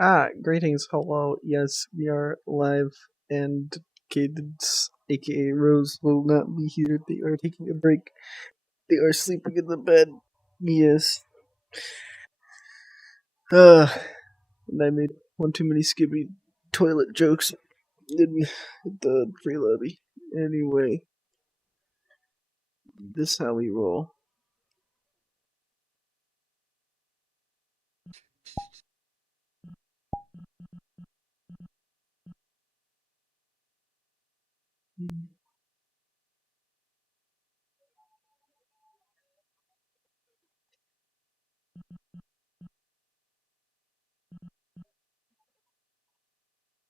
Greetings, hello. Yes, we are live, and Cadence, aka Rose, will not be here. They are taking a break. They are sleeping in the bed. Yes. And I made one too many Skibby toilet jokes in the free lobby. Anyway, this is how we roll.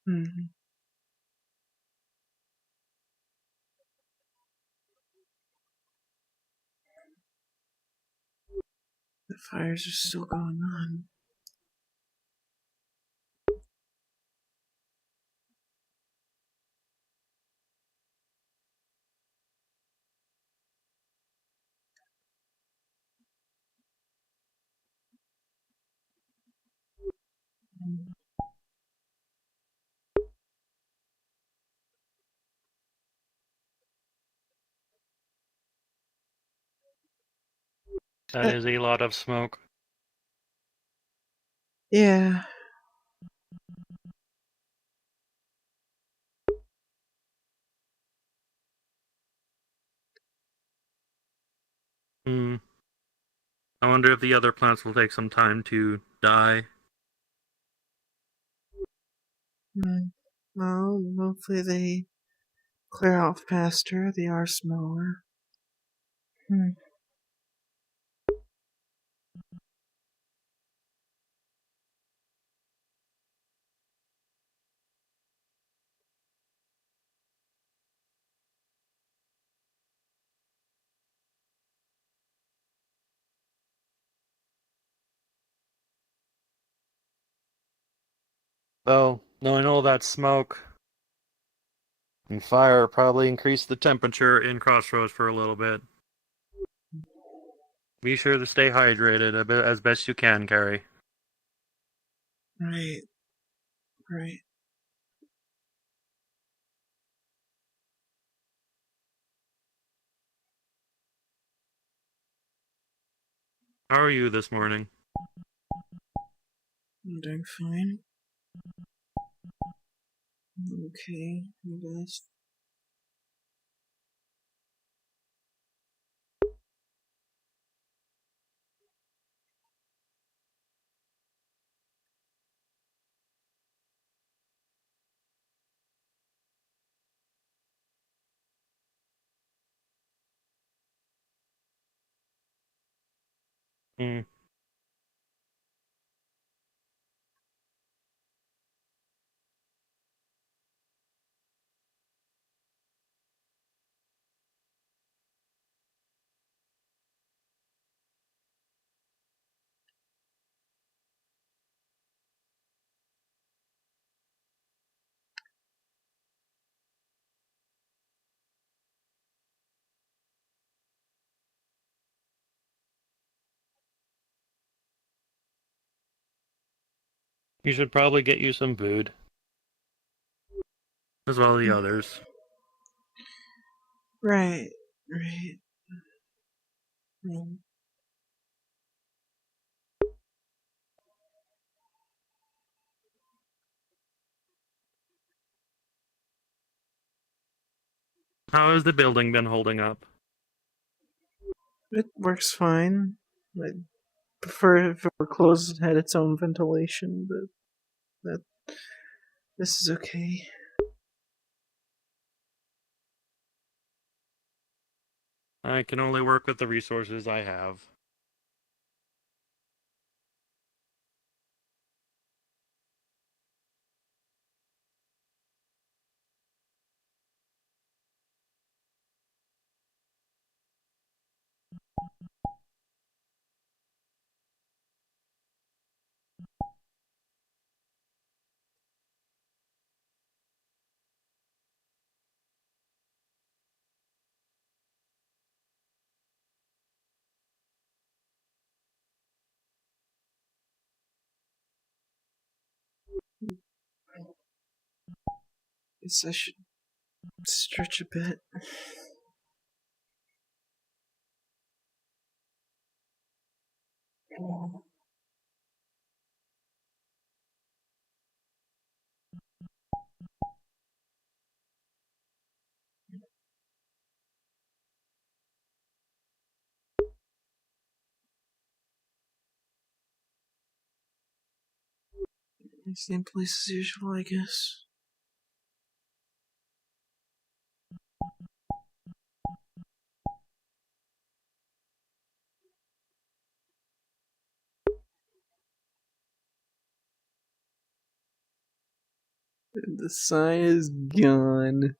Mm-hmm. The fires are still going on. That is a lot of smoke. Yeah. I wonder if the other plants will take some time to die. Well, hopefully they clear off faster. They are smaller. Though, knowing all that smoke and fire probably increased the temperature in Crossroads for a little bit. Be sure to stay hydrated as best you can, Carrie. Right. Right. How are you this morning? I'm doing fine. Okay, I guess. Hmm. You should probably get you some food. As well as the others. Right. Right. Um, How has the building been holding up? It works fine. I'd prefer if it were closed and had its own ventilation, but this is okay. I can only work with the resources I have. Guess I should stretch a bit. Same place as usual, I guess. And the sign is gone.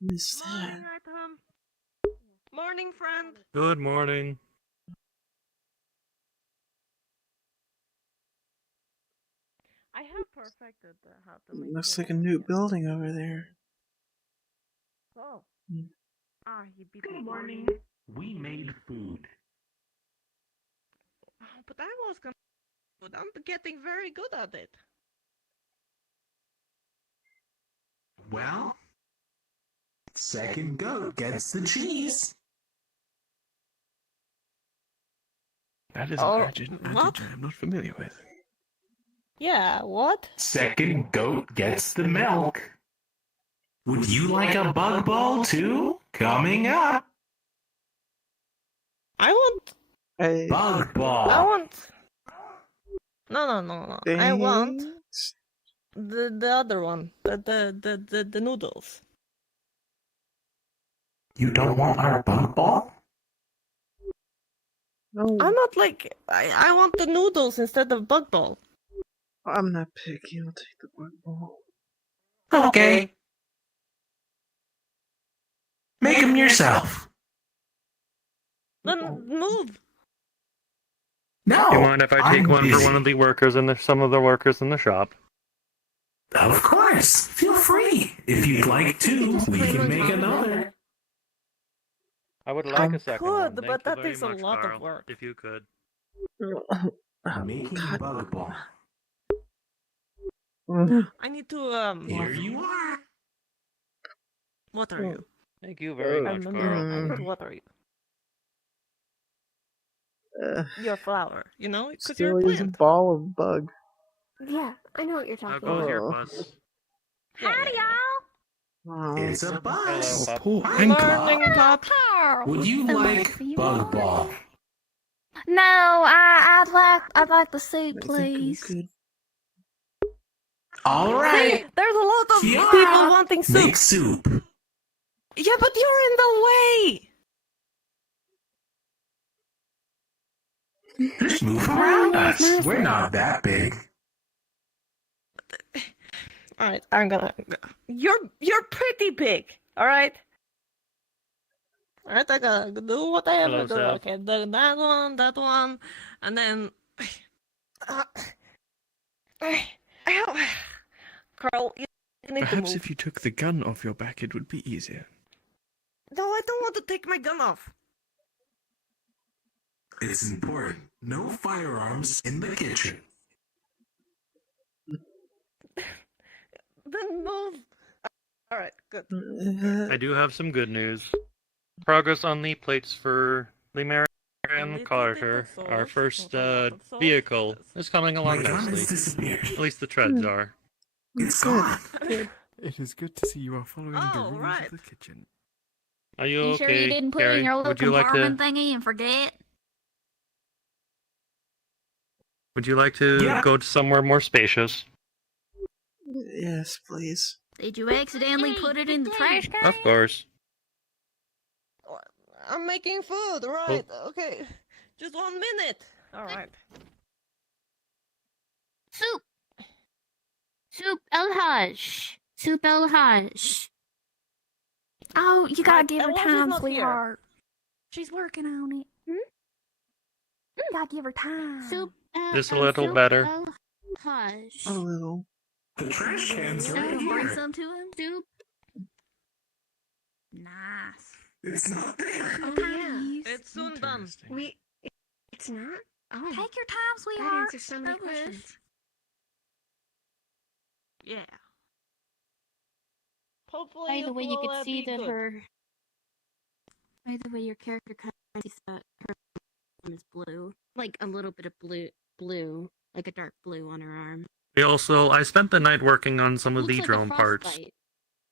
What is that? Morning, Item. Morning, friend. Good morning. I have perfected how to make Looks food like a new again. building over there. Oh. Hmm. He beat me. Good morning. We made food. Oh, but I was gonna. But I'm getting very good at it. Well, second goat gets the cheese. That is Oh, an adjective what? I'm not familiar with. Yeah, what? Second goat gets the milk. Would you like a bug ball too? Coming up. I want. Bug I ball. want. No. I want Thanks. the other one. The noodles. You don't want our bug ball? No, I'm not like. I want the noodles instead of bug ball. I'm not picky. I'll take the bug ball. Okay. Make them yourself. Then move. No. Do you mind if I take I'm one busy. for one of the workers in some of the workers in the shop? Of course. Feel free. If you'd like to, we can make another. I would like a second one. Could, Thank but you that very takes a much, lot Carl, of work. if you could. Making God. bug ball. I need to Here you are. water you. Thank you very much, Remember, Carl. I need to water you. Your flower, you know, because you're a Still is a plant. ball of bug. Yeah, I know what you're How talking goes about. your Oh. bus? Howdy, Oh. It's a Hello, bus. Pop. Poor Hi, ankle. Morning, Pop. Would you like bug ball? No, I'd like the soup, I think I'm please. good. All See, right. there's a lot of Kiara, people wanting soup. Make soup. Yeah, but you're in the way. Just move around us. We're not that big. All right, I'm gonna. You're pretty big. All right. All right, I gotta do what I have Hello, to do. Seth. Okay, that one, and then. Carl, you need to Perhaps move. if you took the gun off your back, it would be easier. No, I don't want to take my gun off. It's important. No firearms in the kitchen. Then move. All right, good. I do have some good news. Progress on the plates for the little Marion bit Carter, of our sauce, first not a lot of sauce. vehicle, is coming along My gun has nicely. disappeared. At least the treads are. It's Good. gone. It is good to see you are following the Oh, rules right. of the kitchen. Are you You okay, sure you didn't put Carrie? in your little Would you like compartment to? thingy and forget? Would you like to Yeah. go to somewhere more spacious? Yes, please. Did you accidentally put it in the trash can? Of course. I'm making food, right? Okay. Just 1 minute. All right. Soup. Soup El Hush. Soup El Hush. Oh, you gotta give her Ella's time, not here. sweetheart. She's working on it. Gotta give her time. Soup. Just a little better. Hush. A little. The trash can's Soup, right bring here. some to him. Soup. Nice. It's not there. Oh, yeah. It's soon done. Interesting. It's not? Oh. Take your time, That sweetheart. answers so many I wish. questions. Yeah. Hopefully By the it way, you will, could see be that good. her. By the way, your character kind of sees that her arm is blue, like a little bit of blue, like a dark blue on her arm. I spent the night working on some of Looks the like drone a parts frostbite.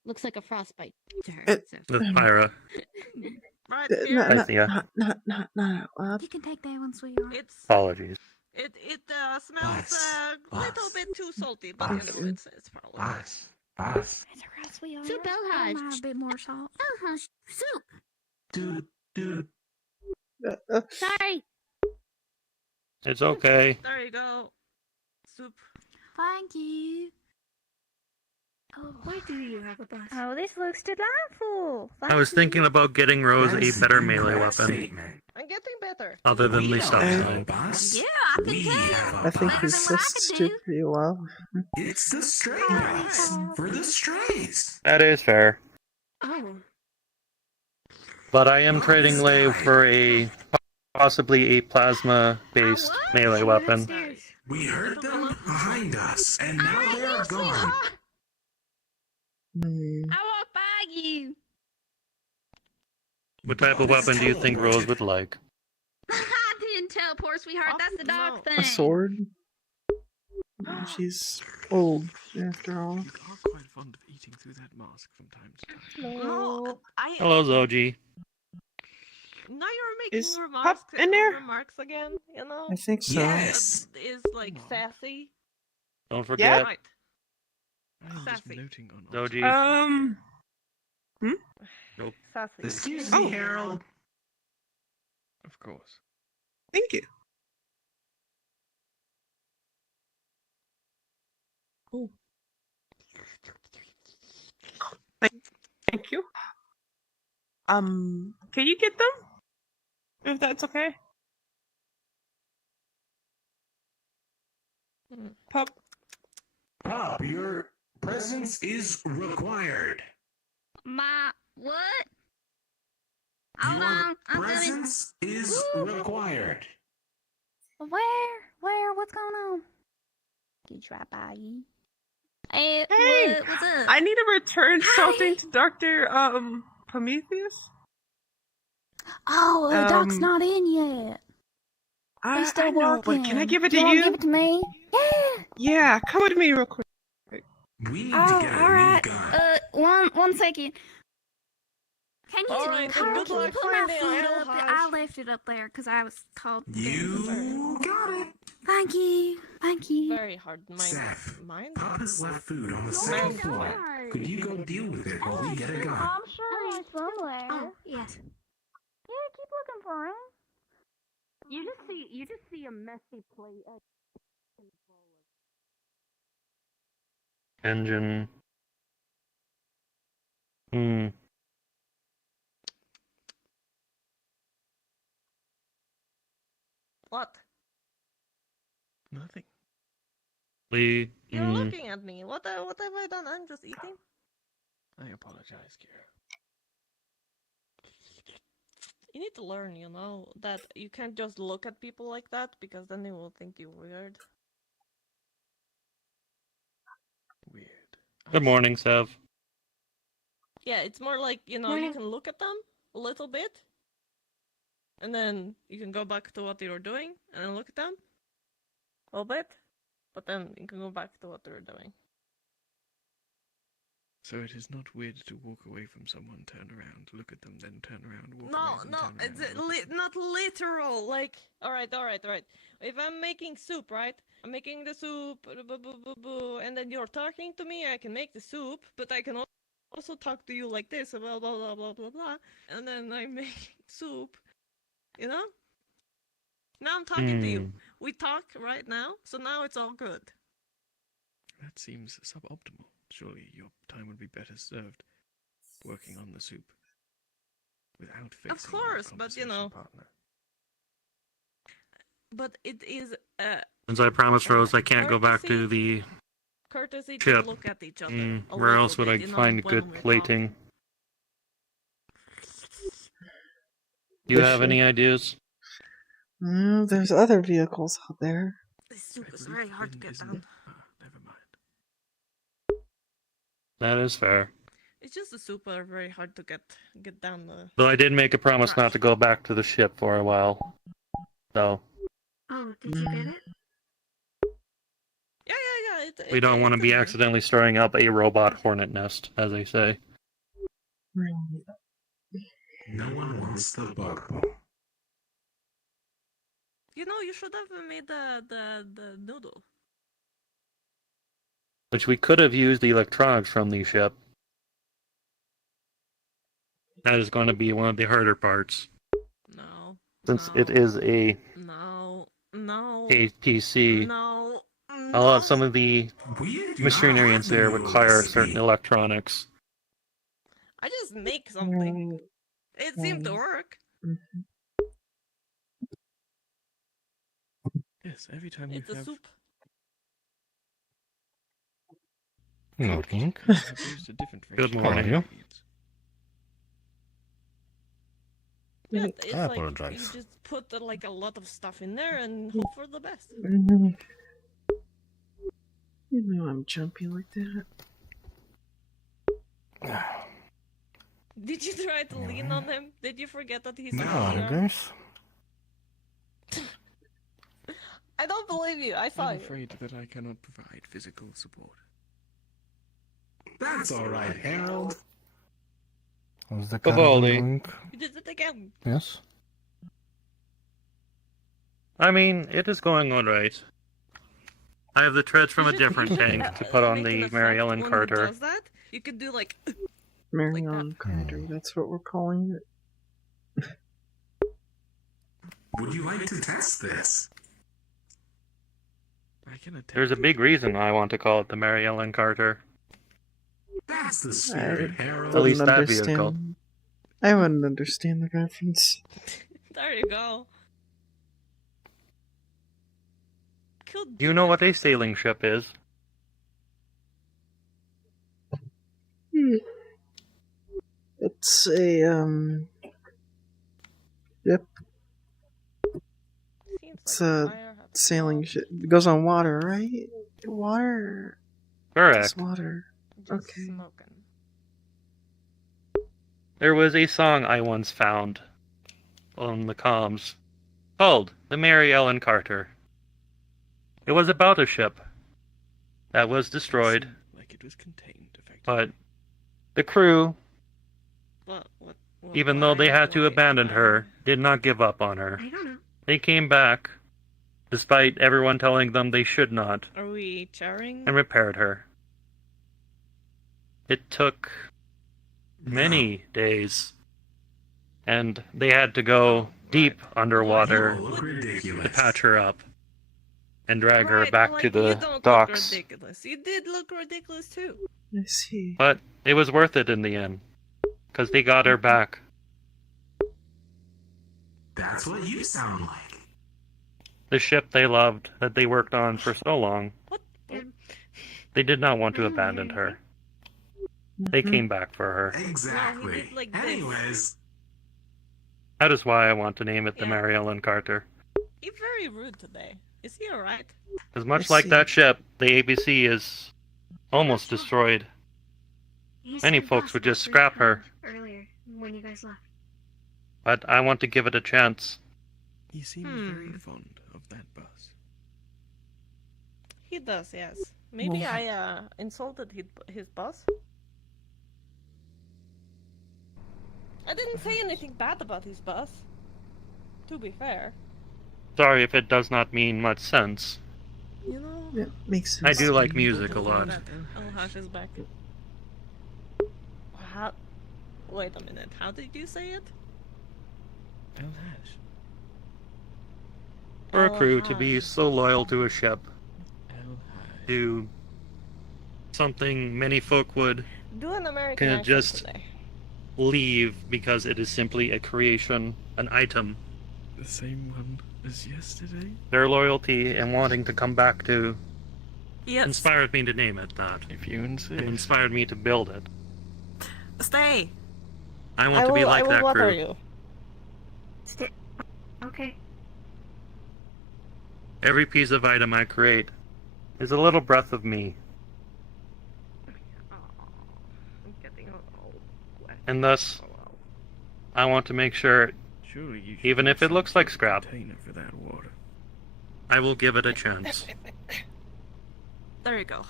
Looks like a frostbite to her. It- So. with Pyra. Right Not, here. I see ya. not out loud. You can take that one, sweetheart. It's Apologies. it smells Bus. a little Bus. bit too salty, but you Bus. know it's probably fine. Boss. Boss. That's alright, sweetheart. Soup, I don't Elhaj. mind a bit more salt. Elhaj. Soup. Dude. Sorry. It's okay. There you go. Soup. Thank you. Oh, why do you have a bus? Oh, this looks delightful. I was thinking about getting Rose a better melee weapon, Statement. I'm getting better. other than We the don't stop have sign. a bus. Yeah, I can We tell. have a I think Better his than what I sists could did do. pretty well. It's the stray bus for the strays. That is fair. Oh. But I am trading Lave for possibly a plasma-based melee weapon. Upstairs. We heard them behind us, and now Alright, they're you, gone. sweetheart. Hmm. I walk by you. What type of weapon do you think Rose would like? I didn't teleport, sweetheart. That's the dog No. thing. A sword? She's old, after all. You are quite fond of eating through that mask from time to time. No, Hello, Zoji. Now you're making Is remarks, Pup in there? remarks again, you know? I think so. Yes. Is like sassy. Don't forget, Right. I am just Sassy. noting on Zoji. Sassy. Excuse Oh. me, Harold. Of course. Thank you. Thank you. Can you get them? If that's okay. Pup. Pop, your presence is required. My what? Hold Your on. I'm coming. presence is required. Where? What's going on? Can you try by you? Hey, Hey! what's up? I need to return Hi. something to Dr. Prometheus. Oh, Doc's Um, not in yet. He's still I know, working. but can I give it to wanna you? Give it to me? Yeah. Yeah, come with me real quick. We need Oh, to get a new alright. gun. One second. Can you, Alright, Carl, good can you luck put my finding food our up? house. I left it up there because I was called. You got it. Thank you. Thank you. Very hard. Seth, Mine. Pop has left food on the Oh, second my floor. God. Could you go deal with it while we get a gun? I'm sure he's somewhere. Oh, yes. Yeah, keep looking for him. You just see a messy plate. Engine. What? Nothing. Lee. You're looking at me. What have I done? I'm just eating. I apologize, Kira. You need to learn, you know, that you can't just look at people like that because then they will think you're weird. Weird. Good morning, Sev. Yeah, it's more like, you know, you can look at them a little bit, and then you can go back to what you were doing, and then look at them a little bit, but then you can go back to what they were doing. So it is not weird to walk away from someone, turn around, look at them, then turn around, walk No, away, then no, turn around, it's look at them. not literal. Like, all right. If I'm making soup, right? I'm making the soup, and then you're talking to me. I can make the soup, but I can also talk to you like this, blah blah blah blah blah blah, and then I'm making soup. You know? Now I'm talking to you. We talk right now, so now it's all good. That seems suboptimal. Surely your time would be better served working on the soup without facing Of course, your but you conversation know. partner. But it is Since I promised Rose I can't go back to the courtesy to ship. look at each other. A Where little else would bit, I you know, find when good we're plating? talking. Do you The have ship. any ideas? There's other vehicles out there. This I soup is believe very the hard to bin get isn't- down. Never mind. That is fair. It's just the soup are very hard to get down the. Though I did make a promise Trash. not to go back to the ship for a while. So, Oh, did you get it? Yeah. we don't want to it's be in there. accidentally stirring up a robot hornet nest, as they say. No one wants the bug ball. You know, you should have made the noodle. Which we could have used the electronics from the ship. That is going to be one of the harder parts. No. Since no, it is a No. PC, No. a lot of some of the We do machinery not in there have require the certain electronics. I just make something. It seemed to work. Yes, every time we It's a have soup. Morning. I've used a different Good ratio of morning. ingredients. Yeah, it's I like apologize. you just put like a lot of stuff in there and hope for the best. You know I'm jumpy like that. Did you try to lean on him? Did you forget that he's No, an ER? guys. I don't believe you. I saw I'm you. afraid that I cannot provide physical support. That's alright, Harold. How's the Vivaldi. caravan doing? You did it again. Yes. I mean, it is going alright. I have the treads from a different tank to put on the Mary Ellen Carter. Does that? You could do like. Marion Candrid, that's what we're calling it. Would you like to test this? I can attempt. There's a big reason I want to call it the Mary Ellen Carter. That's the spirit, At Harold. least Wouldn't that vehicle. understand. I wouldn't understand the reference. There you go. Could Do you know what a sailing ship is? It's a Yep, Seems it's like a fire has sailing gone. ship. It goes on water, right? Water. Correct. It's water. Just Okay. smoking. There was a song I once found on the comms called The Mary Ellen Carter. It was about a ship that was destroyed, Seemed like it was contained effectively. but the crew, What? even though they had to abandon her, did not give up on her. I don't know. They came back, despite everyone telling them they should not, Are we cheering? and repaired her. It took many days, and they had to go deep underwater You look to ridiculous. patch her up and drag her Right, back like, to you the don't docks. Look ridiculous. You did look ridiculous too. I see. But it was worth it in the end, because they got her back. That's what you sound like. The ship they loved, that they worked on for so long, What? they did not want to abandon her. They came back for her. Exactly. did like this. Anyways, That is why I want to name it the Yeah. Mary Ellen Carter. He's very rude today. Is he alright? Because much I like see. that ship, the ABC is almost destroyed. You Many said folks would possible just scrap her. earlier when you guys left. But I want to give it a chance. He seemed very fond of that bus. He does, yes. Maybe Well- I insulted his boss. I didn't say anything bad about his boss. To be fair, Sorry if it does not mean much sense. you know. Yeah, makes I sense. do like music a lot. Oh, Hush is back. How? Wait a minute. How did you say it? El Hash. For a Oh, crew to be Hush. so loyal to a ship, El Hash. to something many folk would Do an American Can I accent just- today. leave because it is simply a creation, an item. The same one as yesterday? Their loyalty and wanting to come back to Yes. inspired me to name it that. If you insist. It inspired me to build it. Stay. I want to be like that water crew. you. Okay. Every piece of item I create is a little breath of me, I'm getting all wet. and thus I want to make sure, Surely you should even if it have looks some like scrap, container for that water. I will give it a chance. There you go.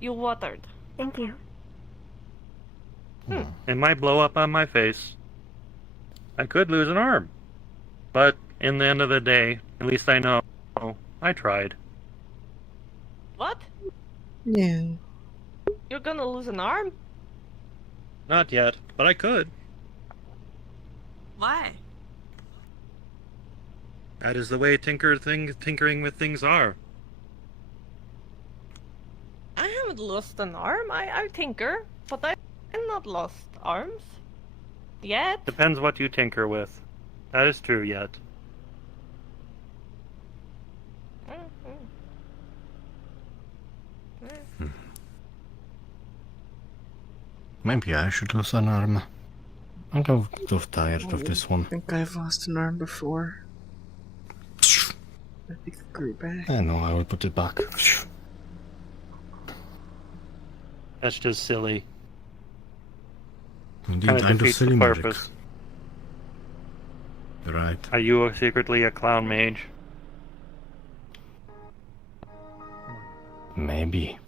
You watered. Thank you. It might blow up on my face. I could lose an arm. But in the end of the day, at least I know I tried. What? Yeah. You're gonna lose an arm? Not yet, but I could. Why? That is the way tinkering with things are. I haven't lost an arm. I tinker, but I've not lost arms. Yet. Depends what you tinker with. That is true yet. Maybe I should lose an arm. I'm kind of tired of this one. I think I've lost an arm before. I think it grew back. I know, I will put it back. That's just silly. Indeed, Kind of I do defeats the silly magic. purpose. You're right. Are you secretly a clown mage? Maybe.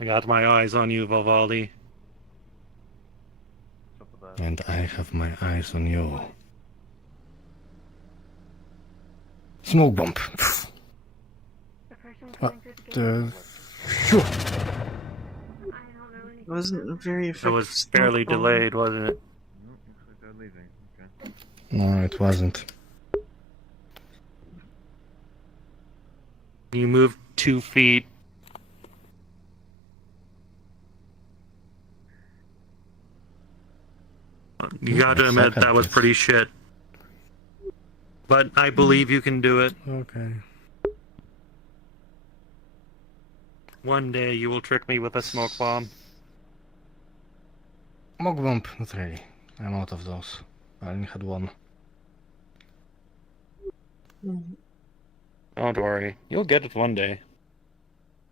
I got my eyes on you, Vivaldi. And I have my eyes on you. Smoke bomb. What the... Phew. It wasn't a very effective. It was fairly smoke bomb. delayed, wasn't it? No, it wasn't. You moved 2 feet. You gotta a admit second, that was yes. pretty shit. But I believe you can do it. Okay. One day you will trick me with a smoke bomb. Smoke bomb, not really. I'm out of those. I only had one. Don't worry, you'll get it one day.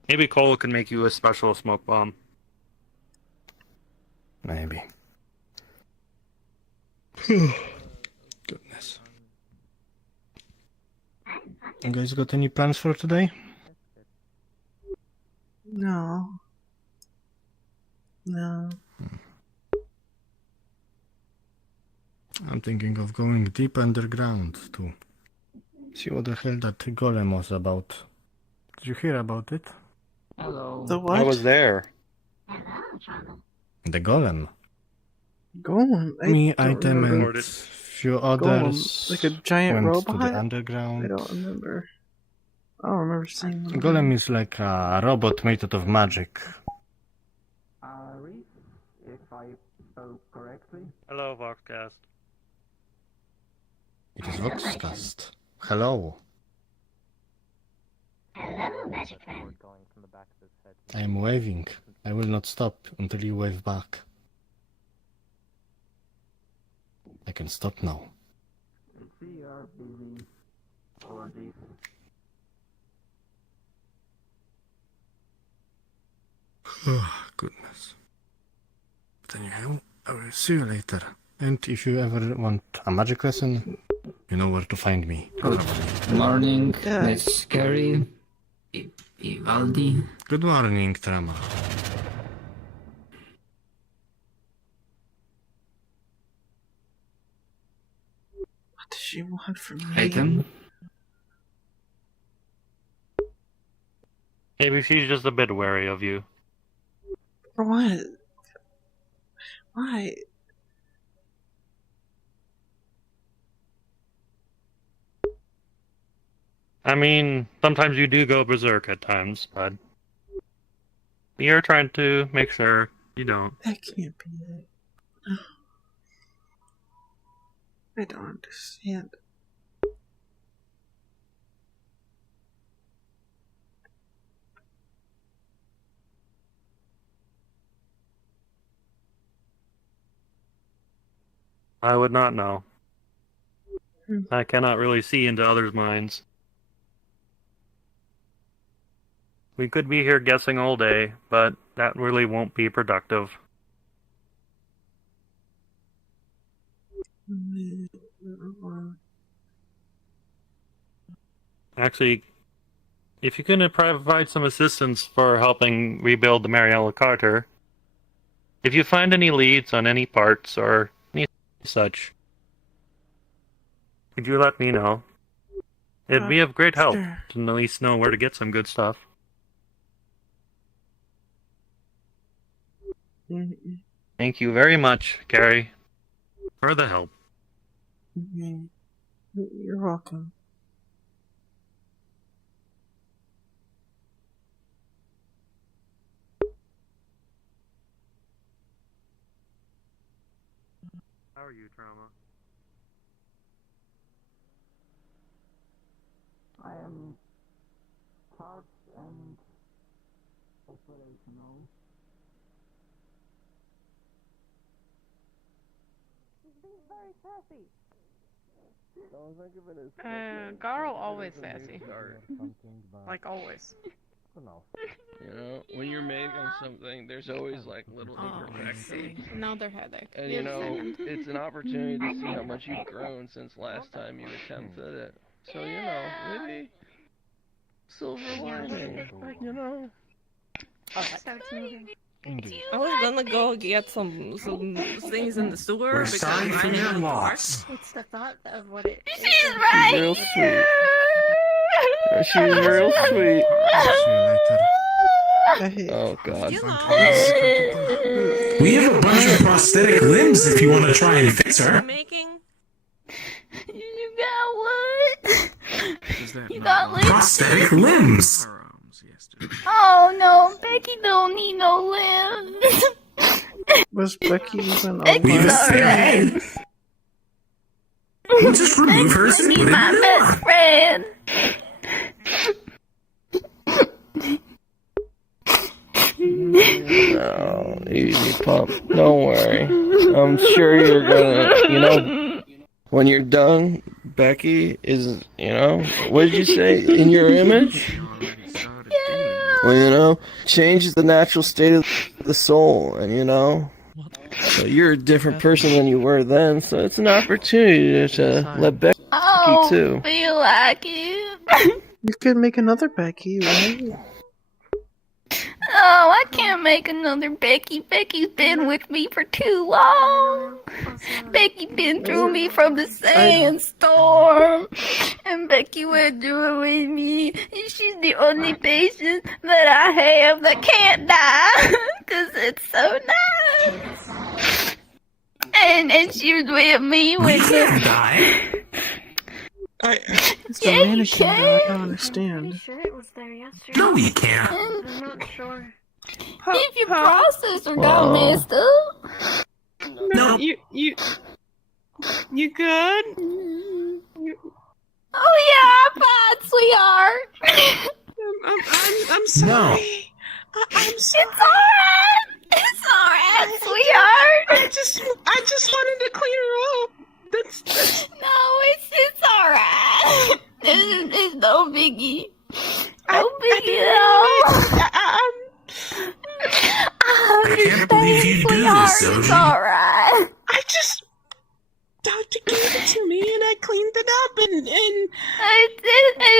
Maybe Cole can make you a special smoke bomb. Maybe. Goodness. You guys got any plans for today? No. No. I'm thinking of going deep underground to see what the hell that golem was about. Did you hear about it? The what? I was there. The golem. Golem. Me, don't item, remember. and few others. Like a giant went robot? to the underground. I don't remember. I don't remember seeing one. Golem is like a robot made out of magic. If I spoke correctly. Hello, Voxcast. It is Voxcast. Hello. I am waving. I will not stop until you wave back. I can stop now. See, you're busy. Apologies. Oh, goodness. But anyhow, I will see you later. And if you ever want a magic lesson, you know where to find me. Good morning, Yeah. Miss Carrie. Ivaldi. Good morning, Trama. What does she want from me? Item. Maybe she's just a bit wary of you. For what? Why? I mean, sometimes you do go berserk at times, but you're trying to make sure you don't. That can't be it. I don't understand. I would not know. Hmm. I cannot really see into others' minds. We could be here guessing all day, but that really won't be productive. Actually, if you can provide some assistance for helping rebuild the Mariella Carter, if you find any leads on any parts or any such, could you let me know? It'd be of great help Sure. to at least know where to get some good stuff. Mm-hmm. Thank you very much, Carrie, for the help. Mm-hmm. You're welcome. How are you, Trauma? I am taut and operational. She's being very sassy. Garl always sassy. Like always. You know, when you're making something, there's always like little imperfections. Another headache. And you know, it's an opportunity to see how much you've grown since last time you attempted it. So, you know, maybe silver lining, you know. I was gonna go get some things in the sewer We're because sorry for I your have to park. loss. It's the thought of what it is. She's right Real here. sweet. She's real sweet. See you later. Hey, Oh, God. You know, We have a bunch of prosthetic limbs if you want to try and fix her. making. You got what? Is that You not got one? limbs? Prosthetic limbs. Her arms yesterday. Oh no, Becky don't need no limbs. was Becky even Becky We have a alive? spare head. We'll just remove hers and Becky's put it my in best friend. No, easy, pup. Don't worry. I'm sure you're gonna, you know, when you're done, Becky is, you know, what did you say? In your image? Well, you know, change the natural state of the soul, and you know, so you're a different person than you were then, so it's an opportunity to let Becky Oh, too. feel like it. You could make another Becky, right? Oh, I can't make another Becky. Becky's been with me for too long. Becky been through me from the sandstorm. And Becky went through it with me. And she's the only patient that I have that can't die. Cause it's so nice. And she was with me We when can't die. It's the Yeah, you mannequin, can. though. I don't Pretty understand. sure it was there yesterday. No, we can't. I'm not sure. if your processor got Wow. messed up. No. You good? Oh yeah, I'm fine, sweetheart. I'm sorry. No. I'm sorry. It's alright, sweetheart. I just wanted to clear her up. That's No, it's alright. It's no biggie. No biggie at all. I can't believe you do sweetheart. this, It's Zoe. alright. I just Doctor gave it to me and I cleaned it up and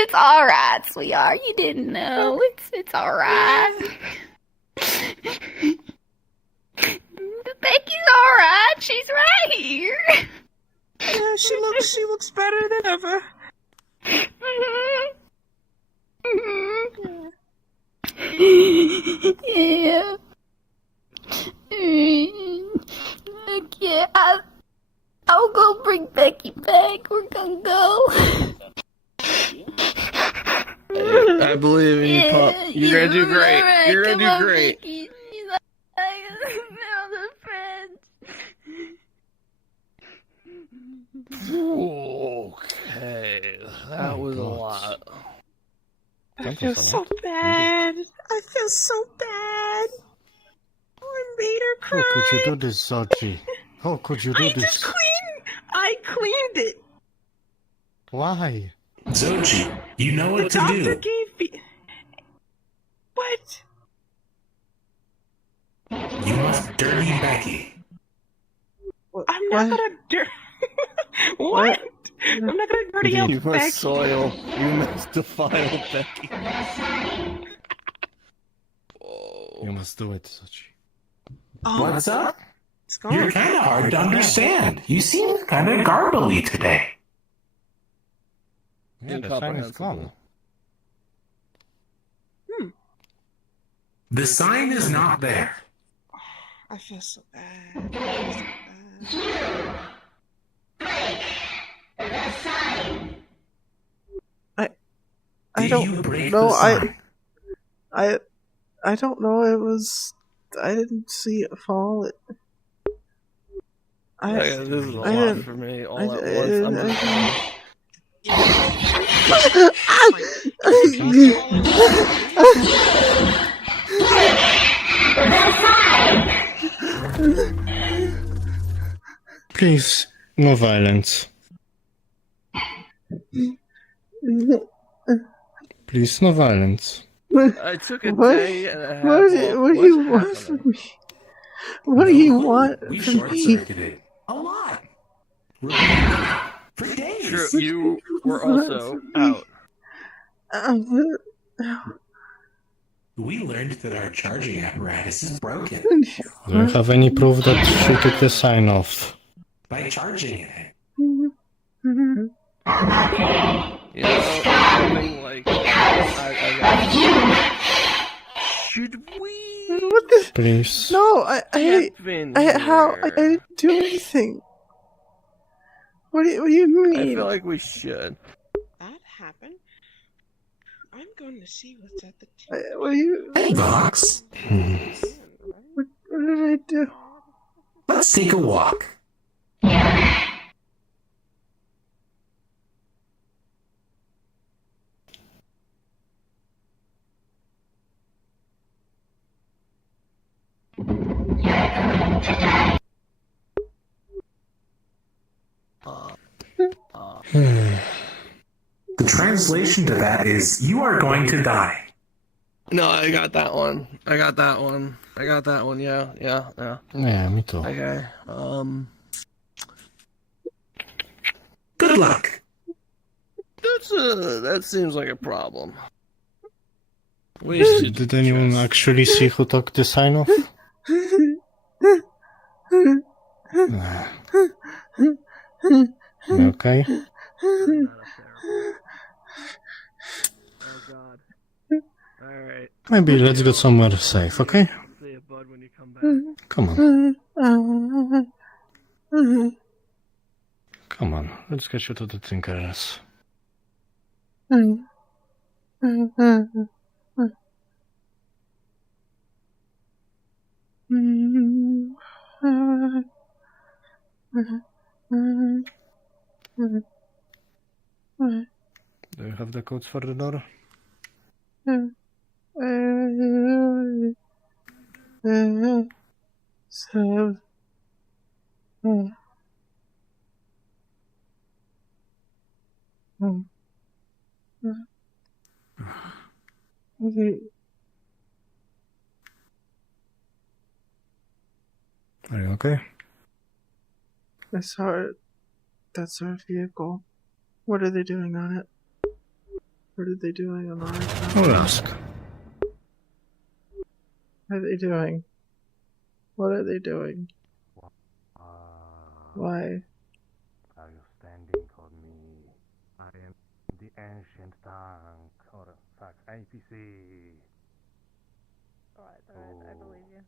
It's alright, sweetheart. You didn't know. It's alright. Becky's alright. She's right here. yeah, she looks better than ever. Yeah. Okay, I'll go bring Becky back. We're gonna go. I believe in you, pup. You're gonna do great. Alright, You're come gonna on, do great. Becky. She's like, I found a friend. Okay, that was a lot. I feel so bad. I feel so bad. I made her cry. How could you do this, Sochi? How could you do I this? just cleaned. I cleaned it. Why? Zochi, you know what to Doctor do. gave me. What? You must dirty Becky. I'm not gonna What? I'm not gonna dirty up You Becky. must soil. You must defile Becky. You must do it, Sochi. Oh, What's up? it's gone. You're kind of hard to understand. You seem kind of garbly today. Yeah, the sign is gone. The sign is not there. I feel so bad. I feel so bad. I Did don't you break know. the sign? I don't know. It was. I didn't see it fall. Yeah, this is a I lot didn't- for me all I- at once. I'm just... Please, no violence. Please, no violence. I took a day and a half What do off. you What's want from happening? me? What do you want We from me? short-circuited a lot. For days. True, you were also out. We learned that our charging apparatus is broken. Do you have any proof that she took the sign off? By charging it. You know, something like... Should we... What the? Please. No, I didn't do anything. What do you mean? I feel like we should. That happened. I'm going to see what's at the What do you? Hey, Vox. What did I do? Let's take a walk. The translation to that is, you are going to die. No, I got that one. Yeah. Yeah, me too. Okay, Good luck. that seems like a problem. We should Did anyone just... actually see who took the sign off? Nah. You okay? I'm not a therapist. Oh god. Alright. Maybe let's go somewhere safe, okay? See you, bud, when you come back. Come on. Come on. Let's get you to the Tinkerers. Do you have the codes for the door? Are you okay? That's our vehicle. What are they doing on it? What are they doing on ours? I'll ask. What are they doing? What are they doing? Why? Are you standing on me? I am the ancient tank, or fuck, APC. Alright, I believe you.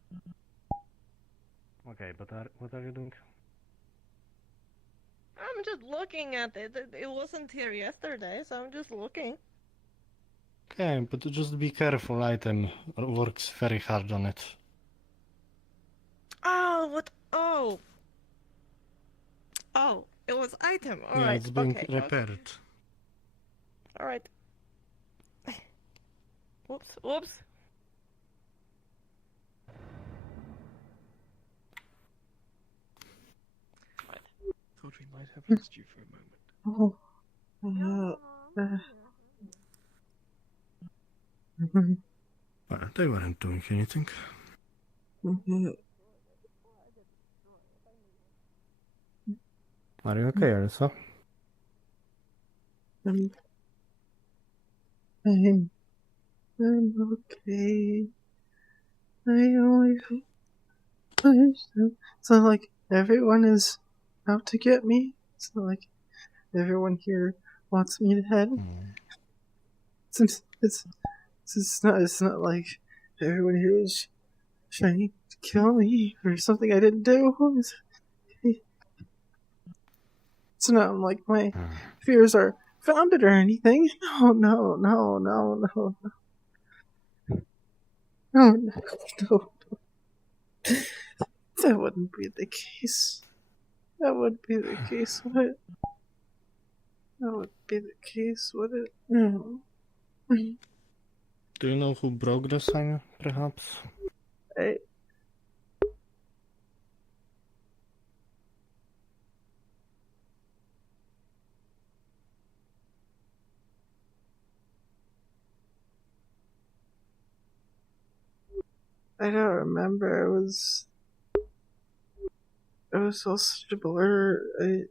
Okay, but what are you doing? I'm just looking at it. It wasn't here yesterday, so I'm just looking. Okay, but just be careful, item works very hard on it. Oh, what? Oh, it was item. All Yeah, right. it's being Okay. repaired. All right. Whoops. Whoops. Thought we might have lost you for a moment. Well, they weren't doing anything. Are you okay, Alyssa? I'm okay. It's not like everyone is out to get me. It's not like everyone here wants me dead. It's not like everyone here is trying to kill me for something I didn't do. It's not like my fears are founded or anything. No. That wouldn't be the case. That would be the case, would it? That would be the case, would it? No. Do you know who broke the sign, perhaps? I don't remember. It was all such a blur. It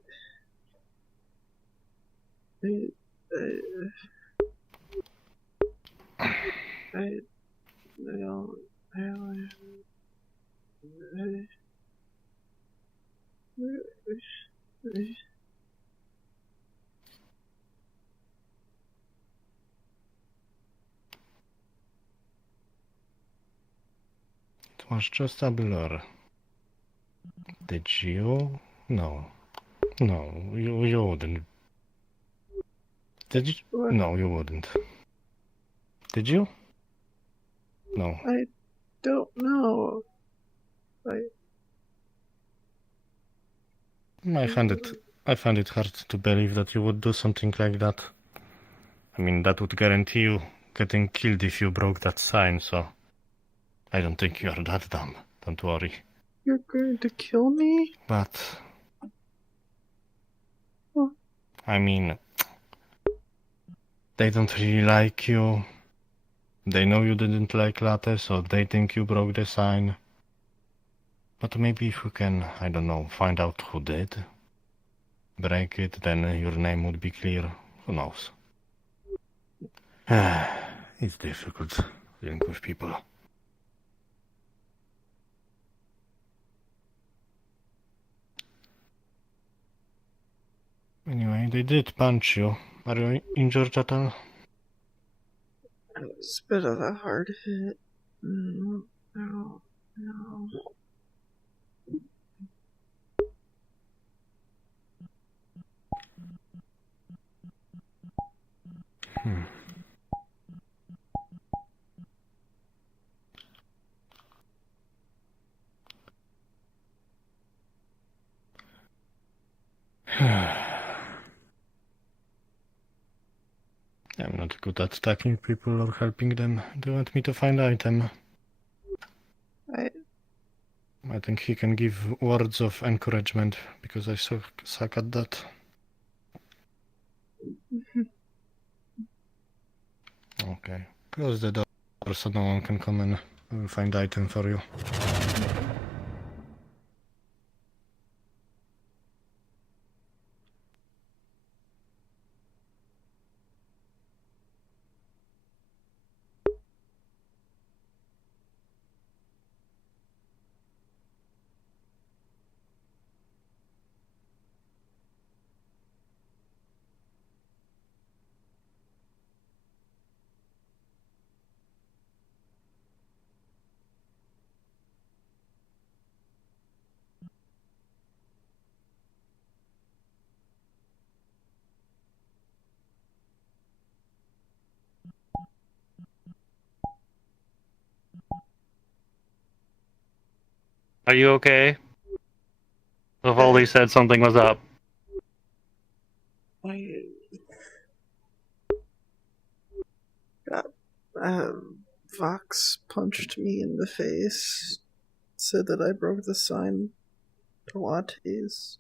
was just a blur. Did you? No. No, you wouldn't. Did you? What? No, you wouldn't. Did you? No. I don't know. I find it hard to believe that you would do something like that. I mean, that would guarantee you getting killed if you broke that sign, so I don't think you're that dumb. Don't worry. You're going to kill me? But What? I mean, they don't really like you. They know you didn't like latte, so they think you broke the sign. But maybe if we can, I don't know, find out who did break it, then your name would be clear. Who knows? It's difficult dealing with people. Anyway, they did punch you. Are you injured at all? It was a bit of a hard hit. No. I'm not good at attacking people or helping them. Do you want me to find item? I think he can give words of encouragement, because I suck at that. Okay. Close the door so no one can come in. I will find item for you. Are you okay? Vivaldi said something was up. I got, Vox punched me in the face, said that I broke the sign to lattes.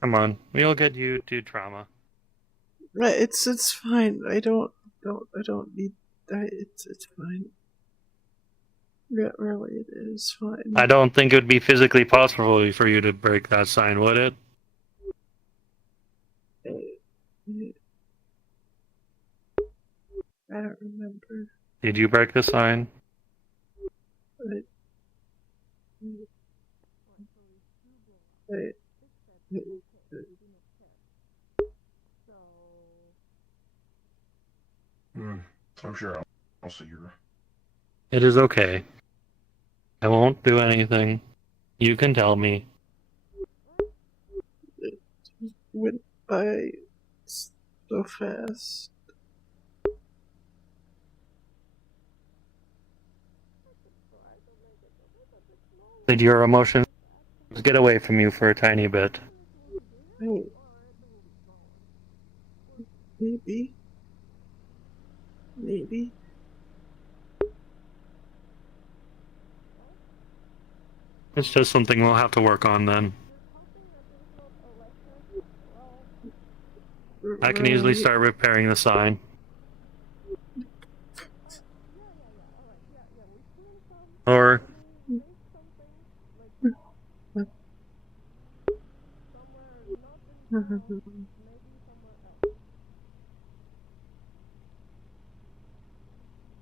Come on, we'll get you to trauma. It's fine. I don't need that. It's fine. Yeah, really, it is fine. I don't think it would be physically possible for you to break that sign, would it? I don't remember. Did you break the sign? I'm sure I'll see her. It is okay. I won't do anything. You can tell me. It went by so fast. Did your emotions get away from you for a tiny bit? Maybe. It's just something we'll have to work on then. I can easily start repairing the sign. Or...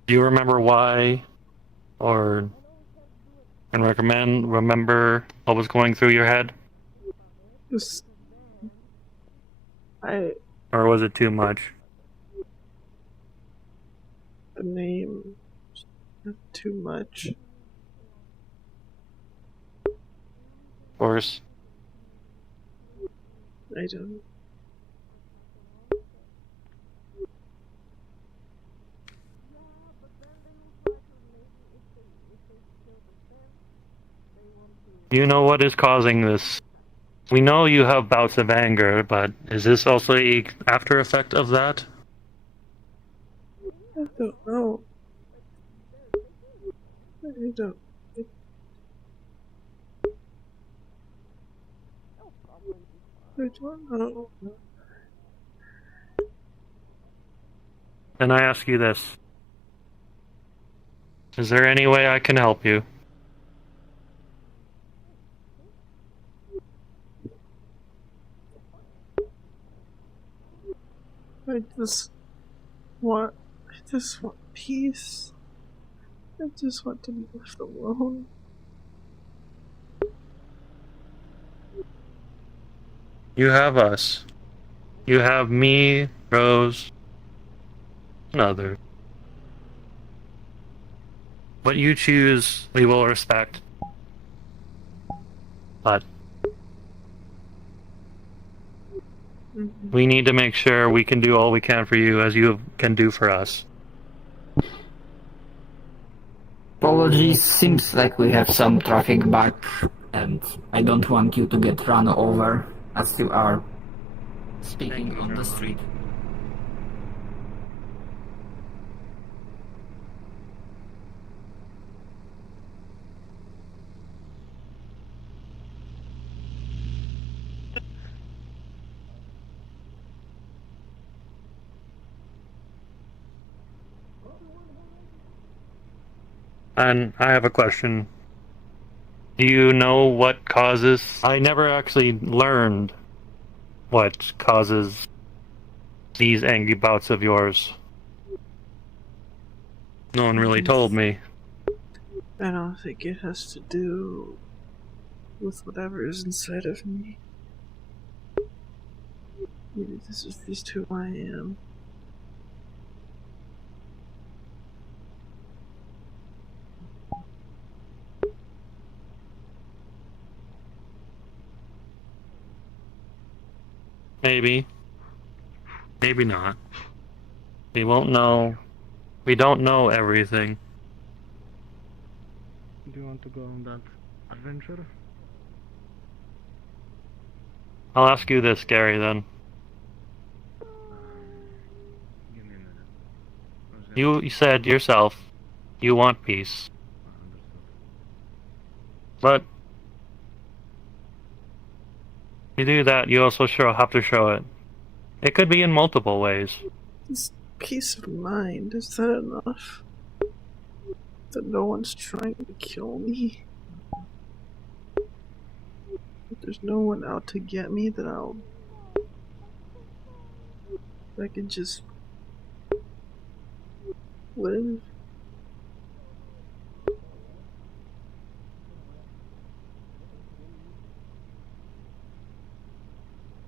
Do you remember why? Or... and remember what was going through your head? Or was it too much? The name, not too much. Of course. I don't. You know what is causing this. We know you have bouts of anger, but is this also an after effect of that? I don't know. I don't. I don't know. Then I ask you this. Is there any way I can help you? I just want peace. I just want to be left alone. You have us. You have me, Rose, and others. What you choose, we will respect. But we need to make sure we can do all we can for you as you can do for us. Apologies, seems like we have some traffic back, and I don't want you to get run over as you are speaking on the street. And I have a question. Do you know what causes... I never actually learned what causes these angry bouts of yours. No one really told me. I don't think it has to do with whatever is inside of me. Maybe this is just who I am. Maybe. Maybe not. We won't know We don't know everything. Do you want to go on that adventure? I'll ask you this, Gary, then. Give me a minute. You said yourself you want peace. But to do that, you also have to show it. It could be in multiple ways. It's peace of mind. Is that enough? That no one's trying to kill me? If there's no one out to get me, then I can just live.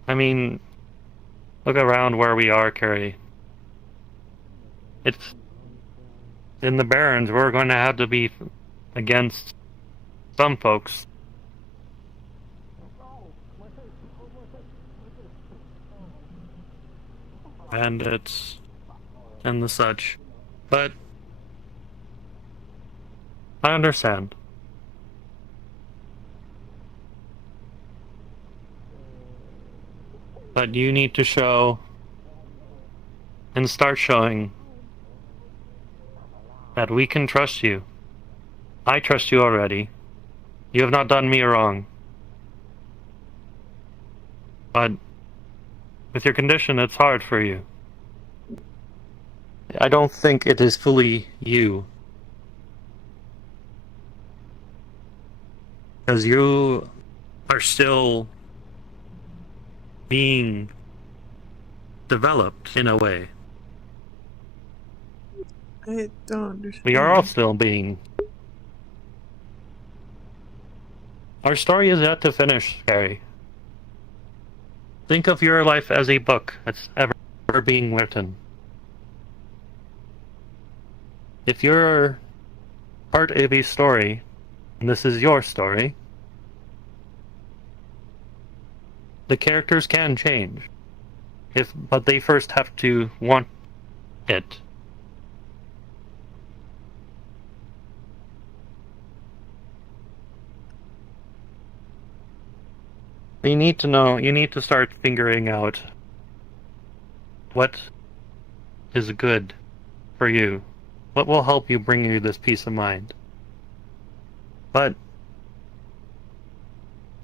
I mean, look around where we are, Carrie. It's in the Barrens. We're going to have to be against some folks. Bandits and the such. But I understand. But you need to show and start showing that we can trust you. I trust you already. You have not done me wrong. But with your condition, it's hard for you. I don't think it is fully you. Because you are still being developed in a way. I don't understand. We are all still being. Our story is yet to finish, Harry. Think of your life as a book that's ever being written. If you're part of a story, and this is your story, the characters can change. But they first have to want it. You need to know, you need to start figuring out what is good for you. What will help you bring you this peace of mind. But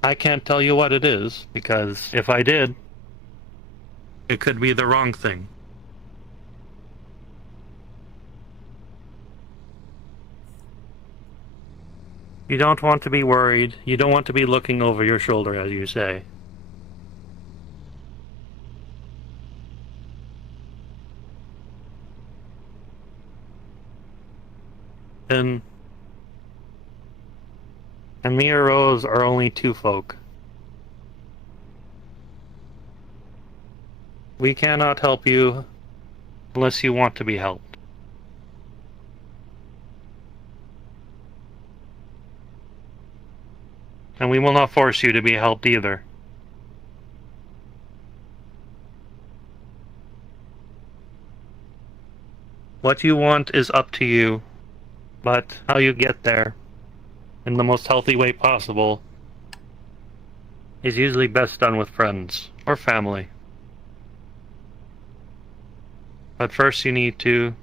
I can't tell you what it is, because if I did, it could be the wrong thing. You don't want to be worried. You don't want to be looking over your shoulder, as you say. And me or Rose are only two folk. We cannot help you unless you want to be helped. And we will not force you to be helped either. What you want is up to you, but how you get there in the most healthy way possible is usually best done with friends or family. But first you need to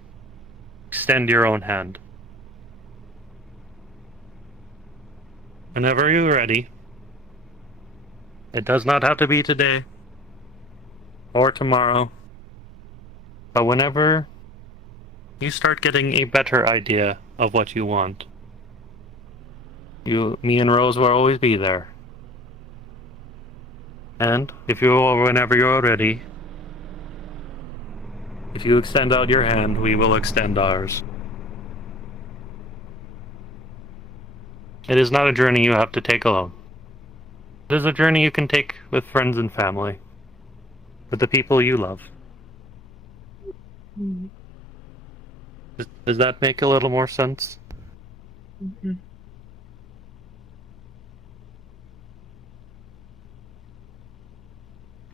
extend your own hand. Whenever you're ready. It does not have to be today or tomorrow, but whenever you start getting a better idea of what you want, me and Rose will always be there. And whenever you're ready, if you extend out your hand, we will extend ours. It is not a journey you have to take alone. It is a journey you can take with friends and family, with the people you love. Mm-hmm. Does that make a little more sense? Mm-hmm.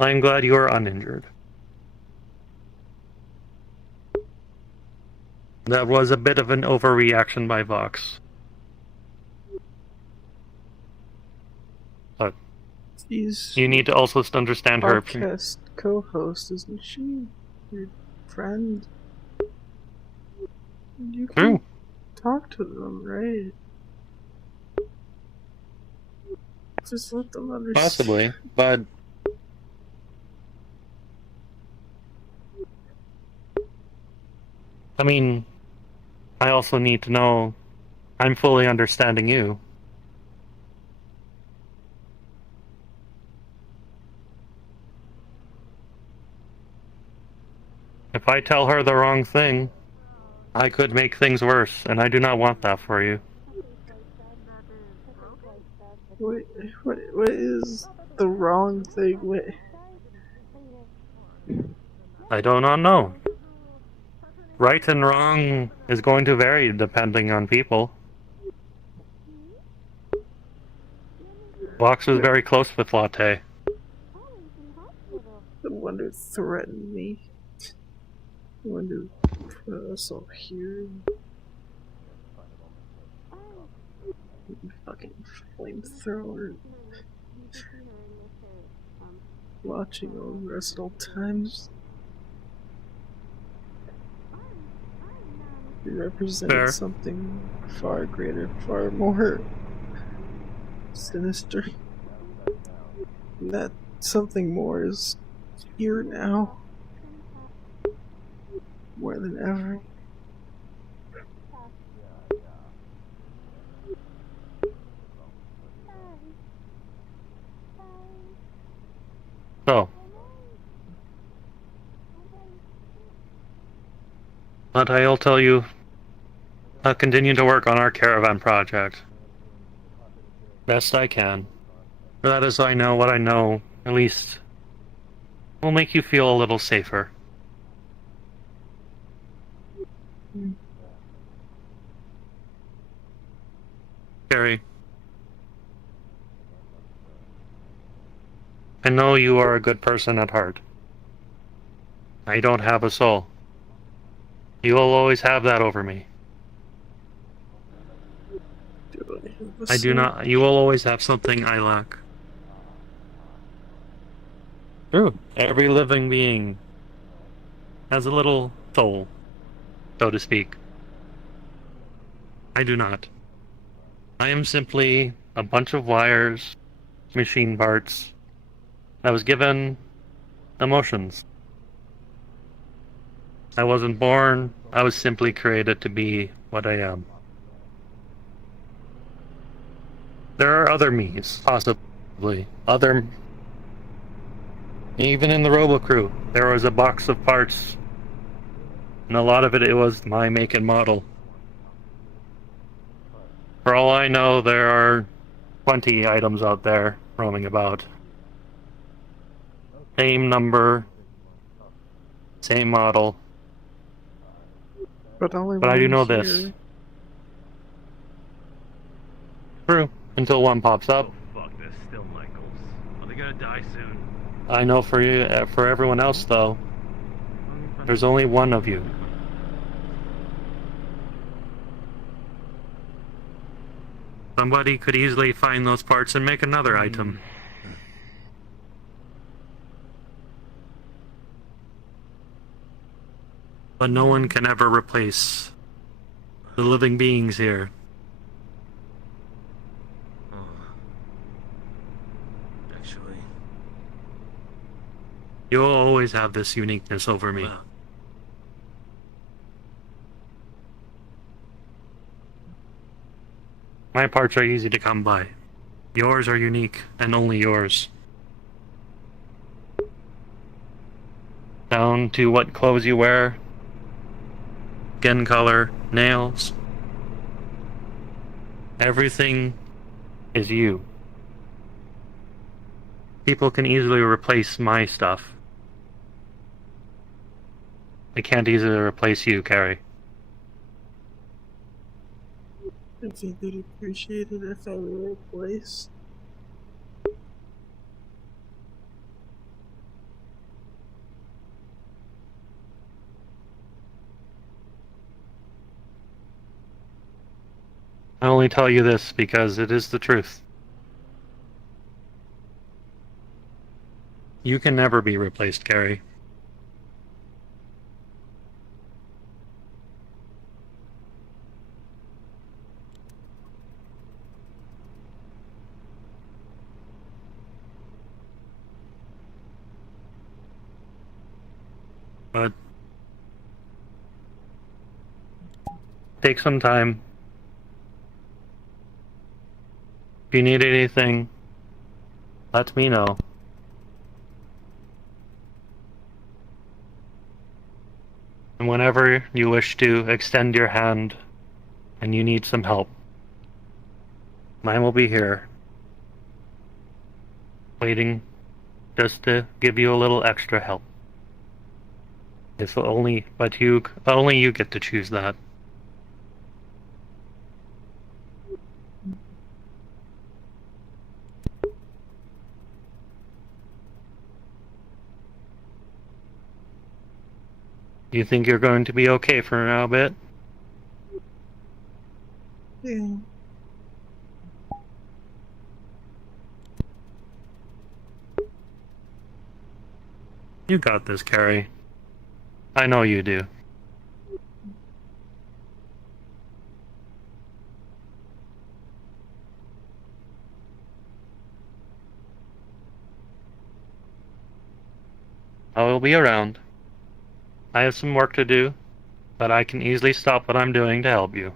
I'm glad you are uninjured. That was a bit of an overreaction by Vox. But She's you need to also understand her. podcast co-host, isn't she? Your friend. You can True. talk to them, right? Just let them understand. Possibly, but I mean, I also need to know I'm fully understanding you. If I tell her the wrong thing, I could make things worse, and I do not want that for you. What is the wrong thing? I do not know. Right and wrong is going to vary depending on people. Vox was very close with Latte. The one who threatened me. The one who put us all here. Fucking flamethrower. Watching over us at all times. We represented something far greater, far more sinister. And that something more is here now. More than ever. So. But I'll tell you, I'll continue to work on our caravan project. Best I can. That is, I know what I know, at least, will make you feel a little safer. Carrie. I know you are a good person at heart. I don't have a soul. You will always have that over me. I do not. You will always have something I lack. True. Every living being has a little soul, so to speak. I do not. I am simply a bunch of wires, machine parts, that was given emotions. I wasn't born, I was simply created to be what I am. There are other me's, possibly. Even in the Robo-Crew, there was a box of parts, and a lot of it was my make and model. For all I know, there are 20 items out there roaming about. Same number, same model. But I do know this. True, until one pops up. Oh, fuck, there's still Michaels. Are they gonna die soon? I know for you, for everyone else though, there's only one of you. Somebody could easily find those parts and make another item. But no one can ever replace the living beings here. Actually, You will always have this uniqueness over me. wow. My parts are easy to come by. Yours are unique, and only yours. Down to what clothes you wear, skin color, nails. Everything is you. People can easily replace my stuff. They can't easily replace you, Carrie. I think they'd appreciate it if I were replaced. only tell you this because it is the truth. You can never be replaced, Carrie. But take some time. If you need anything, let me know. And whenever you wish to extend your hand and you need some help, mine will be here, waiting just to give you a little extra help. If only, but only you get to choose that. You think you're going to be okay for now a bit? Yeah. You got this, Carrie. I know you do. I will be around. I have some work to do, but I can easily stop what I'm doing to help you.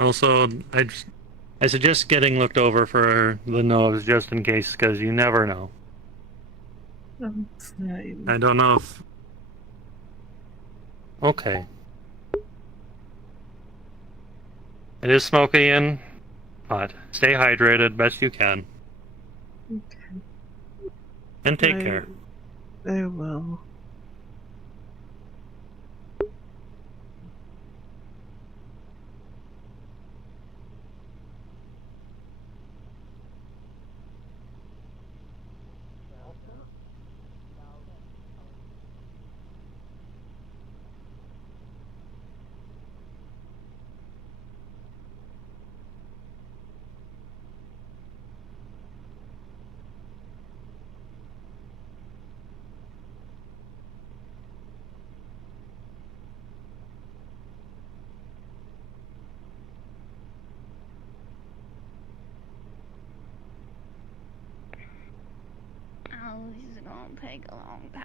Also, I suggest getting looked over for the nose just in case, because you never know. I'm fine. I don't know if... Okay. It is smoky and hot. Stay hydrated best you can. Okay. And take care. I will. Oh, this is gonna take a long time.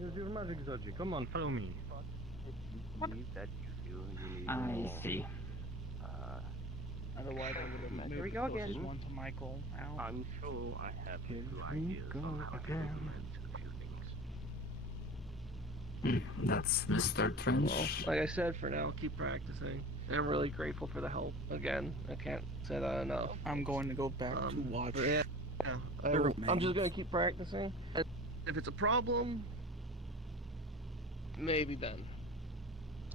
Here's your magic, Zoji. Come on, follow me. That you feel you need I more. see. Otherwise, I would have moved Here we go the closest again. one to Michael. Ow. I'm sure I have Here two we ideas go on how to again. implement a few things. That's Mr. Trench. Well, like I said, for now, keep practicing. And I'm really grateful for the help. Again, I can't say that enough. I'm going to go back to watch. But yeah, I'm just gonna keep practicing. And if it's a problem, maybe then.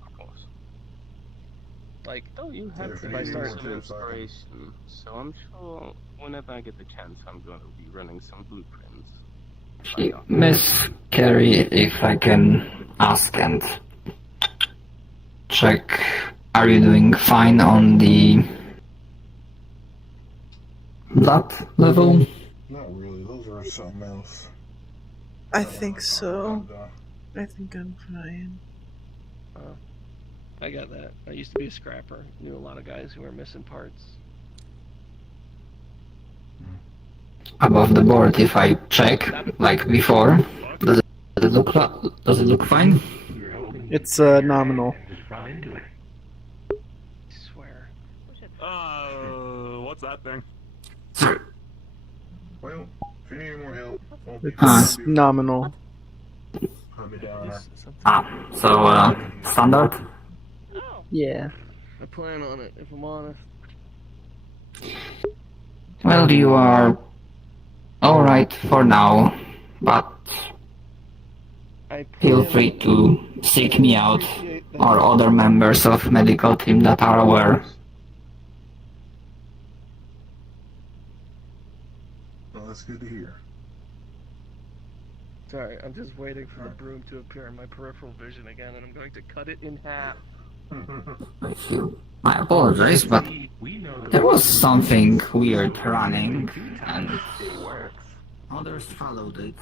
Of course. Like, You have if I start some inspiration, so I'm sure whenever I get the chance, I'm going to be running some blueprints. Miss Carey, if I can ask and check, are you doing fine on the blood level? Not really. Those are something else. I think so. I think I'm fine. I got that. I used to be a scrapper. Knew a lot of guys who were missing parts. Above the board, if I check, like before, does it look fine? It's nominal. I swear. What's that thing? Sorry. Well, if you need any more help, It's nominal. hunt me down. So, standard? Yeah. I plan on it, if I'm honest. Well, you are alright for now, but feel free to seek me out or other members of medical team that are aware. Well, that's good to hear. Sorry, I'm just waiting for the broom to appear in my peripheral vision again, and I'm going to cut it in half. I apologize, but there was something weird running, and others followed it.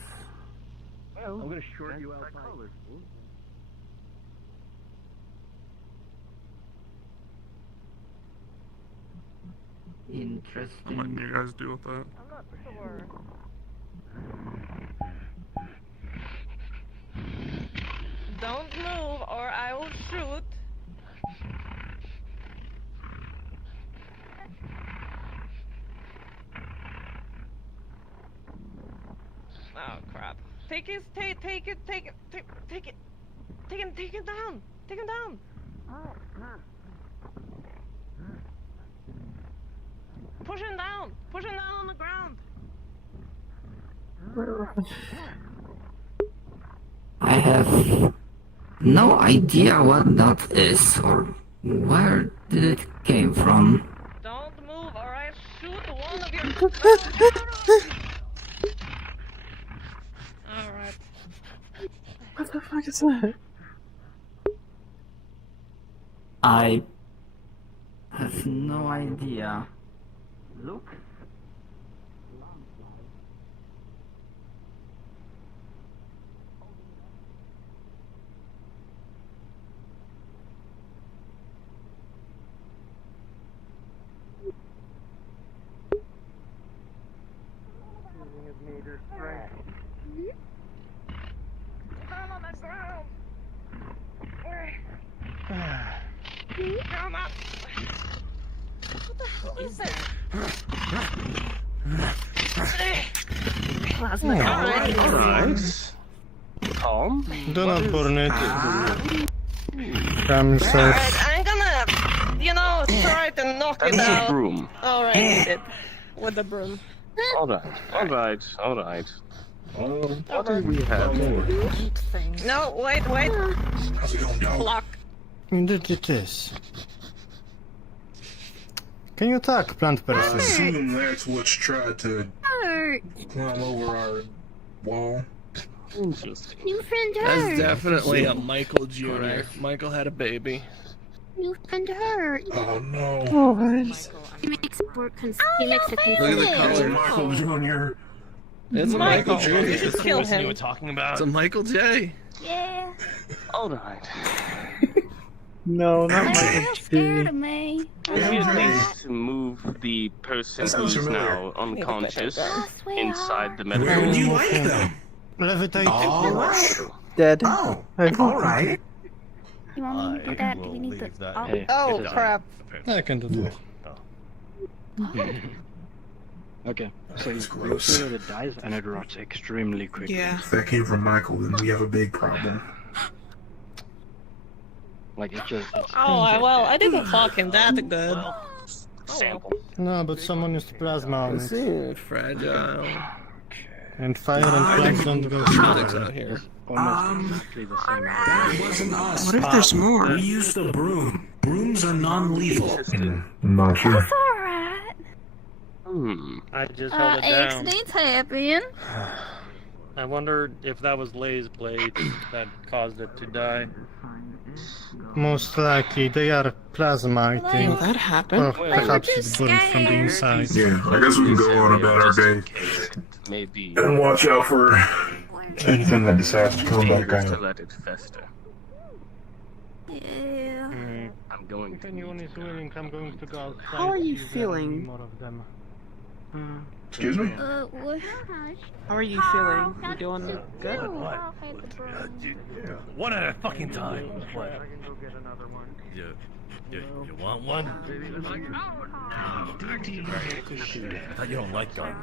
I'm gonna short you out. Interesting. I'm letting you guys deal with that. I'm not sure. Don't move or I will shoot. Oh crap. Take it down. Take him down. Push him down on the ground. I have no idea what that is or where did it came from. Don't move or I shoot one of your... Alright. What the fuck is that? I have no idea. Look. Down on the ground. Come up. What the hell is that? Plasma. Alright. Calm. Do not burn it. Calm yourself. Alright, I'm gonna, try to knock That it is a out. broom. Alright, we did. With the broom. Alright. What do we have? No, wait. Block. It is. Can you attack, plant I person? assume that's what's tried to climb over our wall. New friend That's hurt. definitely a Michael Jr. Michael had a baby. New friend hurt. Oh no. He makes it work. He makes it Look at the color. Michael Jr. It's a Michael Jr. Just kill Person you him. were talking about. It's a Michael J. Yeah. Alright. No, not You're Michael scared J. of me. We need to move the person who's now unconscious inside the medical Where would you room. like them? Levitate. Alright. Dead. Oh, I vote alright. You want me to do that? Do you need the... Oh, crap. I can do that. Okay, so That's you gross. see that it dies and it rots extremely quickly. Yeah. If that came from Michael, then we have a big problem. Like it just... It's Oh, well, I didn't fuck him that good. Sample. No, but someone used plasma on it. Fragile. And fire and flags don't go together. out here. Almost exactly the same. That wasn't us. What if there's more? We used a broom. Brooms are non-lethal. Not sure. That's alright. I just held it down. Accidents happen. I wondered if that was Lay's blade that caused it to die. Most likely, they are plasma, I think. That happened. Or perhaps it's burned from the inside. Yeah, I guess we can go on about our day. Maybe. And watch out for anything that decides to come back to out. let it fester. Yeah. I'm going If to anyone is willing, I'm going to go outside. How are you if there feeling? any more of them. Excuse me? What? How are you feeling? You doing good? One at a fucking time. You want one? I thought you don't like guns.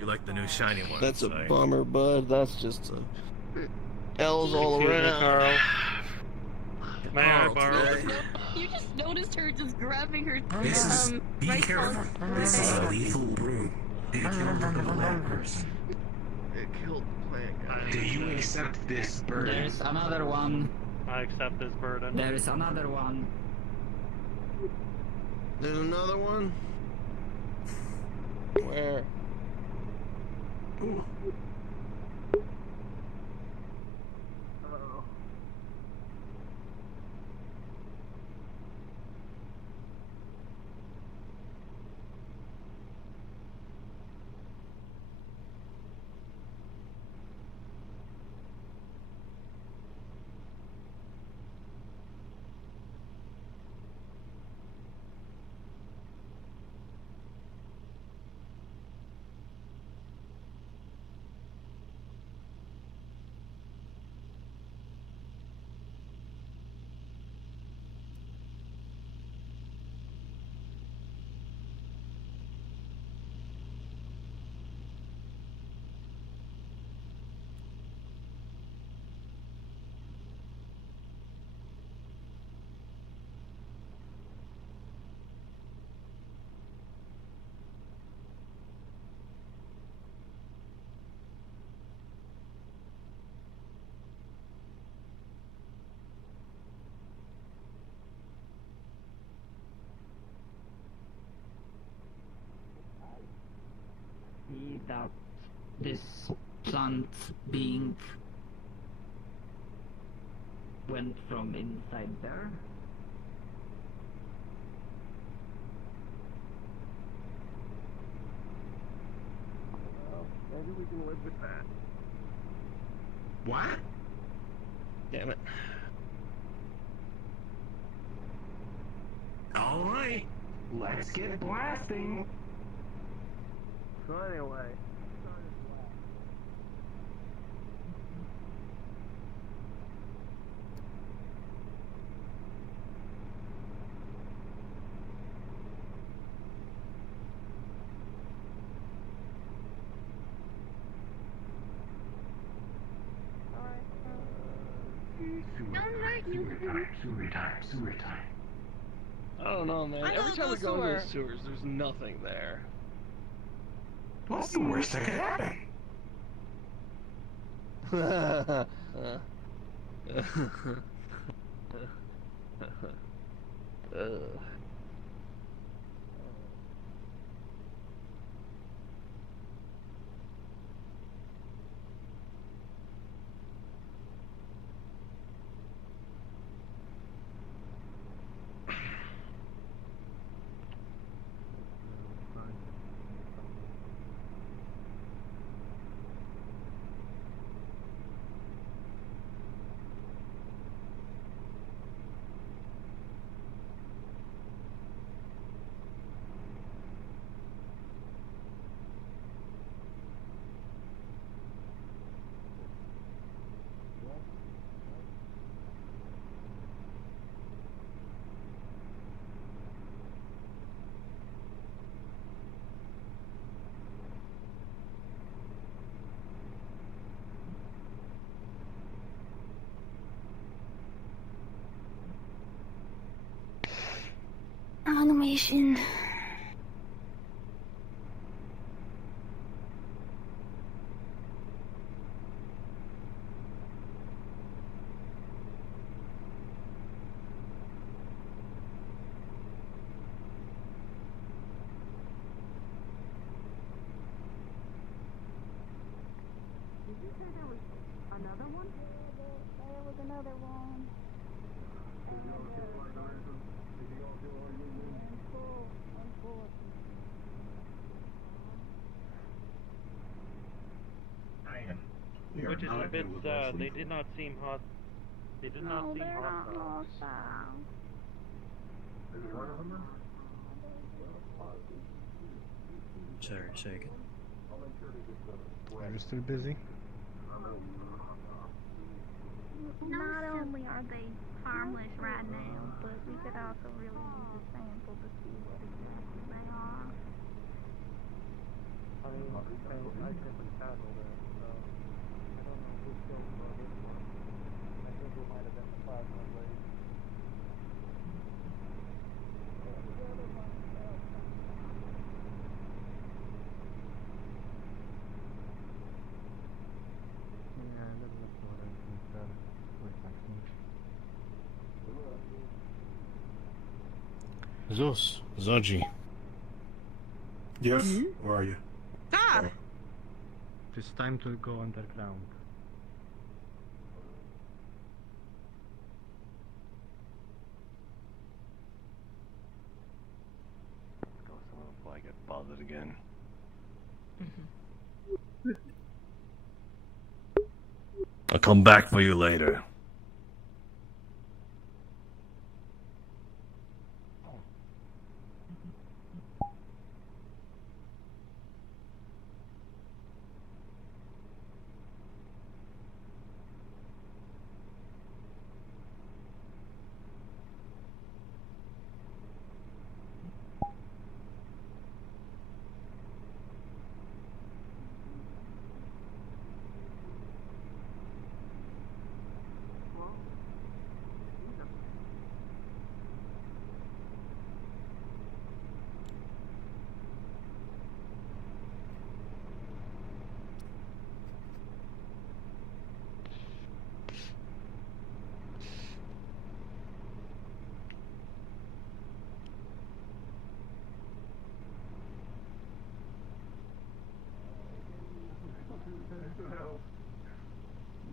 You like the new shiny one. That's a right? bummer, bud. That's just a L's all Excuse me, around. Carl. May I borrow? You just noticed her just grabbing her. Be careful. This is a lethal broom. It killed the plant person. It killed the plant guy. Do you accept this burden? There's another one. I accept this burden. There is another one. There's another one? Where? See that this plant being went from inside there. Maybe we can live with that. What? Damn it. All right. Let's get blasting. So anyway. Sewer time. I don't know, man. I Every know time we the go into the sewer. sewers, there's nothing there. What's the worst that could happen? Animation. sure there was another one? There was another one. Which is a bit sad. They did not seem hot. They did not seem hostile. Sorry, say again. Are you still busy? Not only are they harmless right now, but we could also really use a sample to see what exactly they are. I mean, I couldn't tackle that, so I don't know who killed this one. I think it might have been the plasma blade. Yeah, that's what I think that was actually. Zeus, Zoji. Yes? Where are you? Ah! It's time to go underground. Let's go somewhere before I get bothered again. I'll come back for you later.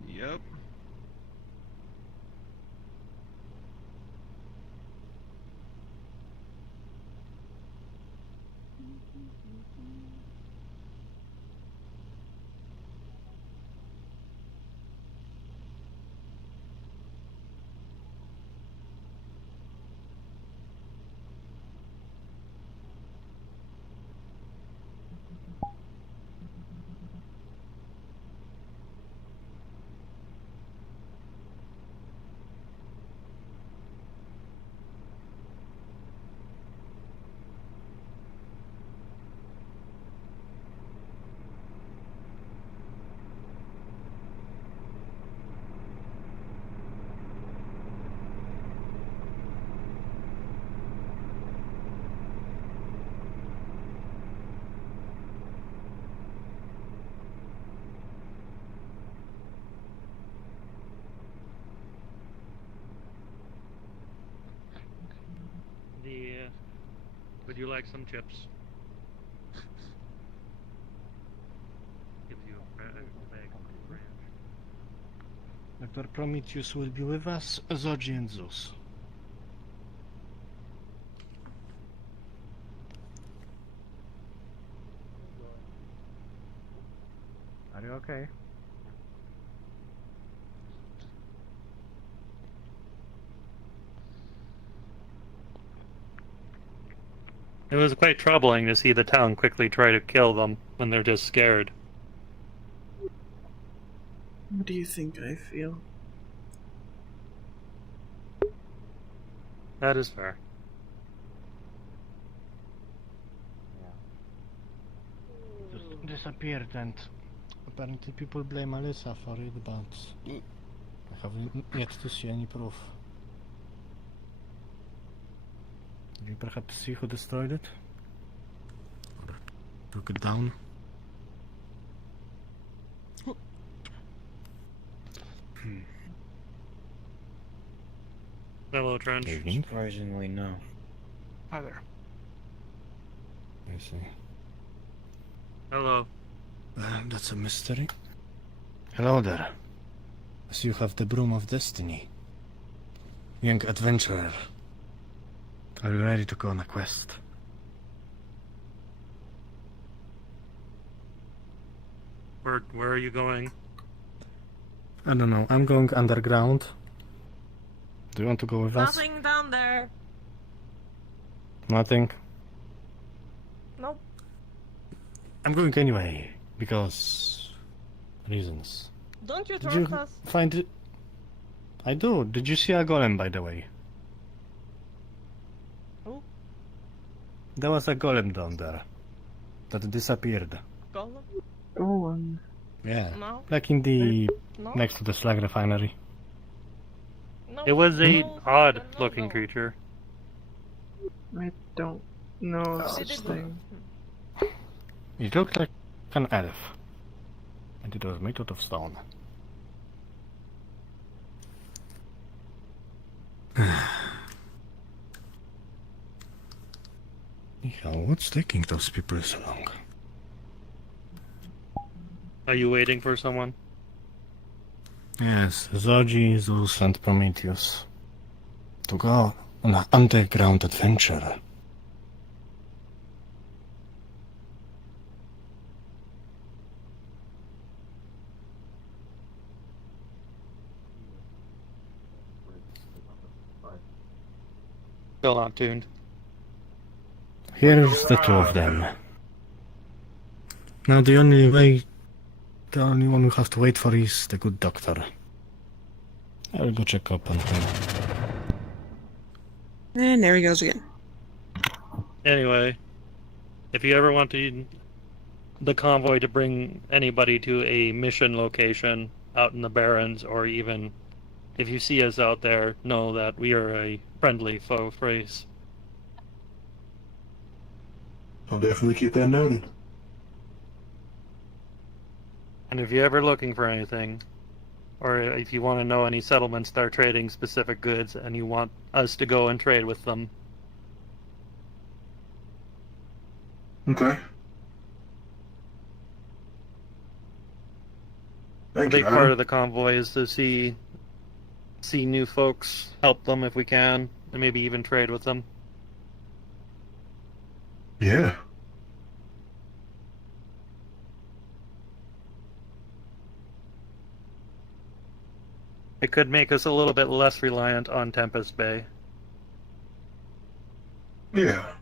Yep. Would you like some chips? Gives you a bag of ranch. Dr. Prometheus will be with us, Zoji and Zeus. Are you okay? It was quite troubling to see the town quickly try to kill them when they're just scared. What do you think I feel? That is fair. Just disappeared, and apparently people blame Alyssa for it, but I haven't yet to see any proof. Did you perhaps see who destroyed it? Or took it down? Hello, Trench. Surprisingly, no. Hi there. I see. Hello. That's a mystery. Hello there. So you have the broom of destiny. Young adventurer. Are you ready to go on a quest? Where are you going? I don't know. I'm going underground. Do you want to go with us? Nothing down there. Nothing. Nope. I'm going anyway, because reasons. Don't you Did trust you us? find it? I do. Did you see a golem, by the way? Who? There was a golem down there that disappeared. Golem? Oh, Yeah. No. Like in the No. next to the slag refinery. No. It was a no, odd-looking no. creature. I don't know of Did such it- thing. It looked like an elf, and it was made out of stone. Yeah, what's taking those people so long? Are you waiting for someone? Yes, Zoji, Zeus, and Prometheus. To go on an underground adventure. Still not tuned. Here's the two of them. Now the only one we have to wait for is the good doctor. I'll go check up on him. And there he goes again. Anyway, if you ever want the convoy to bring anybody to a mission location out in the Barrens, or even if you see us out there, know that we are a friendly foe race. I'll definitely keep that noted. And if you're ever looking for anything, or if you want to know any settlements that are trading specific goods and you want us to go and trade with them, Okay. a Thank big you, part Adam. of the convoy is to see new folks, help them if we can, and maybe even trade with them. Yeah. It could make us a little bit less reliant on Tempest Bay. Yeah.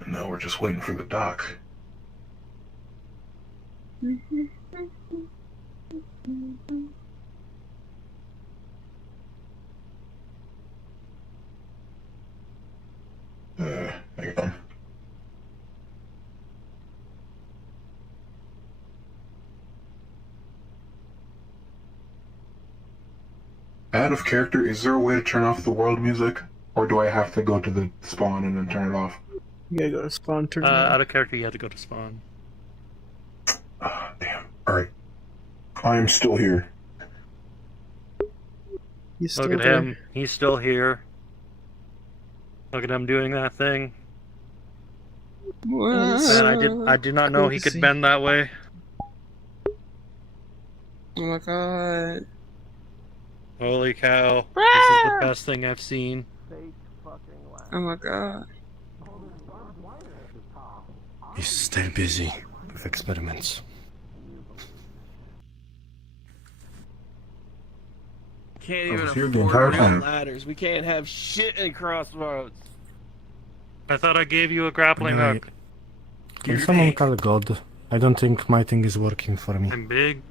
And now we're just waiting for the dock. Hang on. Out of character, is there a way to turn off the world music? Or do I have to go to the spawn and then turn it off? You gotta go to spawn turn. it Out on. of character, you have to go to spawn. Damn. Alright. I am still here. He's Look still at there. him. He's still here. Look at him doing that thing. Man, I did not know he could bend that way. Oh my god. Holy cow. This is the best thing I've seen. Oh my god. He's still busy with experiments. Can't I even was here the afford entire real time. ladders. We can't have shit in Crossroads. I thought I gave you a grappling Anyway, hook. Can someone call God? I don't think my thing is working for me. I'm big.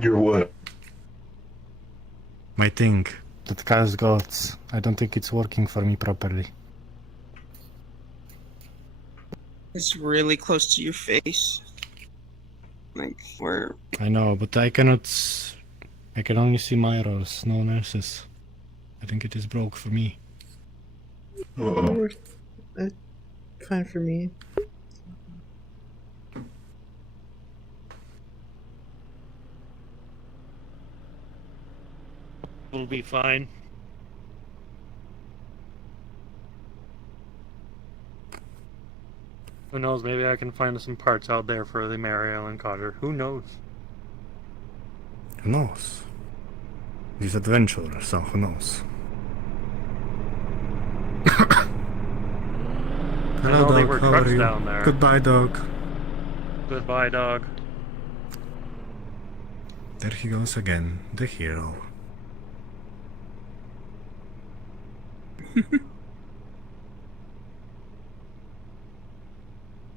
You're what? My thing that calls gods. I don't think it's working for me properly. It's really close to your face. Like, where... I know, but I cannot. I can only see mirrors, no one else's. I think it is broke for me. Fine for me. It'll be fine. Who knows, maybe I can find some parts out there for the Mary Ellen Carter. Who knows? Who knows? He's adventurer, so who knows? I Hello, know they dog. were How trucks are you? down there. Goodbye, dog. Goodbye, dog. There he goes again, the hero.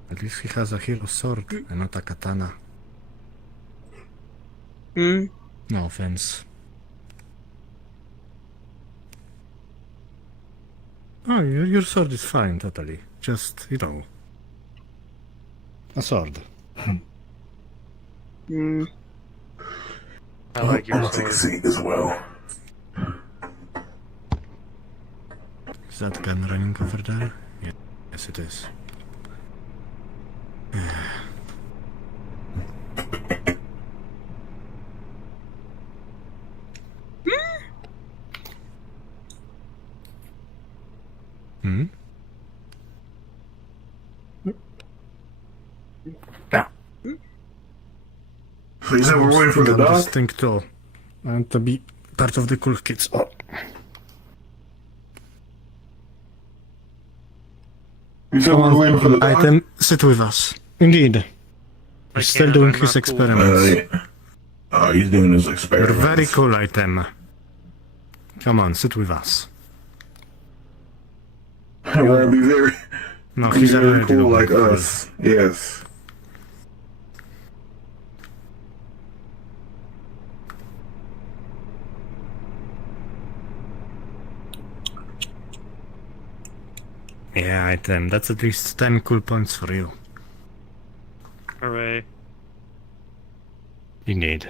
At least he has a hero sword and not a katana. No offense. Oh, your sword is fine, totally. Just, you know, a sword. I like your I'll take a sword. seat as well. Is that gun running over there? Yes, it is. Hmm? So you said we're waiting for the This dog? thing too. I want to be part of the cool kids. Oh. You said Come we're on, waiting for the dog? item, sit with us. Indeed. He's still doing his cool. experiments. Oh, he's doing his You're experiments. very cool, item. Come on, sit with us. I want to be very, No, he's very already cool doing like cool. us. Yes. Yeah, item. That's at least 10 cool points for you. Hooray. Indeed.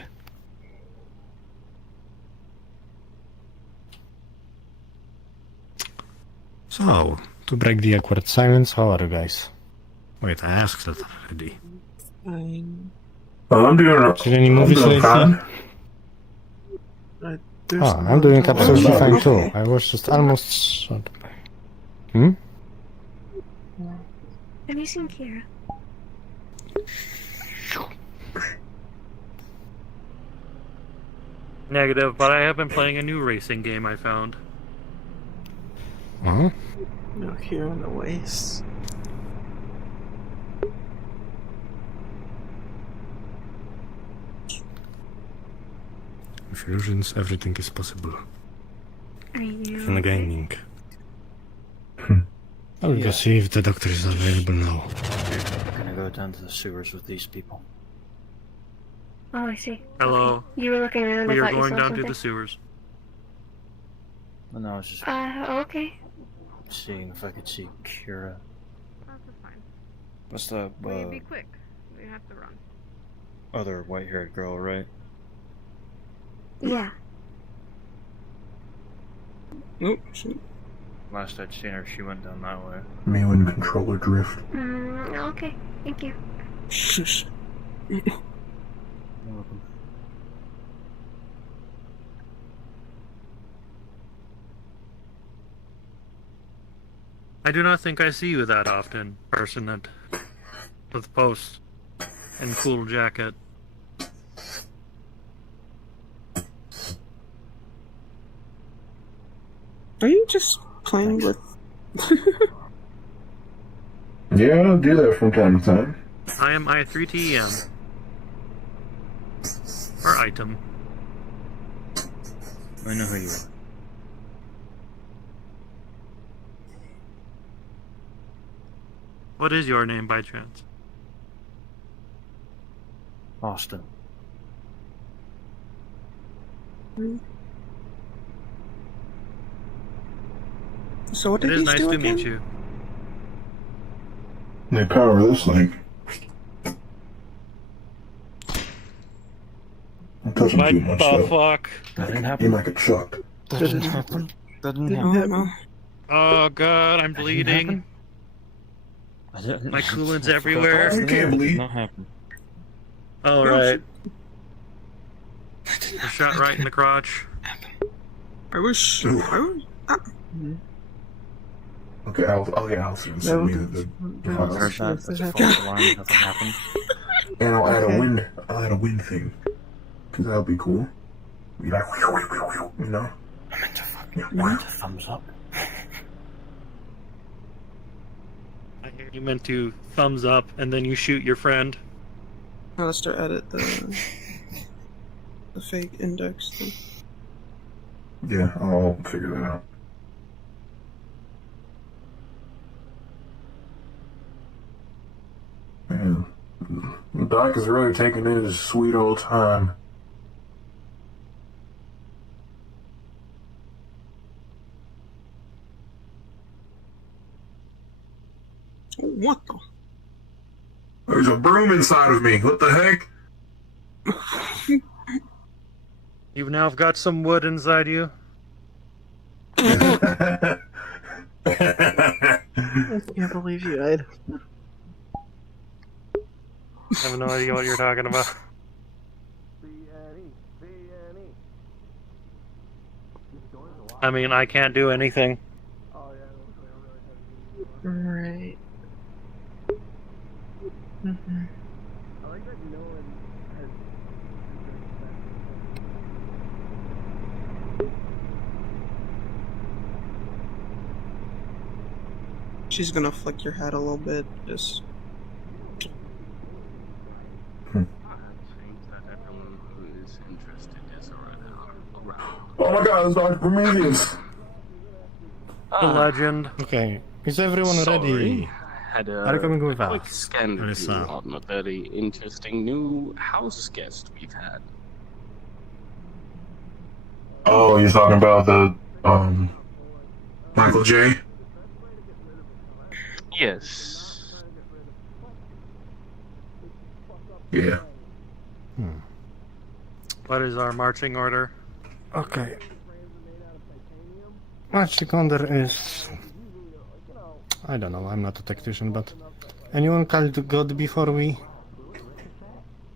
So, to break the awkward silence, how are you guys? Wait, I asked that already. Fine. Well, I'm doing. Seen any movies lately? fine. I'm doing absolutely fine too. I was just almost... Hmm? Have you seen Kira? Negative, but I have been playing a new racing game I found. Huh? No hero in the waste. With illusions, everything is possible. Are you Even gaming. I'll go see if the doctor is available now. I'm gonna go down to the sewers with these people. Oh, I see. Hello. Okay. You were looking around. We I are thought you going saw down something. to the sewers. Well, no, I was just Okay. seeing if I could see Kira. That's fine. What's the We be quick. We have to run. other white-haired girl, right? Yeah. Nope. Shoot. Last I'd seen her, she went down that way. Me when controller drift. Okay. Thank you. Shush. You're welcome. I do not think I see you that often, person that with posts and cool jacket. Are you just playing with? Yeah, I'll do that from time to time. I am I3TEM. Or item. I know who you are. What is your name by chance? Austin. So what It did is these nice do to again? meet you. They power this thing. I'm touching What too much the stuff. fuck? That didn't happen. You're like a truck. That didn't happen. That didn't Didn't happen. happen. Oh god, I'm bleeding. I didn't- My coolant's I forgot everywhere. that You can't did bleed. not happen. Oh right. You're shot right in the crotch. I wish. I Okay, I'll get Alyssa and send me the I heard that. That's a false alarm. Nothing happened. And I'll add a wind thing. Cause that'll be cool. Be like, you know? I meant to thumbs up. I hear you meant to thumbs up and then you shoot your friend. I'll just edit the fake index thing. Yeah, I'll figure that out. Man, Doc is really taking his sweet old time. What the? There's a broom inside of me. What the heck? You've now got some wood inside you. I can't believe you died. I have no idea what you're talking about. I mean, I can't do anything. Right. Mm-hmm. She's gonna flick your head a little bit, just. Oh my god, it's Dr. Prometheus! The legend. Okay, is everyone ready? Had Are you coming with quick us, scan Alyssa? on a very interesting new house guest we've had. Oh, you're talking about the, Michael J? Yes. Yeah. What is our marching order? Okay. Marching order is... I don't know, I'm not a tactician, but... Anyone called God before we...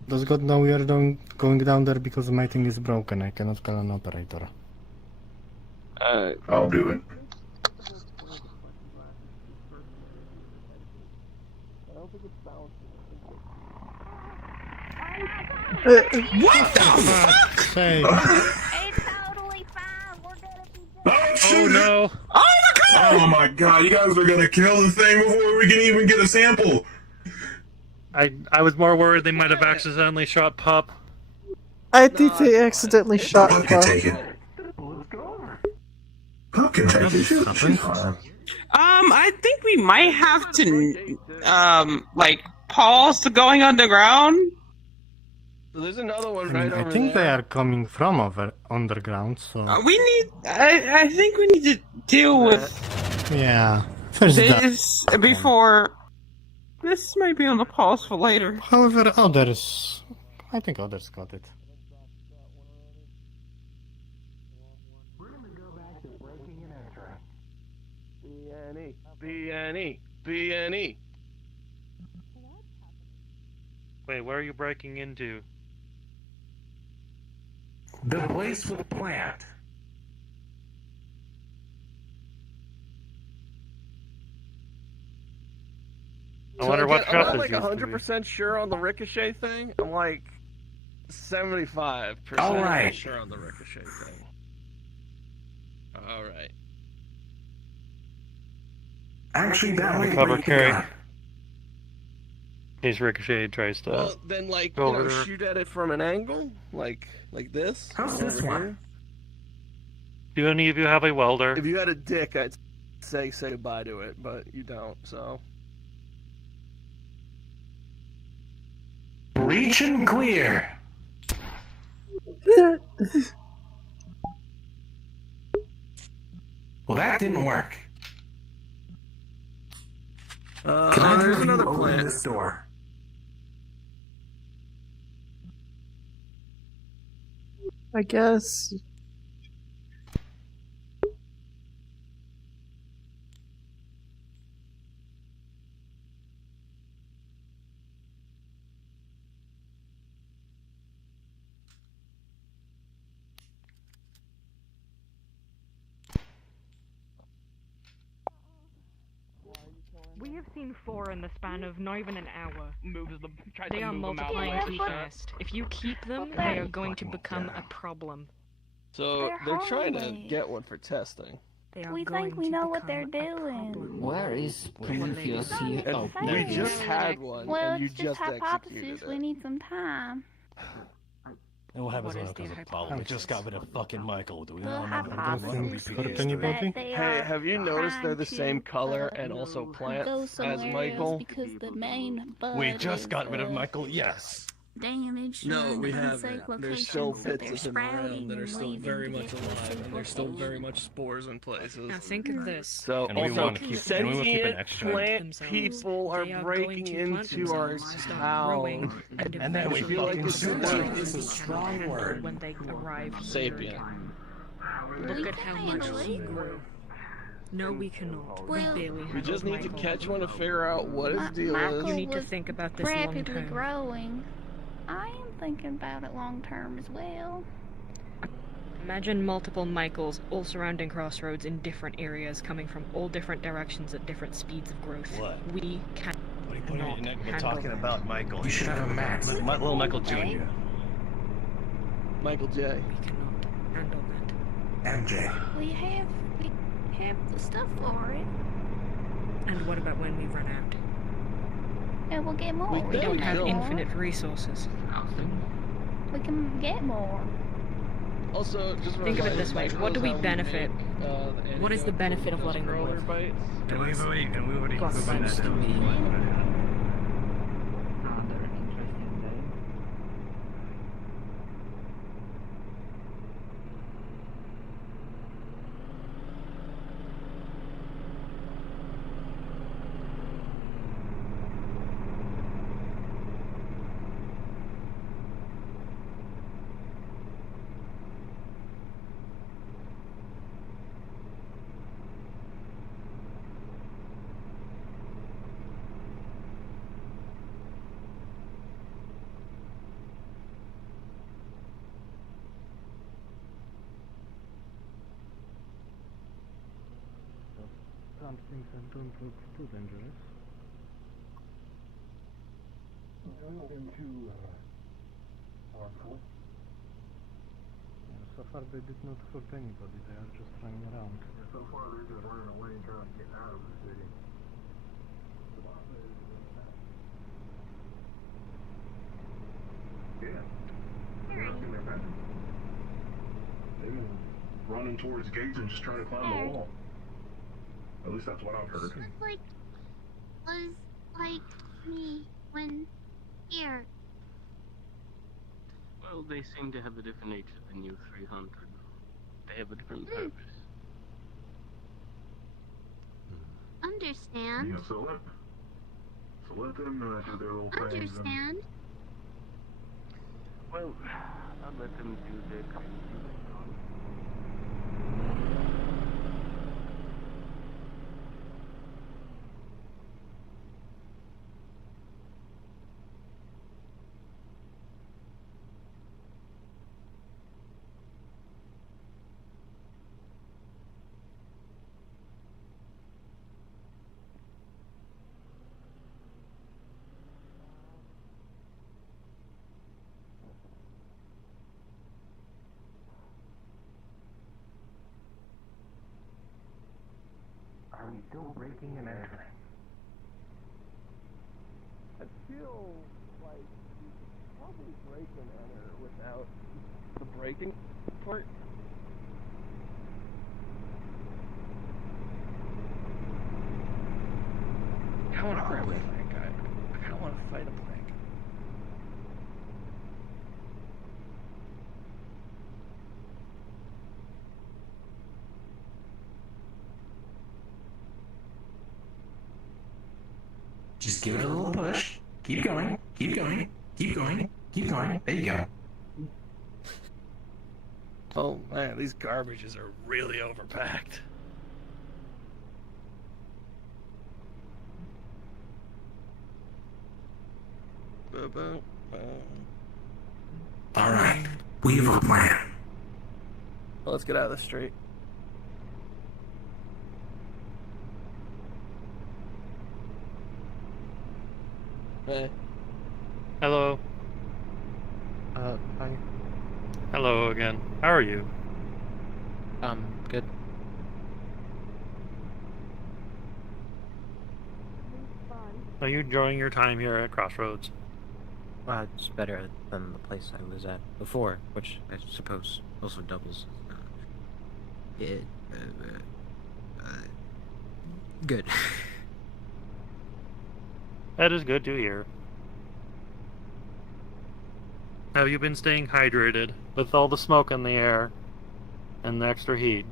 Does God know we are going down there because my thing is broken? I cannot call an operator. I'll do it. What the fuck? Say. Oh no! Oh my god! Oh my god, you guys are gonna kill the thing before we can even get a sample! I was more worried they might have accidentally shot Pup. I think they accidentally shot Pup can Pup. take it. Pup can take it. She's fine. I think we might have to, like, pause the going underground. There's another one I right mean, I over think there. they are coming from underground, so... We need, I think we need to deal with Yeah. First that. this before. This might be on the pause for later. However, others... I think others got it. BNE. Wait, where are you breaking into? The place with plant. I wonder what I'm shop not this like used to be. 100% sure on the ricochet thing. I'm like 75% All right. sure on the ricochet thing. All right. Actually, that might Cover break carry. it up. In case Ricochet tries to Well, then like go you over know, there. shoot at it from an angle, like this. How's this over one? here. Do any of you have a welder? If you had a dick, I'd say goodbye to it, but you don't. So Reach and clear. Well, that didn't work. Can I there's have another you open plant. this door? I guess. have seen 4 in the span of not even an hour. Tried They to are move 'em out multiplying of too the fast. If you keep them, they are going to become a problem. So they're trying to get one for testing. They are We going think we to know what become they're a doing. problem. Where is Prometheus That's here? what Oh, I'm there We he just is. had one, Well, and you it's just just executed hypothesis. it. We need some time. And what happens What when is it becomes the a problem? We just got rid of fucking Michael. Do we The not remember that? hypothesis Repeat is history. that they Hey, are have you noticed they're the trying same to, color and also go plants as somewhere else Michael? because the main bud We just is, got rid of Michael, yes. damaged No, and we unsafe haven't. There's still locations that bits they're of him sprouting around that are and still leaving very to much get to a alive, safe and there's still location. very much spores in places. Now think of this. So, And we also, want to keep- and we will keep an extra- sentient plant people are They are breaking going to plant into our themselves, start growing, town. and then we eventually feel like become it's something super- that it's a we strong cannot handle word. when they arrive here Sapient. again. We Look at can how much handle we it. grew. No, we cannot. Well, we barely We handled just need to Michael. catch one to figure out what his deal Michael is. You need to was think about this long rapidly term. growing. I am thinking about it long term as well. Imagine multiple Michaels all surrounding Crossroads in different areas, coming from all different directions at different speeds of growth. What? We can. What are you putting in your neck? We're handle talking them. about Michael. You should have a max. Little Michael Jr. Michael J. We cannot handle that. MJ. We have the stuff for it, And what about when we run out? and we'll get more. We We don't have don't. infinite resources. We can get more. Also, just Think of it remind this way, what do we how benefit? make, What is the benefit of letting them roller live? bites. And we've already Plus, Seems to be rather interesting day. Some things that don't look too dangerous. Nothing too harmful. Yeah, so far they did not hurt anybody, they are just running around. Yeah, so far they're just running away and trying to get out of the city. Yeah. They're not in their path. They've been running towards gates and just trying to climb the wall. At least that's what I've heard. Was like me when here. Well, they seem to have a different nature than you 300. They have a different purpose. Understand? Yeah, so let them do their little things. Understand? Well, I'll let them do their crazy thing. Are we still breaking and entering? I feel like you could probably break and enter without the breaking part. I kind of want to grab a plank. I kind of want to fight a plank. Just give it a little push. Keep going. Keep going. Keep going. Keep going. There you go. Oh man, these garbages are really overpacked. Alright. We have a plan. Let's get out of the street. Hello. Hi. Hello again. How are you? Good. Are you enjoying your time here at Crossroads? It's better than the place I was at before, which I suppose also doubles. It, good. That is good to hear. Have you been staying hydrated? With all the smoke in the air and the extra heat,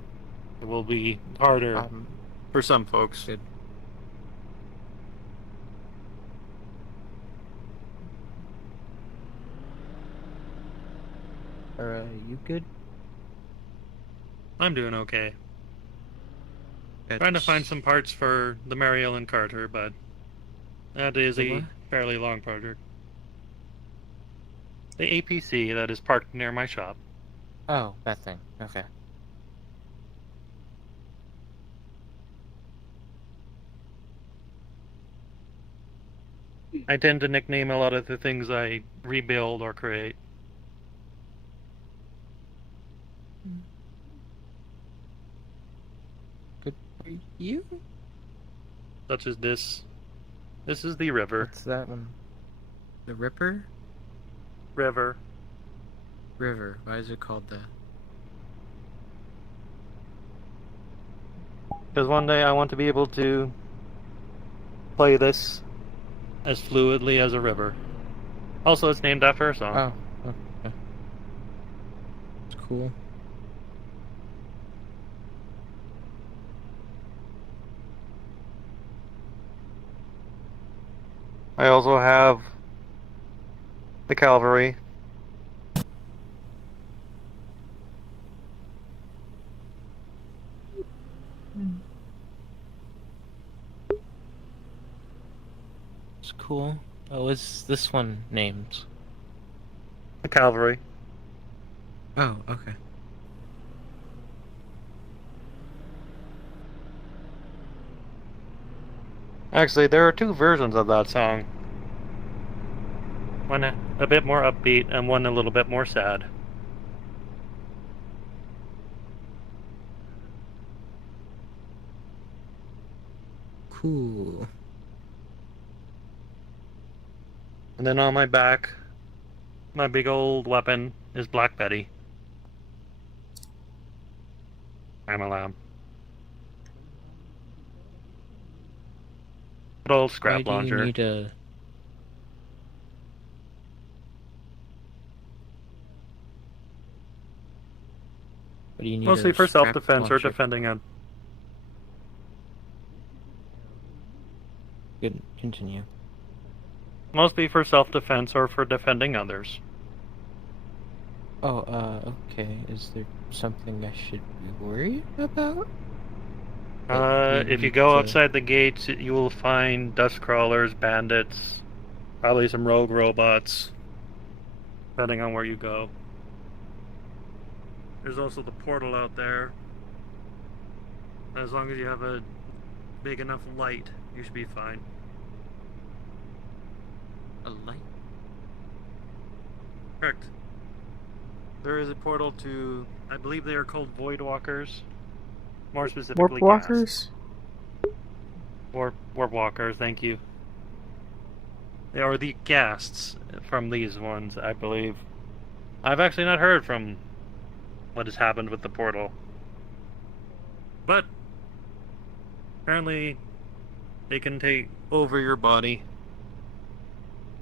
it will be harder for some folks. Good. Are you good? I'm doing okay. Trying to find some parts for the Mary Ellen Carter, but that is The a what? fairly long project. The APC that is parked near my shop. Oh, that thing. Okay. I tend to nickname a lot of the things I rebuild or create. Good for you? Such as this. This is the river. What's that one? The Ripper? River. River. Why is it called that? Because one day I want to be able to play this as fluidly as a river. Also, it's named after a song. Oh, okay. It's cool. I also have the cavalry. It's cool. Oh, is this one named? The cavalry. Oh, okay. Actually, there are two versions of that song. One a bit more upbeat and one a little bit more sad. Cool. And then on my back, my big old weapon is Black Betty. I'm a lamb. Good old scrap Why launcher. do you need a... What do you need Mostly a for scrap self-defense or launcher? defending a... Good, continue. Mostly for self-defense or for defending others. Oh, okay. Is there something I should be worried about? If you go outside the gates, you will find dust crawlers, bandits, probably some rogue robots, depending on where you go. There's also the portal out there. As long as you have a big enough light, you should be fine. A light? Correct. There is a portal to, I believe they are called Void Walkers. More specifically, Warp walkers? Warp walkers, thank you. They are the ghasts from these ones, I believe. I've actually not heard from what has happened with the portal. But apparently they can take over your body.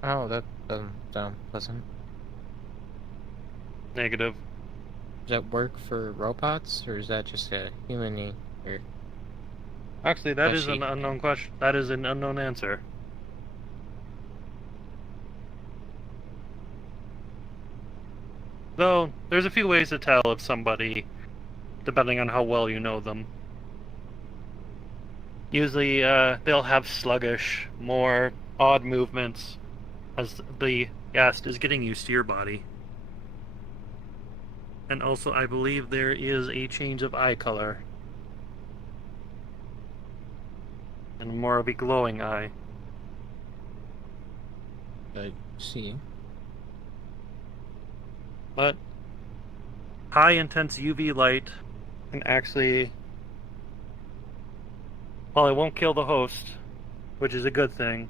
Oh, that doesn't sound pleasant. Negative. Does that work for robots, or is that just a human or... Actually, that is an fleshy? unknown question. That is an unknown answer. Though, there's a few ways to tell if somebody, depending on how well you know them. Usually, they'll have sluggish, more odd movements as the guest is getting used to your body. And also, I believe there is a change of eye color. And more of a glowing eye. I see. But high intense UV light can actually, while it won't kill the host, which is a good thing,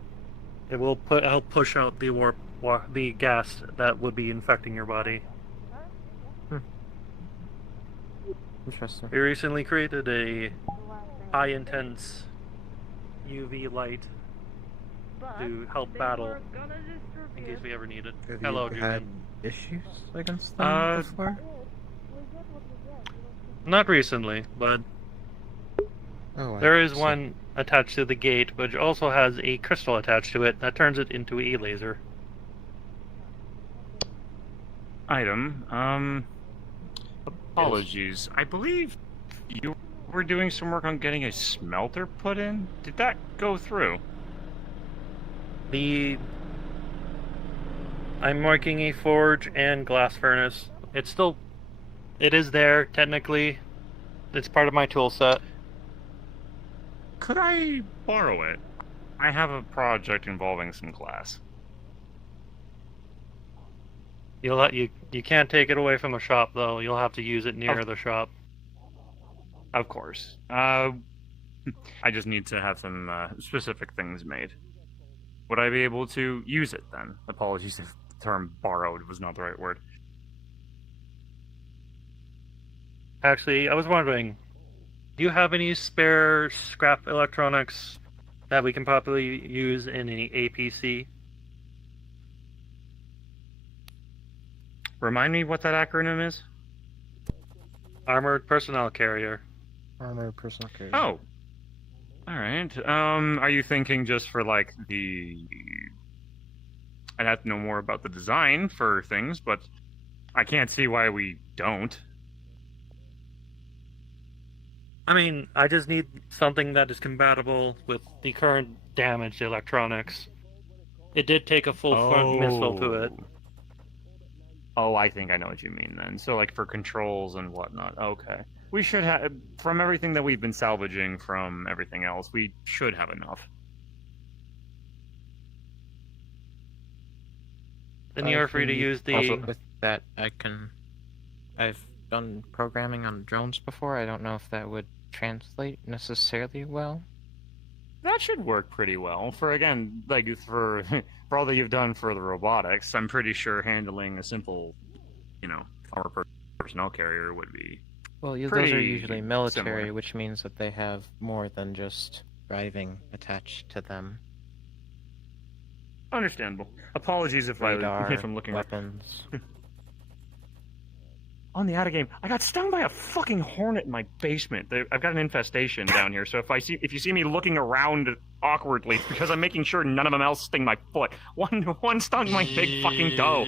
it will help push out the gas that would be infecting your body. Interesting. We recently created a high intense UV light to help battle in case we ever need it. Have Hello, you Julian. had issues against them before? Not recently, but Oh, there is see. one attached to the gate, which also has a crystal attached to it that turns it into a laser. Item. Apologies. I believe you were doing some work on getting a smelter put in. Did that go through? I'm working a forge and glass furnace. It is there, technically. It's part of my tool set. Could I borrow it? I have a project involving some glass. You can't take it away from the shop, though. You'll have to use it near the shop. Of course. I just need to have some specific things made. Would I be able to use it then? Apologies if the term borrowed was not the right word. Actually, I was wondering, do you have any spare scrap electronics that we can properly use in any APC? Remind me what that acronym is? Armored Personnel Carrier. Armored personnel carrier. Oh. Alright. Are you thinking just for, like, I'd have to know more about the design for things, but I can't see why we don't. I mean, I just need something that is compatible with the current damaged electronics. It did take a full front missile to it. Oh, I think I know what you mean then. So, like, for controls and whatnot. Okay. We should have, from everything that we've been salvaging from everything else, we should have enough. Then you're free to use the... Also, with that, I've done programming on drones before. I don't know if that would translate necessarily well. That should work pretty well. For, again, like, for all that you've done for the robotics, I'm pretty sure handling a simple, armor personnel carrier would be Well, those are usually military, similar. which means that they have more than just driving attached to them. Understandable. Apologies if Radar, if I'm looking weapons. On the out of game, I got stung by a fucking hornet in my basement. I've got an infestation down here, so if you see me looking around awkwardly, it's because I'm making sure none of them else sting my foot. One stung my big fucking toe.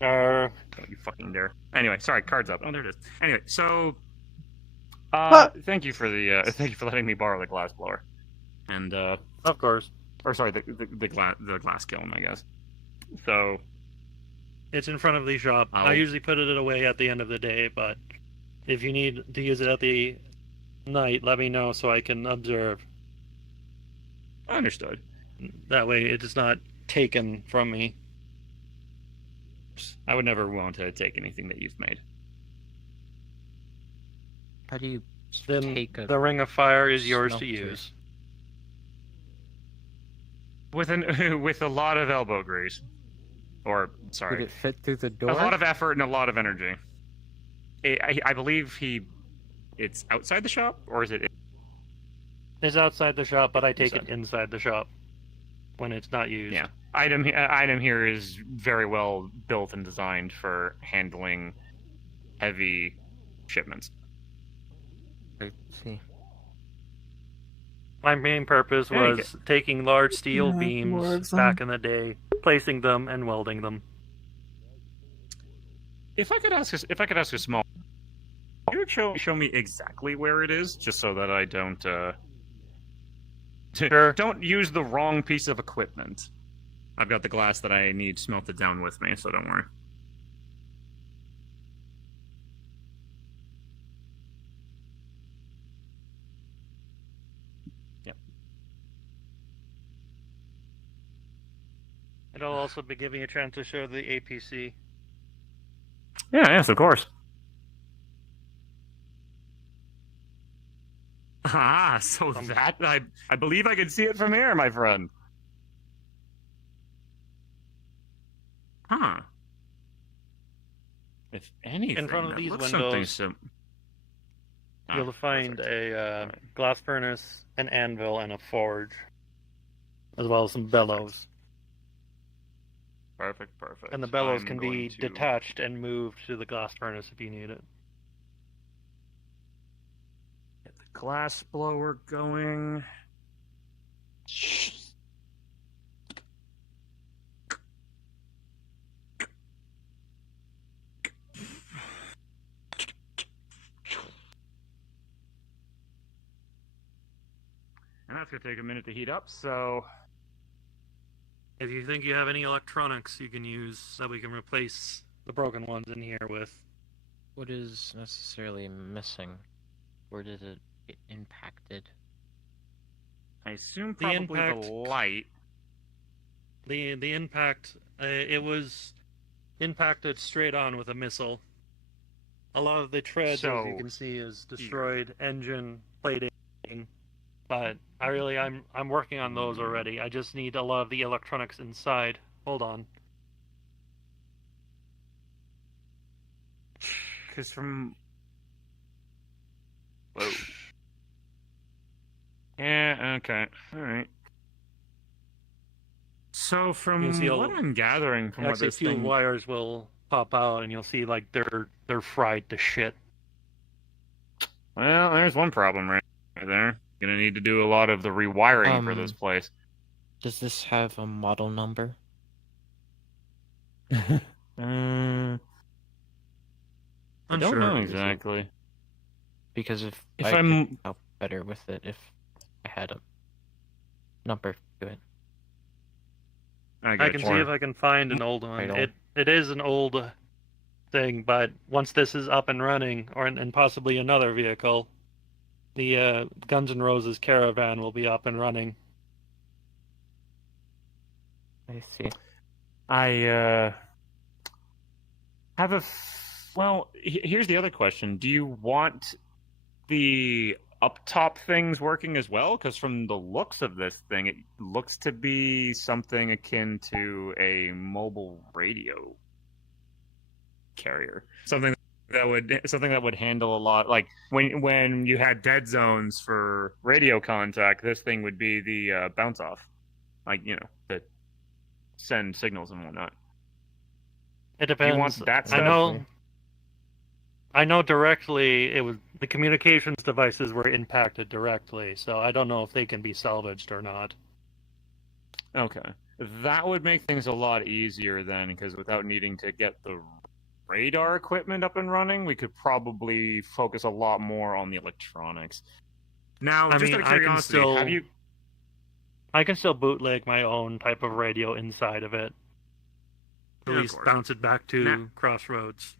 Don't you fucking dare. Anyway, sorry, cards up. Oh, there it is. Anyway, so thank you for letting me borrow the glass blower. And of course. Or sorry, the glass kiln, I guess. So it's in front of the shop. I usually put it away at the end of the day, but if you need to use it at the night, let me know so I can observe. Understood. That way it is not taken from me. I would never want to take anything that you've made. How do you take the Ring of Fire is yours to use. With a lot of elbow grease. Or, sorry. Would it fit through the door? A lot of effort and a lot of energy. I believe it's outside the shop, or is it? It's outside the shop, but I take it inside the shop when it's not used. Yeah. Item here is very well built and designed for handling heavy shipments. I see. My main purpose was taking large steel beams back in the day, placing them and welding them. If I could ask a small, can you show me exactly where it is, just so that I don't don't use the wrong piece of equipment. I've got the glass that I need smelted down with me, so don't worry. It'll also be giving you a chance to show the APC. Yeah, yes, of course. Ah, so that I believe I can see it from here, my friend. Huh. If anything, In front of that these looks something windows, you'll find a glass furnace, an anvil, and a forge, as well as some bellows. Perfect, perfect. And the bellows I'm can going be to- detached and moved to the glass furnace if you need it. Get the glass blower going. And that's going to take a minute to heat up, so... If you think you have any electronics you can use that we can replace the broken ones in here with. What is necessarily missing? Where did it get impacted? I assume The probably impact- the light. The impact, it was impacted straight on with a missile. A lot of the treads, as you So, can see, is destroyed engine plating. But I'm working on those already. I just need a lot of the electronics inside. Hold on. Because from... Whoa. Yeah, okay. Alright. So from You'll see what I'm gathering from what actually, a this few thing... wires will pop out, and you'll see like they're fried to shit. Well, there's one problem right there. Gonna need to do a lot of the rewiring for this place. Does this have a model number? I don't know Unsure. exactly. Because if If I I'm- could help better with it if I had a number to it. I can see if I can find an old one. It is an old thing, but once this is up and running, and possibly another vehicle, the Guns N' Roses caravan will be up and running. I see. I have a... Well, here's the other question. Do you want the up-top things working as well? Because from the looks of this thing, it looks to be something akin to a mobile radio carrier. Something that would handle a lot, like when you had dead zones for radio contact, this thing would be the bounce off, like that send signals and whatnot. It depends. You want that stuff? I know directly it was the communications devices were impacted directly, so I don't know if they can be salvaged or not. Okay, that would make things a lot easier then, because without needing to get the radar equipment up and running, we could probably focus a lot more on the electronics. Now, I just mean, out of curiosity, have you... I can still bootleg my own type of radio inside of it. At Yeah, of least course. bounce it back to Now- Crossroads.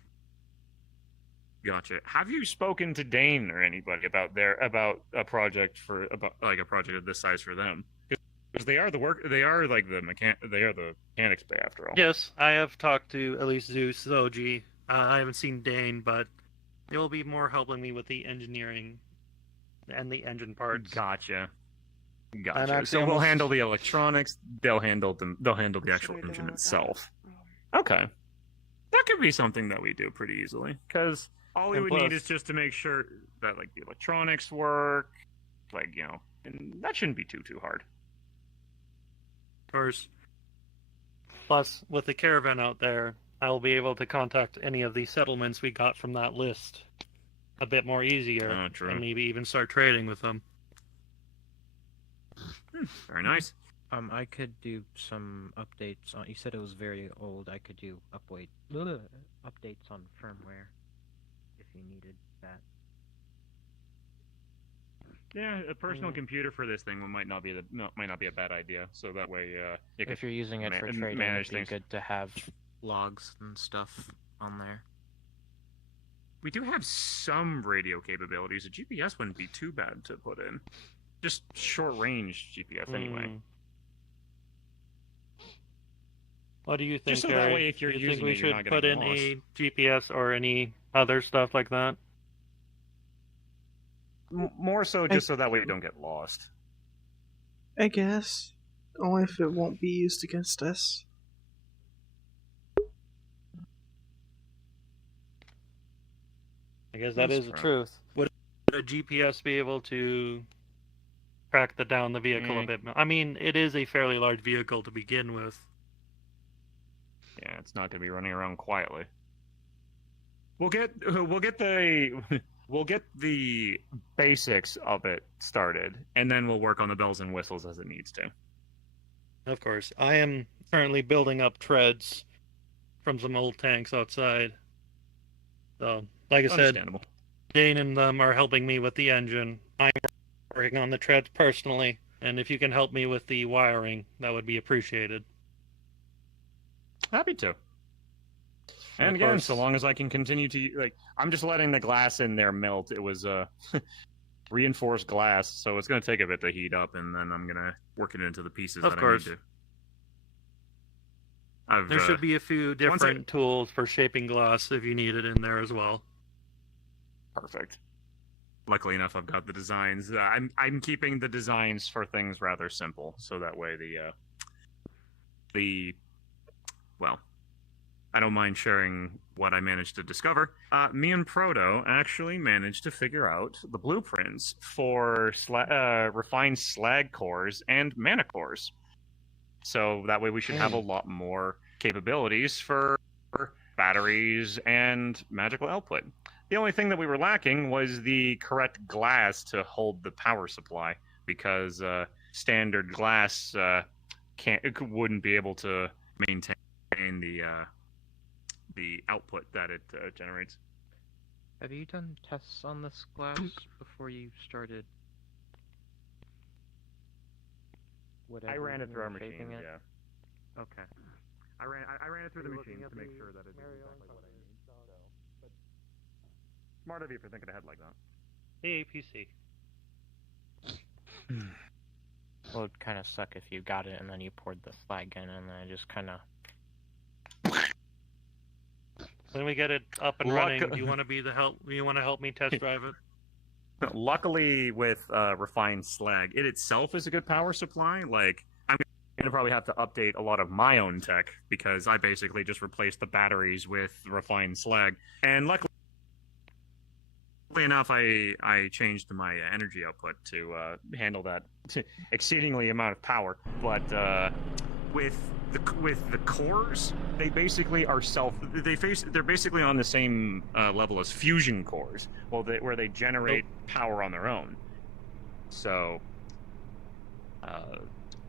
Gotcha. Have you spoken to Dane or anybody about a project of this size for them? Because they are the Mechanics Bay after all. Yes, I have talked to at least Zeus, Zoji. I haven't seen Dane, but they will be more helping me with the engineering and the engine parts. Gotcha. I'm Gotcha. actually So we'll almost- handle the electronics. They'll handle the actual engine itself. Okay. That could be something that we do pretty easily. Because all we And would need plus- is just to make sure that the electronics work, and that shouldn't be too hard. Of course. Plus, with the caravan out there, I will be able to contact any of the settlements we got from that list a bit more easier, Oh, true. and maybe even start trading with them. Very nice. I could do some updates on. You said it was very old. I could do updates on firmware if you needed that. Yeah, a personal computer for this thing might not be a bad idea. So that way, you If you're using it for trading, manage it'd be things. good to have logs and stuff on there. We do have some radio capabilities. A GPS wouldn't be too bad to put in. Just short range GPS anyway. What do you think, Just so Gary? that way, if you're do you using think we it, you're should not put getting in lost. a GPS or any other stuff like that? More so just so that way you don't get lost. I guess. Only if it won't be used against us. I guess that That's is the true. truth. Would a GPS be able to track down the vehicle a bit? I mean, it is a fairly large vehicle to begin with. Yeah, it's not going to be running around quietly. We'll get the we'll get the basics of it started, and then we'll work on the bells and whistles as it needs to. Of course. I am currently building up treads from some old tanks outside. So, like I said, Understandable. Dane and them are helping me with the engine. I'm working on the treads personally, and if you can help me with the wiring, that would be appreciated. Happy to. And Of again, course. so long as I can continue to I'm just letting the glass in there melt. It was reinforced glass, so it's going to take a bit to heat up, and then I'm going to work it into the pieces Of that course. I need to. There should be a few different tools for shaping glass if you need it in there as well. Perfect. Luckily enough, I've got the designs. I'm keeping the designs for things rather simple, so that way well, I don't mind sharing what I managed to discover. Me and Proto actually managed to figure out the blueprints for refined slag cores and mana cores. So that way we should have a lot more capabilities for batteries and magical output. The only thing that we were lacking was the correct glass to hold the power supply, because standard glass wouldn't be able to maintain the output that it generates. Have you done tests on this glass before you started? I ran it through our shaping machines, it? yeah. Okay. I ran it through the machines to make sure that it did exactly what I need. But smart of you for thinking ahead like that. Hey, APC. Well, it'd kind of suck if you got it and then you poured the slag in and then it just kind of... When we get it up and running, do you want to be the help? Do you want to help me test drive it? Luckily, with refined slag, it itself is a good power supply. Like, I'm going to probably have to update a lot of my own tech, because I basically just replaced the batteries with refined slag. And luckily enough, I changed my energy output to handle that exceedingly amount of power. But with the cores, they basically are they're basically on the same level as fusion cores, where they generate power on their own. So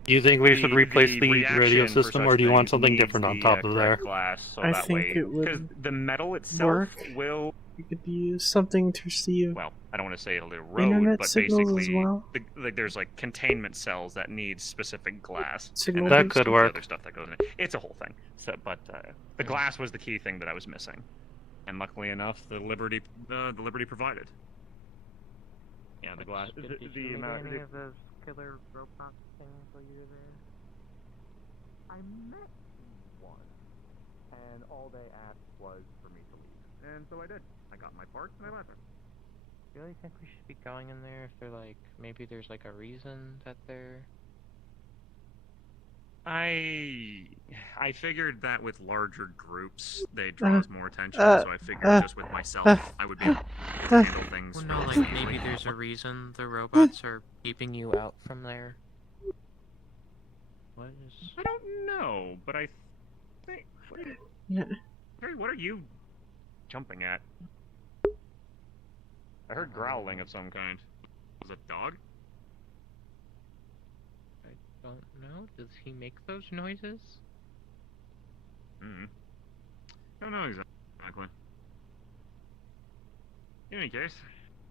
Do you think we should replace the radio reaction for system, such or do you want things something needs different on the, top of there? correct glass, so I that think way, it would because the metal itself work. will. You could use something to receive. Well, I don't want to say it'll erode, internet but signals basically, as well. there's like containment cells that need specific glass. Signal and That then could the work. Other stuff that goes in it. It's a whole thing. So, but the glass was the key thing that I was missing, and luckily enough, the Liberty provided. Yeah, the glass. Did The you amount. make any of those killer robot things while you were there? I met one, and all they asked was for me to leave. And so I did. I got my parts and I left. You really think we should be going in there if they're like, maybe there's like a reason that they're... I figured that with larger groups, they draws more attention, so I figured just with myself, I would be able to handle things. Well, no, like maybe there's a reason the robots are keeping you out from there. What is... I don't know, but I think... Yeah. Harry, what are you jumping at? I heard growling of some kind. Was it a dog? I don't know. Does he make those noises? Don't know exactly. In any case.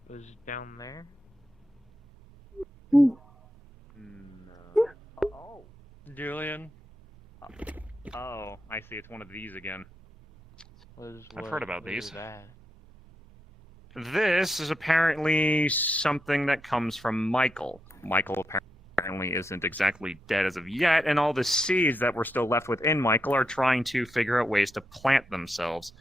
Was down there? No. Oh. Julian? Oh, I see. It's one of these again. I've What heard about was these. that? This is apparently something that comes from Michael. Michael apparently apparently isn't exactly dead as of yet, and all the seeds that were still left within Michael are trying to figure out ways to plant themselves.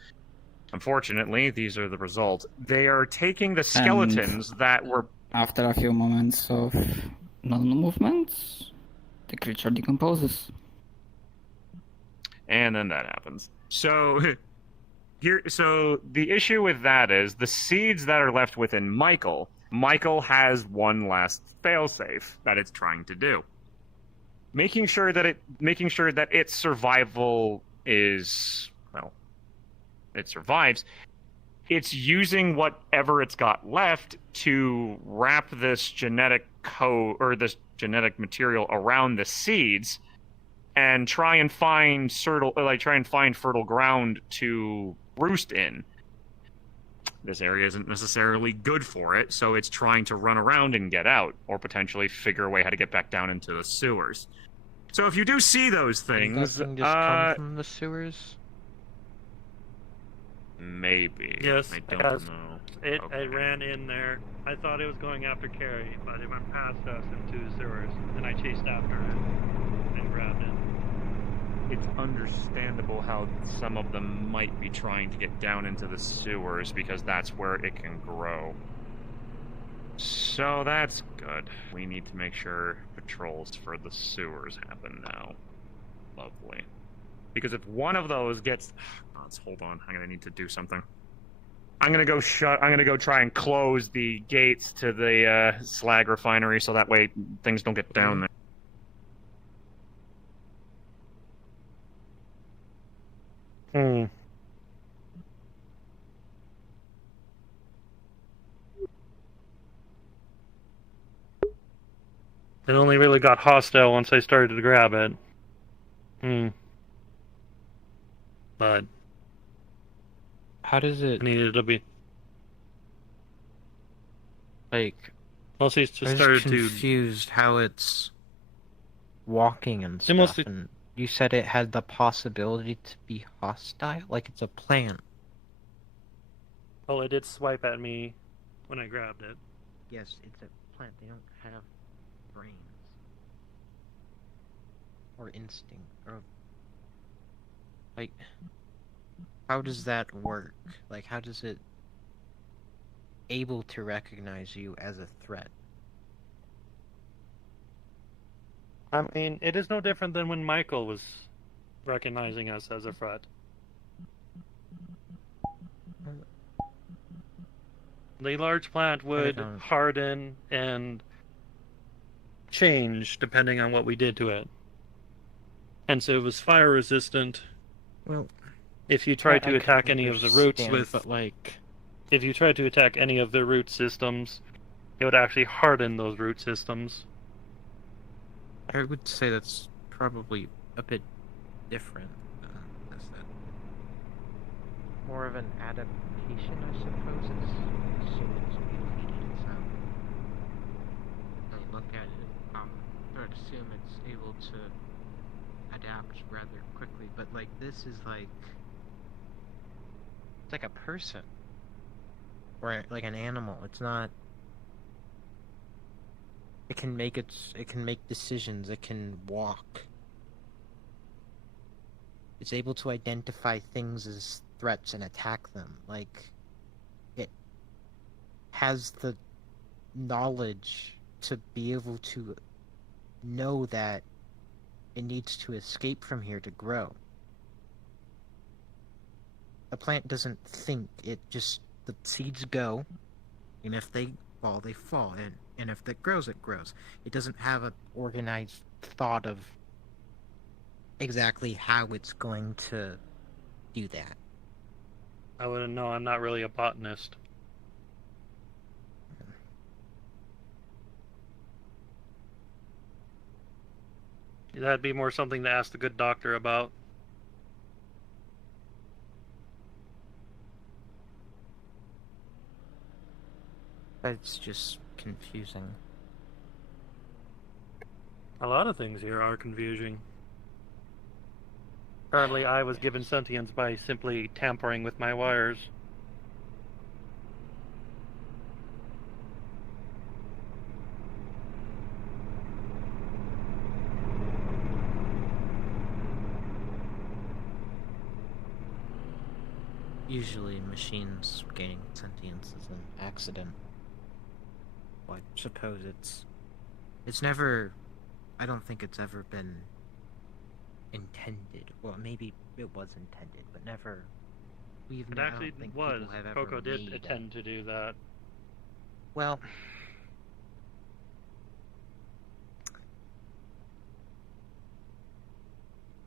Unfortunately, these are the results. They are taking the skeletons that were... After a few moments of normal movements, the creature decomposes. And then that happens. So the issue with that is the seeds that are left within Michael has one last failsafe that it's trying to do. Making sure that its survival is, well, it survives. It's using whatever it's got left to wrap this genetic code or this genetic material around the seeds and try and find fertile ground to roost in. This area isn't necessarily good for it, so it's trying to run around and get out, or potentially figure a way how to get back down into the sewers. So if you do see those things, Doesn't just come from the sewers? Maybe. Yes, I don't know. It ran in there. I thought it was going after Carrie, but it went past us into the sewers, and I chased after it and grabbed it. It's understandable how some of them might be trying to get down into the sewers because that's where it can grow. So that's good. We need to make sure patrols for the sewers happen now. Lovely. Because if one of those gets... hold on, I'm gonna need to do something. I'm gonna go try and close the gates to the slag refinery so that way things don't get down there. It only really got hostile once I started to grab it. But how does it... I needed to be... Like... Well, she's just I was started confused how it's walking and stuff, and you said it had the possibility to be hostile? Like it's a plant. Well, it did swipe at me when I grabbed it. Yes, it's a plant. They don't have brains. Or instinct. Or... Like... How does that work? Like, how does it able to recognize you as a threat? I mean, it is no different than when Michael was recognizing us as a threat. The large plant would harden and change depending on what we did to it. And so it was fire resistant. Well, if you tried to I attack can any of the roots understand, with... but like... If you tried to attack any of the root systems, it would actually harden those root systems. I would say that's probably a bit different. Is that more of an adaptation, I suppose? It's assumed it's mutated, so when I look at it, I would assume it's able to adapt rather quickly. But like this is like it's like a person or like an animal. It's not. It can make decisions, it can walk. It's able to identify things as threats and attack them. Like, it has the knowledge to be able to know that it needs to escape from here to grow. A plant doesn't think, the seeds go, and if they fall, they fall, and if it grows, it grows. It doesn't have an organized thought of exactly how it's going to do that. I wouldn't know, I'm not really a botanist. That'd be more something to ask the good doctor about. It's just confusing. A lot of things here are confusing. Apparently I was given sentience by simply tampering with my wires. usually machines gaining sentience is an accident. Well, I suppose it's never. I don't think it's ever been intended. Well, maybe it was intended, but never. It I actually don't think was. people have ever Coco did made intend to do that. Well,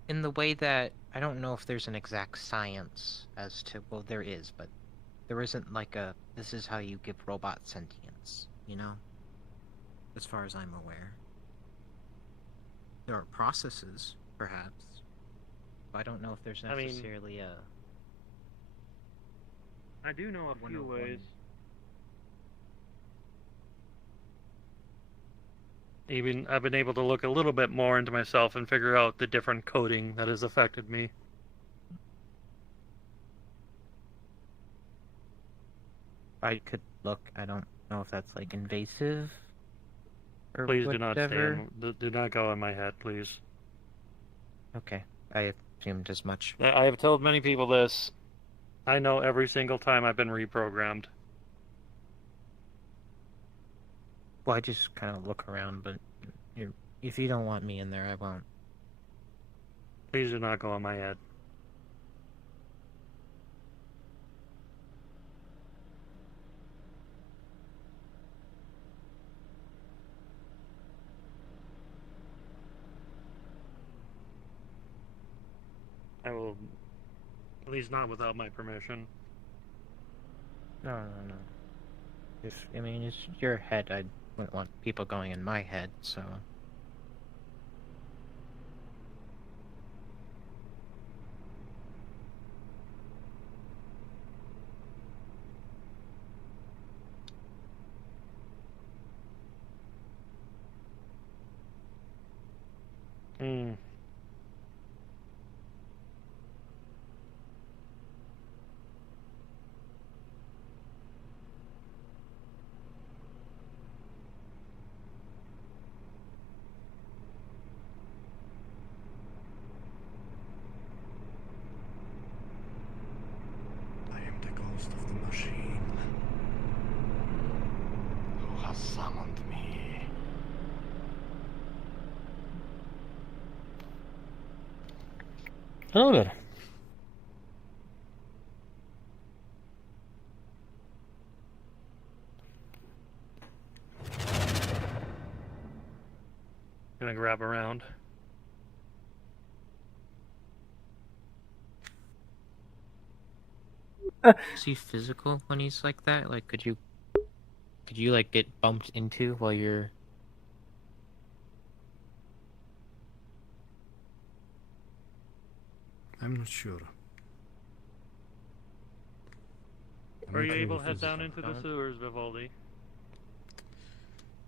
in the way that I don't know if there's an exact science as to, well, there is, but there isn't like a, this is how you give robot sentience, you know? As far as I'm aware. There are processes, perhaps, but I don't know if there's necessarily I do know a few ways. Even I've been able to look a little bit more into myself and figure out the different coding that has affected me. I could look. I don't know if that's like invasive. Or Please do not whatever. do not go in my head, please. Okay, I assumed as much. I have told many people this. I know every single time I've been reprogrammed. Well, I just kind of look around, but if you don't want me in there, I won't. Please do not go in my head. I will, at least not without my permission. No. I mean, it's your head. I wouldn't want people going in my head, so. I am the ghost of the machine. Who has summoned me? Hello there. Gonna grab around. Is he physical when he's like that? Like, could you like get bumped into while you're? I'm not sure. Were you able to head down into the sewers, Vivaldi?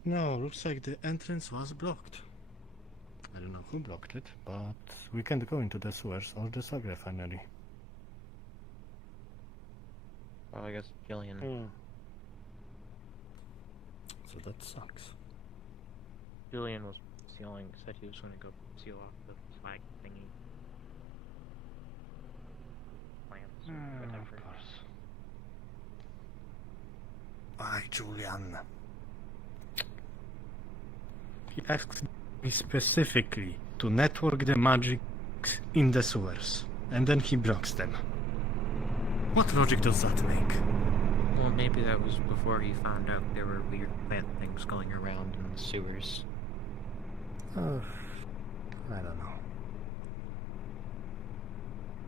No, looks like the entrance was blocked. I don't know who blocked it, but we can't go into the sewers or the sub refinery. Oh, I guess Jillian. So that sucks. Julian was sealing. Said he was going to go seal off the flag thingy. Plants or whatever. Of course. Why, Julian? He asked me specifically to network the magic in the sewers, and then he blocks them. What logic does that make? Well, maybe that was before he found out there were weird plant things going around in the sewers. Oh, I don't know.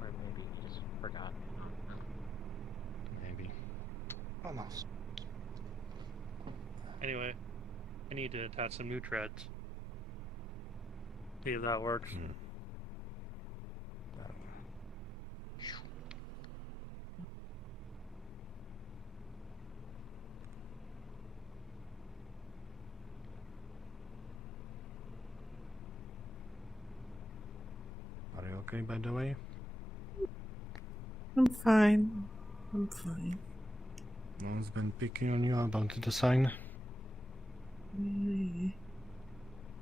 Or maybe he just forgot. I don't know. Maybe. Almost. Anyway, I need to attach some new treads. See if that works. Are you okay, by the way? I'm fine. I'm fine. No one's been picking on you about the sign?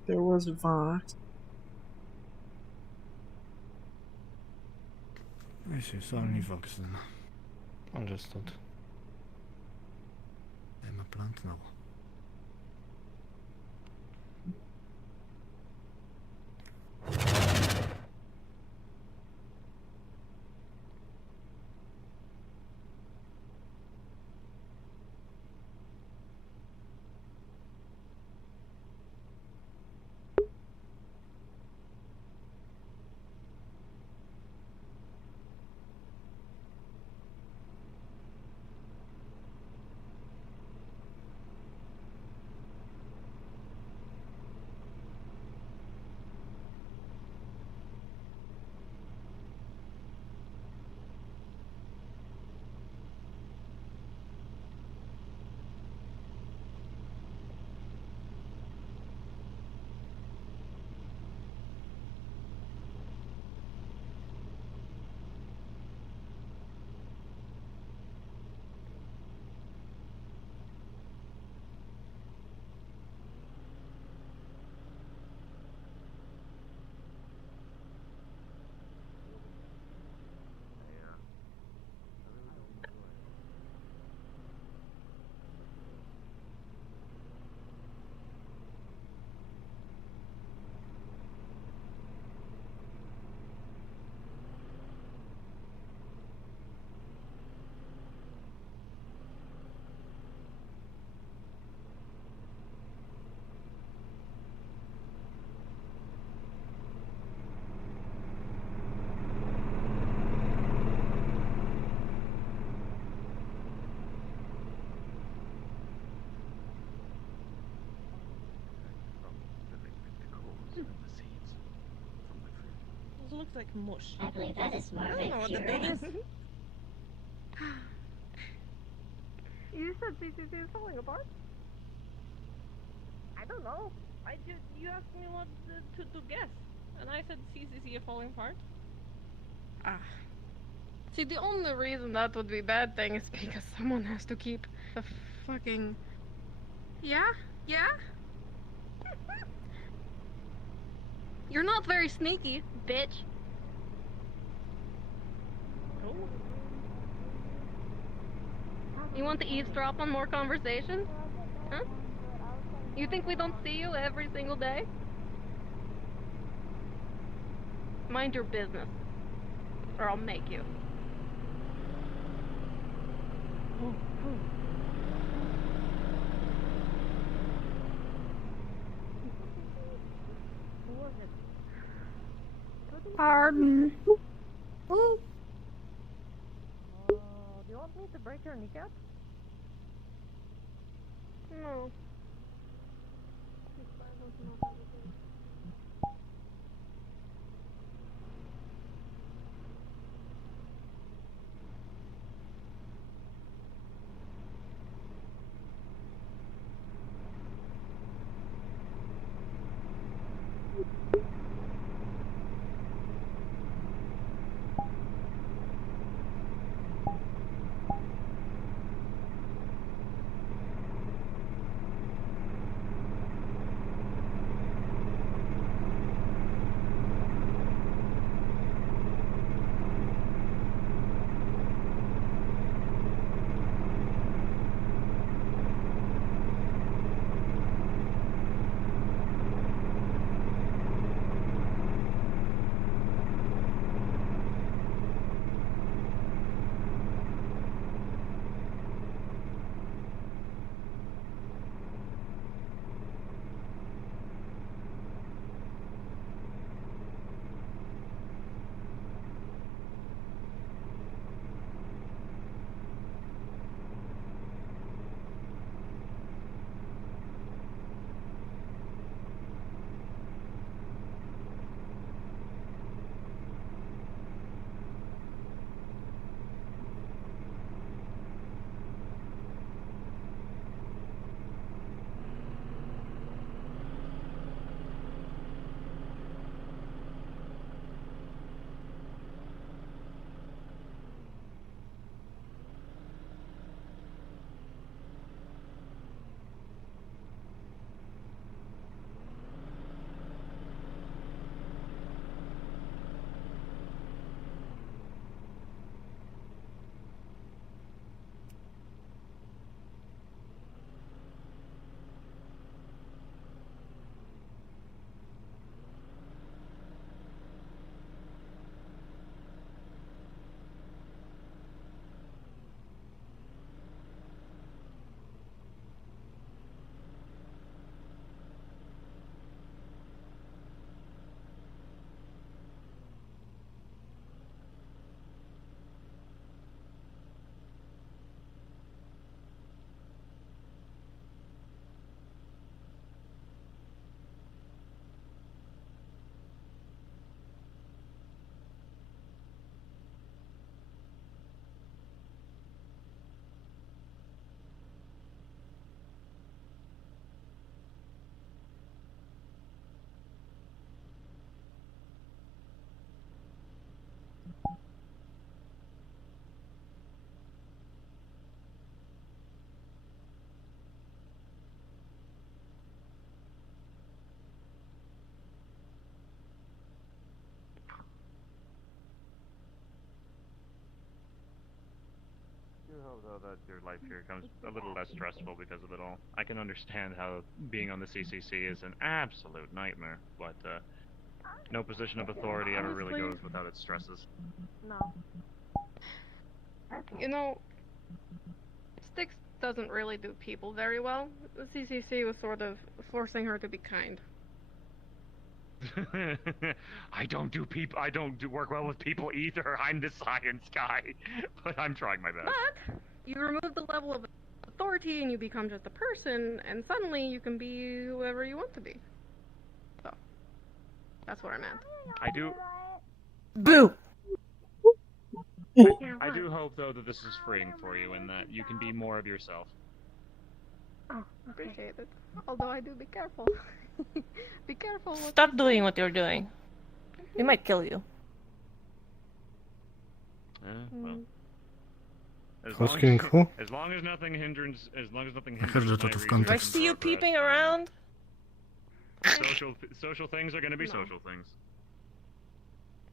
There was Vox. I see, it's only Vox then. Understood. I'm a plant now. This looks like mush. I believe that is more I don't know what to do curious. this. You said CCC is falling apart? I don't know. You asked me what to guess, and I said CCC is falling apart. Ah. See, the only reason that would be a bad thing is because someone has to keep the fucking... Yeah? Yeah? You're not very sneaky, bitch. Oh. You want to eavesdrop on more conversations? Huh? You think we don't see you every single day? Mind your business, or I'll make you. Pardon. Ooh. Do you want me to break your kneecap? No. though, that your life here becomes a little less stressful because of it all. I can understand how being on the CCC is an absolute nightmare, but no position of authority ever really Honestly- goes without its stresses. No. You know, Styx doesn't really do people very well. The CCC was sort of forcing her to be kind. I don't work well with people either. I'm the science guy, but I'm trying my best. But you remove the level of authority and you become just a person, and suddenly you can be whoever you want to be. So, that's what I meant. I do. Boo! I do hope though that this is freeing for you and that you can be more of yourself. Oh, appreciate it. Although I do be careful. Be careful. Stop doing what you're doing. They might kill you. Well. Asking who? As long as nothing hinders. As long as nothing I heard hinders. that out of Do I context. see you peeping around? Social things are gonna be social things.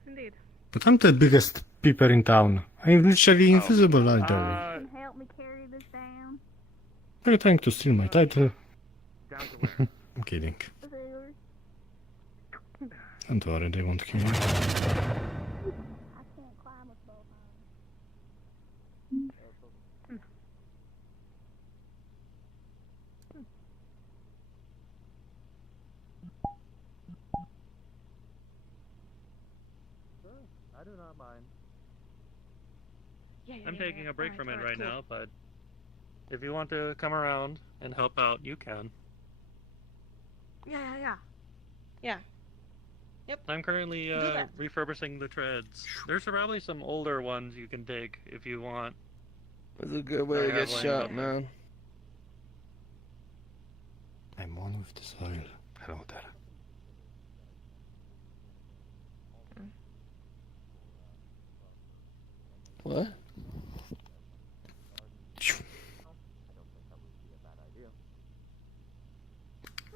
Indeed. But I'm the biggest peeper in town. I'm literally invisible, I don't. Help me carry this down. They're trying to steal my title. I'm kidding. Don't worry, they won't kill me. I do not mind. I'm taking a break from it right now, but if you want to come around and help out, you can. Yeah. Yep. I'm currently Do that. refurbishing the treads. There's probably some older ones you can take if you want. That's a good way to get shot, man. I'm one with the soil. Hello there. What?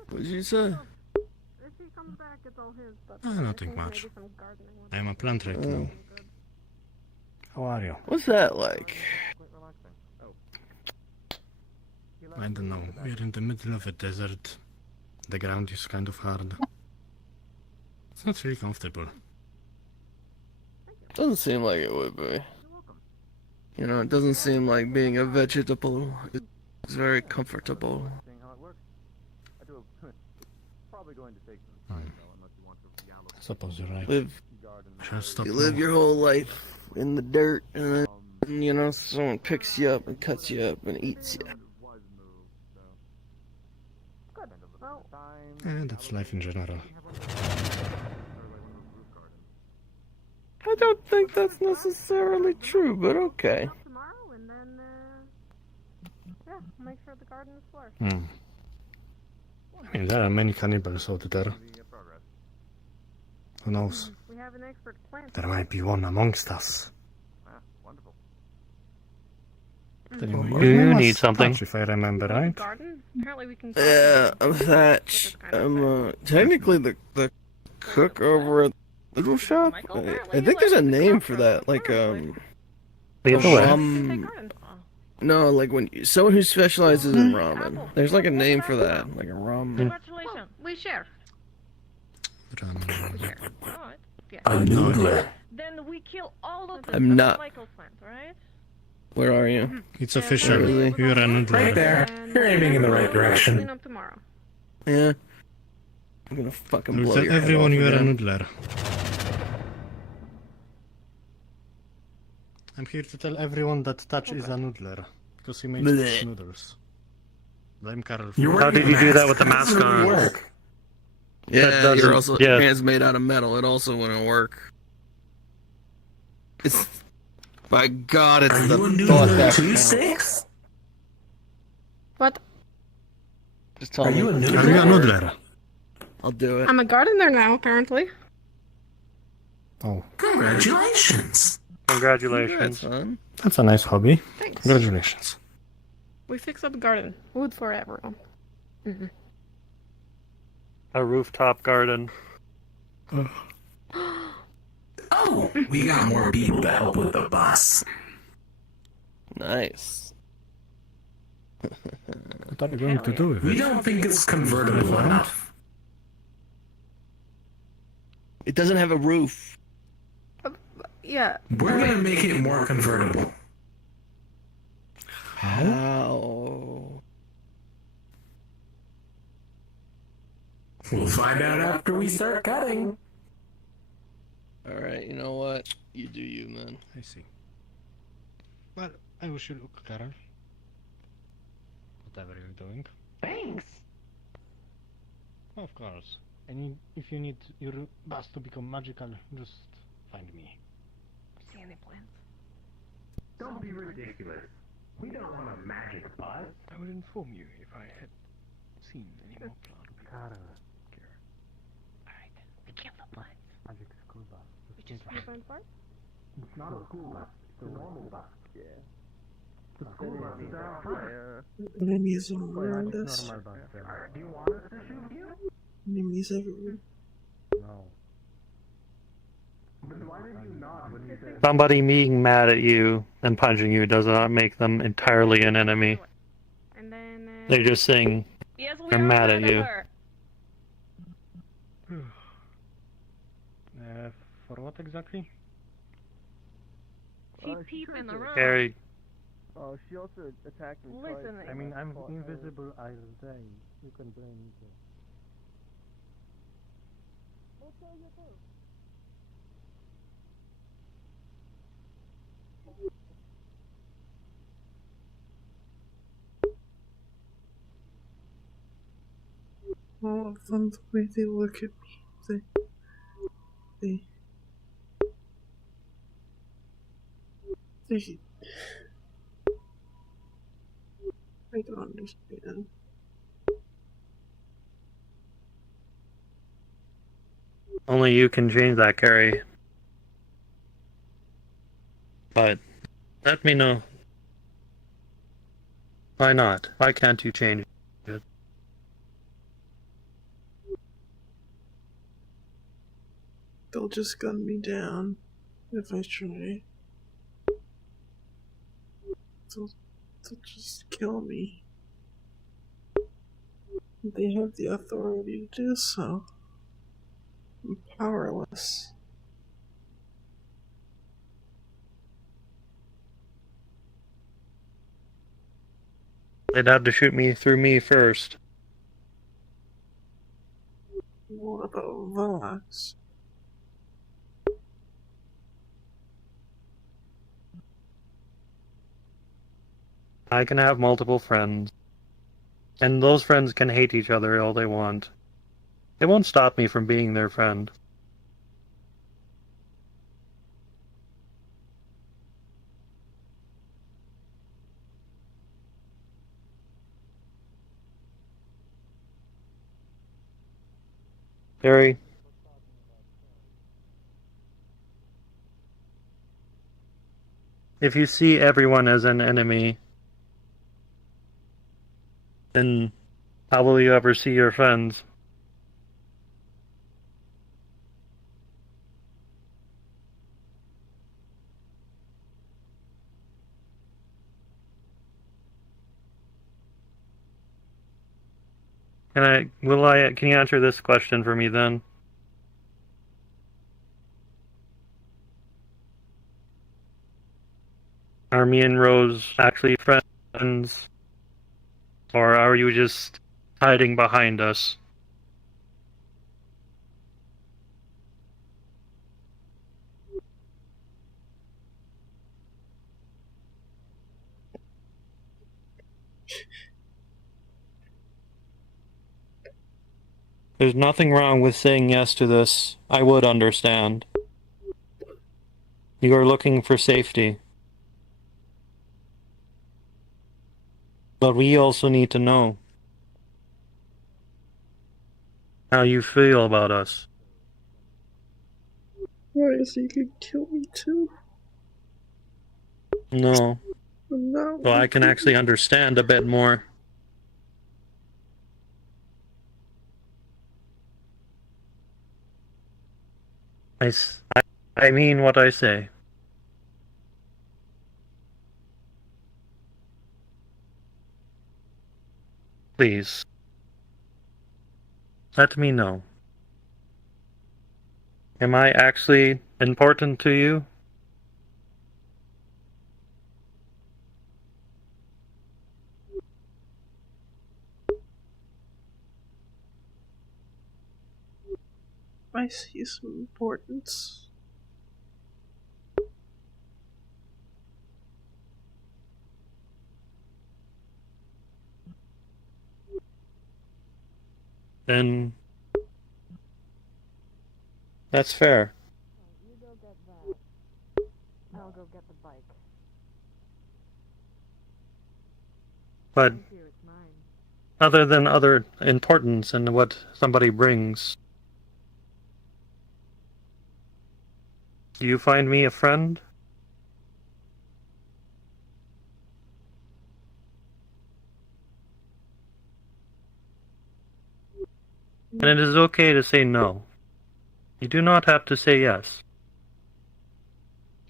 What did you say? If he comes back, it's all his. But Nothing much. I'm a plant right now. How are you? What's that like? I don't know. We're in the middle of a desert. The ground is kind of hard. It's not really comfortable. Doesn't seem like it would be. You know, it doesn't seem like being a vegetable is very comfortable. Seeing how it works. I do. Probably going to take some time though, unless you want to reallocate. I suppose you're right. You live your whole life in the dirt, and then, you know, someone picks you up and cuts you up and eats you. That's life in general. I don't think that's necessarily true, but okay. Tomorrow, and then make sure the garden is flourished. I mean, there are many cannibals out there. Who knows? We have an expert plant. There might be one amongst us. Wonderful. Anyway, Do you name was need something? Thatch, if I remember right. Garden? Apparently we can. Yeah, I'm Thatch. I'm technically the cook over at the noodle shop. I think there's a name for that, like no, like when someone who specializes in ramen. There's like a name for that, like a ramen. Congratulations. We share. A noodler. Then we kill all of the I'm not. Michael's plant, right? Where are you? It's official. Really? You're a noodler. Right there. You're aiming in the right direction. Clean up tomorrow. Yeah. I'm gonna fucking I'll blow tell your head everyone off you're a again. noodler. I'm here to tell everyone that Thatch is a noodler. Because he makes Blech. noodles. Blame Carol. How did you do that with the mask on? Work. Yeah, That you're doesn't- also yeah. hands made out of metal. It also wouldn't work. It's by God, it's Are the you a thought noodler that too, counts. Six? What? Just tell Are me. you a Are you a noodler? noodler? I'll do it. I'm a gardener now, apparently. Oh, Congratulations. Congratulations. Congrats, son. that's a nice hobby. Thanks. Congratulations. We fix up a garden. Wood for everyone. A rooftop garden. Oh, we got more people to help with the bus. Nice. What are you going to do with it? We don't think it's convertible enough. It doesn't have a roof. Yeah. We're gonna make it more convertible. How? We'll find out after we start cutting. Alright, you know what? You do you, man. I see. Well, I wish you luck, Carol. Whatever you're doing. Thanks. Of course. And if you need your bus to become magical, just find me. See any plans? Don't be ridiculous. We don't want a magic bus. I would inform you if I had seen any more plans. Carol. Alright, be careful, plans. Magic school bus. Which is right. It's not a school bus. It's a normal bus. Yeah. The school bus is out front. Enemies around us. Normal bus. Do you want us to shoot you? Enemies everywhere. No. But why did you not when you said... Somebody being mad at you and punching you does not make them entirely an enemy. And then, They're just saying they're mad at you. For what exactly? She peeping around. Carrie, Oh, she also attacked me twice. Listen, I mean, I'm invisible as they. You can blame me too. All of them, the way they look at me, they I don't understand. only you can change that, Carrie. But let me know. Why not? Why can't you change it? They'll just gun me down if I try. They'll just kill me. They have the authority to do so. I'm powerless. They'd have to shoot me through me first. What about Vox? I can have multiple friends. And those friends can hate each other all they want. It won't stop me from being their friend. Harry? If you see everyone as an enemy, then how will you ever see your friends? Can you answer this question for me then? Are me and Rose actually friends? Or are you just hiding behind us? There's nothing wrong with saying yes to this. I would understand. You are looking for safety. But we also need to know how you feel about us. Why is he gonna kill me too? No. No. So I can actually understand a bit more. I mean what I say. . Please. Let me know. Am I actually important to you? I see some importance. Then that's fair. You go get that. I'll go get the bike. But Thank you, it's mine. other than other importance and what somebody brings, do you find me a friend? And it is okay to say no. You do not have to say yes.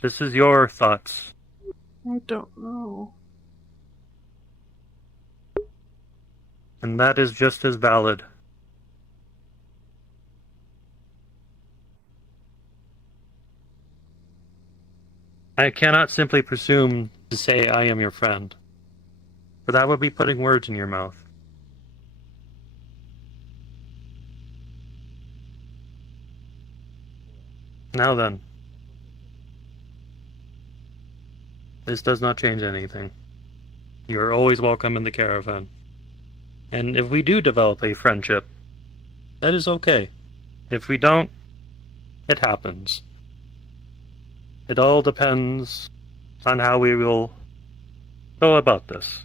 This is your thoughts. I don't know. And that is just as valid. I cannot simply presume to say I am your friend, for that would be putting words in your mouth. Now then, this does not change anything. You are always welcome in the caravan. And if we do develop a friendship, that is okay. If we don't, it happens. It all depends on how we will go about this.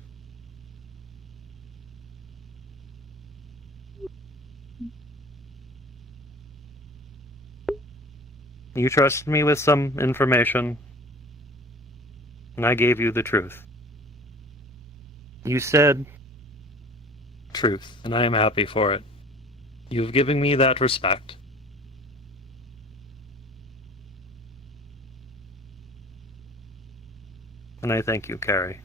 You trusted me with some information, and I gave you the truth. You said truth, and I am happy for it. You've given me that respect. And I thank you, Carrie.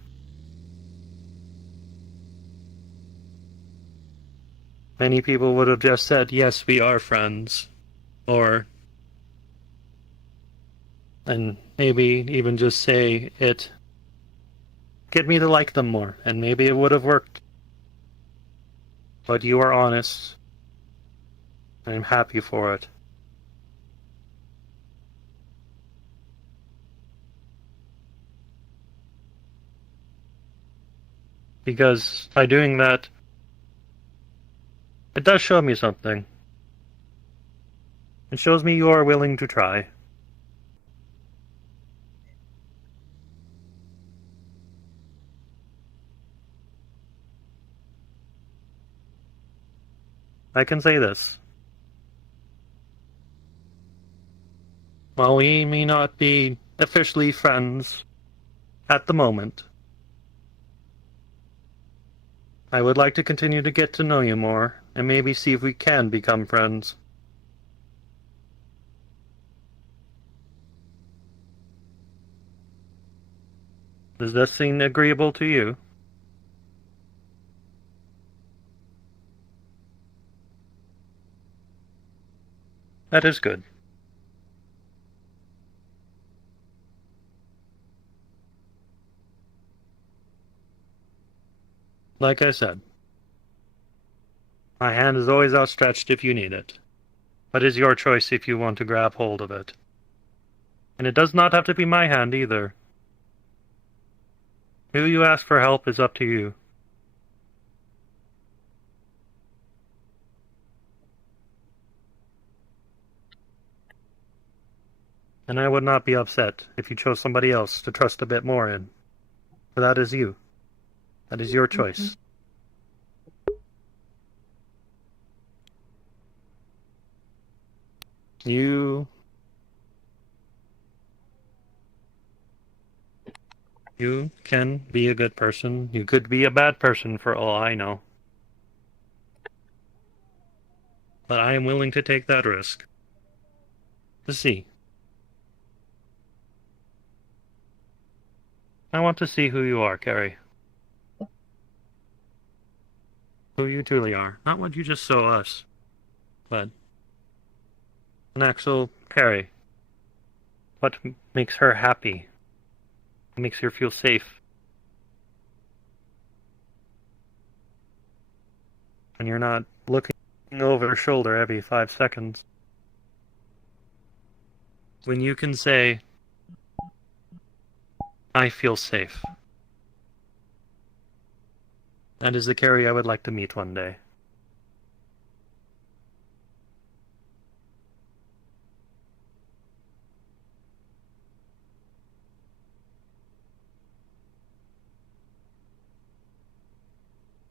Many people would have just said, yes, we are friends. And maybe even just say it, get me to like them more, and maybe it would have worked. But you are honest. I'm happy for it. Because by doing that, it does show me something. It shows me you are willing to try. I can say this. While we may not be officially friends at the moment, I would like to continue to get to know you more, and maybe see if we can become friends. Does that seem agreeable to you? That is good. Like I said, my hand is always outstretched if you need it, but it's your choice if you want to grab hold of it. And it does not have to be my hand either. Who you ask for help is up to you. And I would not be upset if you chose somebody else to trust a bit more in. For that is you. That is your choice. You can be a good person. You could be a bad person for all I know. But I am willing to take that risk. To see. I want to see who you are, Carrie. who you truly are. Not what you just show us, but an actual Carrie. What makes her happy? What makes her feel safe? And you're not looking over her shoulder every 5 seconds. When you can say, I feel safe. That is the Carrie I would like to meet one day.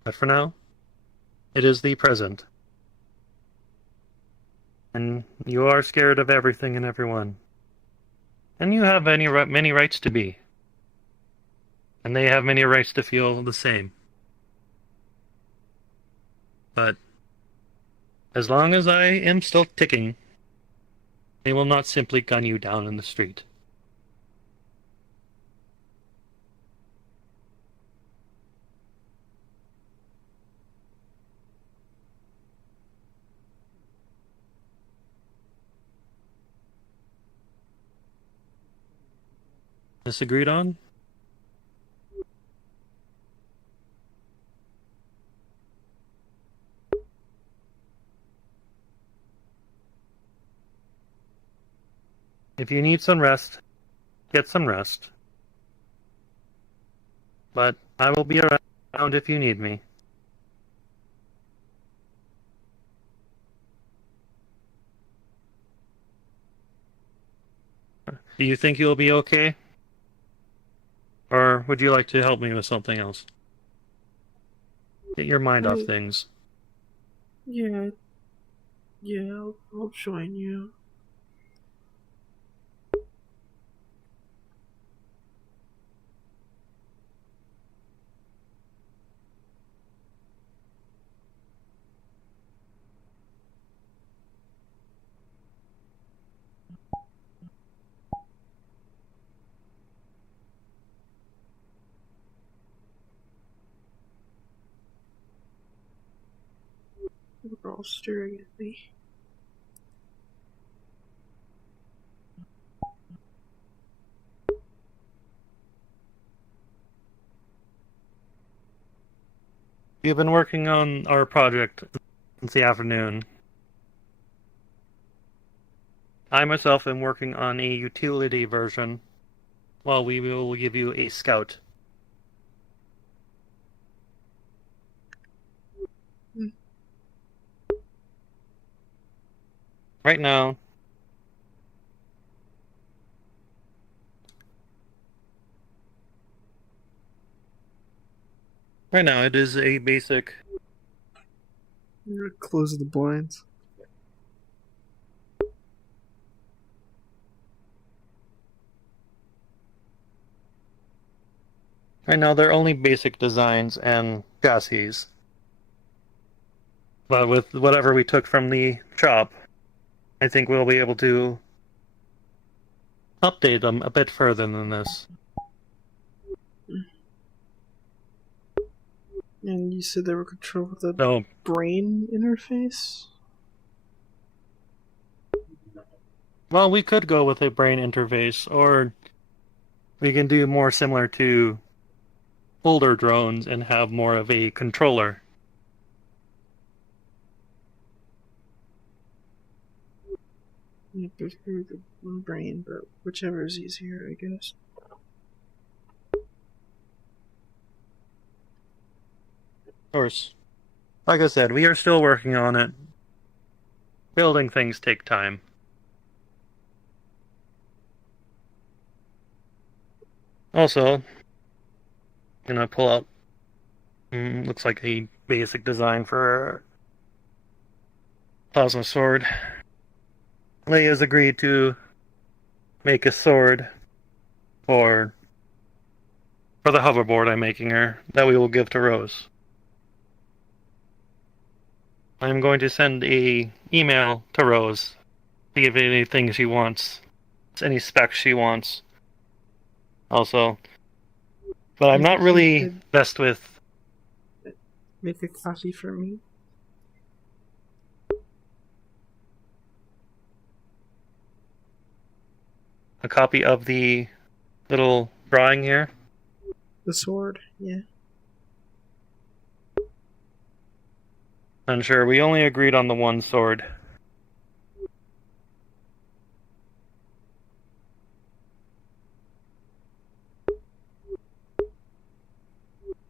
But for now, it is the present. And you are scared of everything and everyone. And you have many rights to be. And they have many rights to feel the same. But as long as I am still ticking, they will not simply gun you down in the street. This agreed on? If you need some rest, get some rest. But I will be around if you need me. Do you think you'll be okay? Or would you like to help me with something else? Get your mind off things. Yeah, I'll join you. They're all staring at me. You've been working on our project since the afternoon. I myself am working on a utility version, while we will give you a scout. Right now, it is a basic. I'm gonna close the blinds. Right now, they're only basic designs and chassis. But with whatever we took from the shop, I think we'll be able to update them a bit further than this. And you said they were controlled with a No. brain interface? Well, we could go with a brain interface, or we can do more similar to older drones and have more of a controller. Yeah, prefer the brain, but whichever is easier, I guess. Of course. Like I said, we are still working on it. Building things take time. Also, I'm gonna pull out, looks like a basic design for plasma sword. Leia's agreed to make a sword for the hoverboard I'm making her that we will give to Rose. I'm going to send a email to Rose to give anything she wants, any specs she wants. Also, but I'm not really best with make a copy for me? A copy of the little drawing here? The sword, yeah. Unsure. We only agreed on the one sword.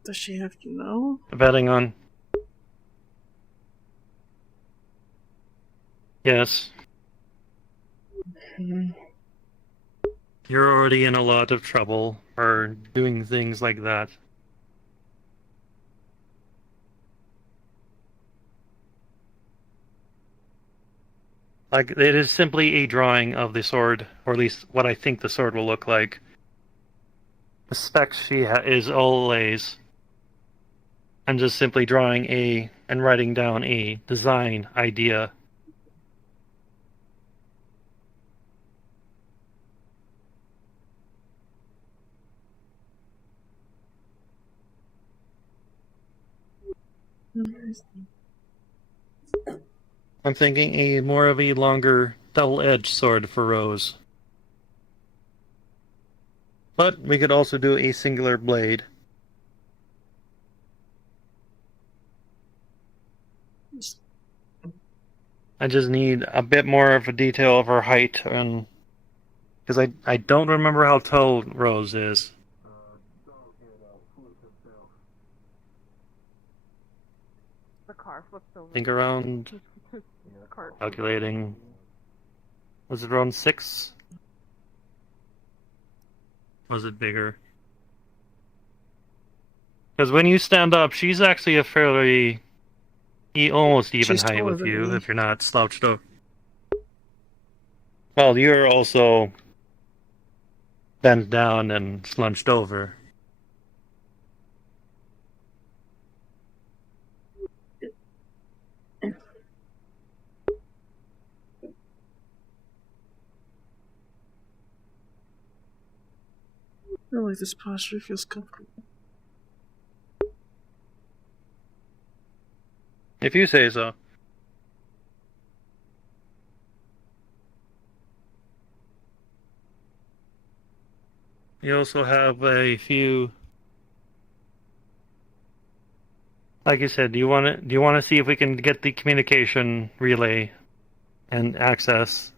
Does she have to know? Betting on. Yes. You're already in a lot of trouble for doing things like that. Like, it is simply a drawing of the sword, or at least what I think the sword will look like. The specs she is all lays. I'm just simply drawing and writing down a design idea. I'm thinking a more of a longer double-edged sword for Rose. But we could also do a singular blade. I just need a bit more of a detail of her height, and because I don't remember how tall Rose is. The car flips over. I think around, calculating, was it around 6? Was it bigger? Because when you stand up, she's actually a fairly almost even She's height taller with than you me. if you're not slouched up. Well, you're also bent down and slunched over. I like this posture, feels comfortable. If you say so. You also have a few. Like you said, do you want to see if we can get the communication relay and access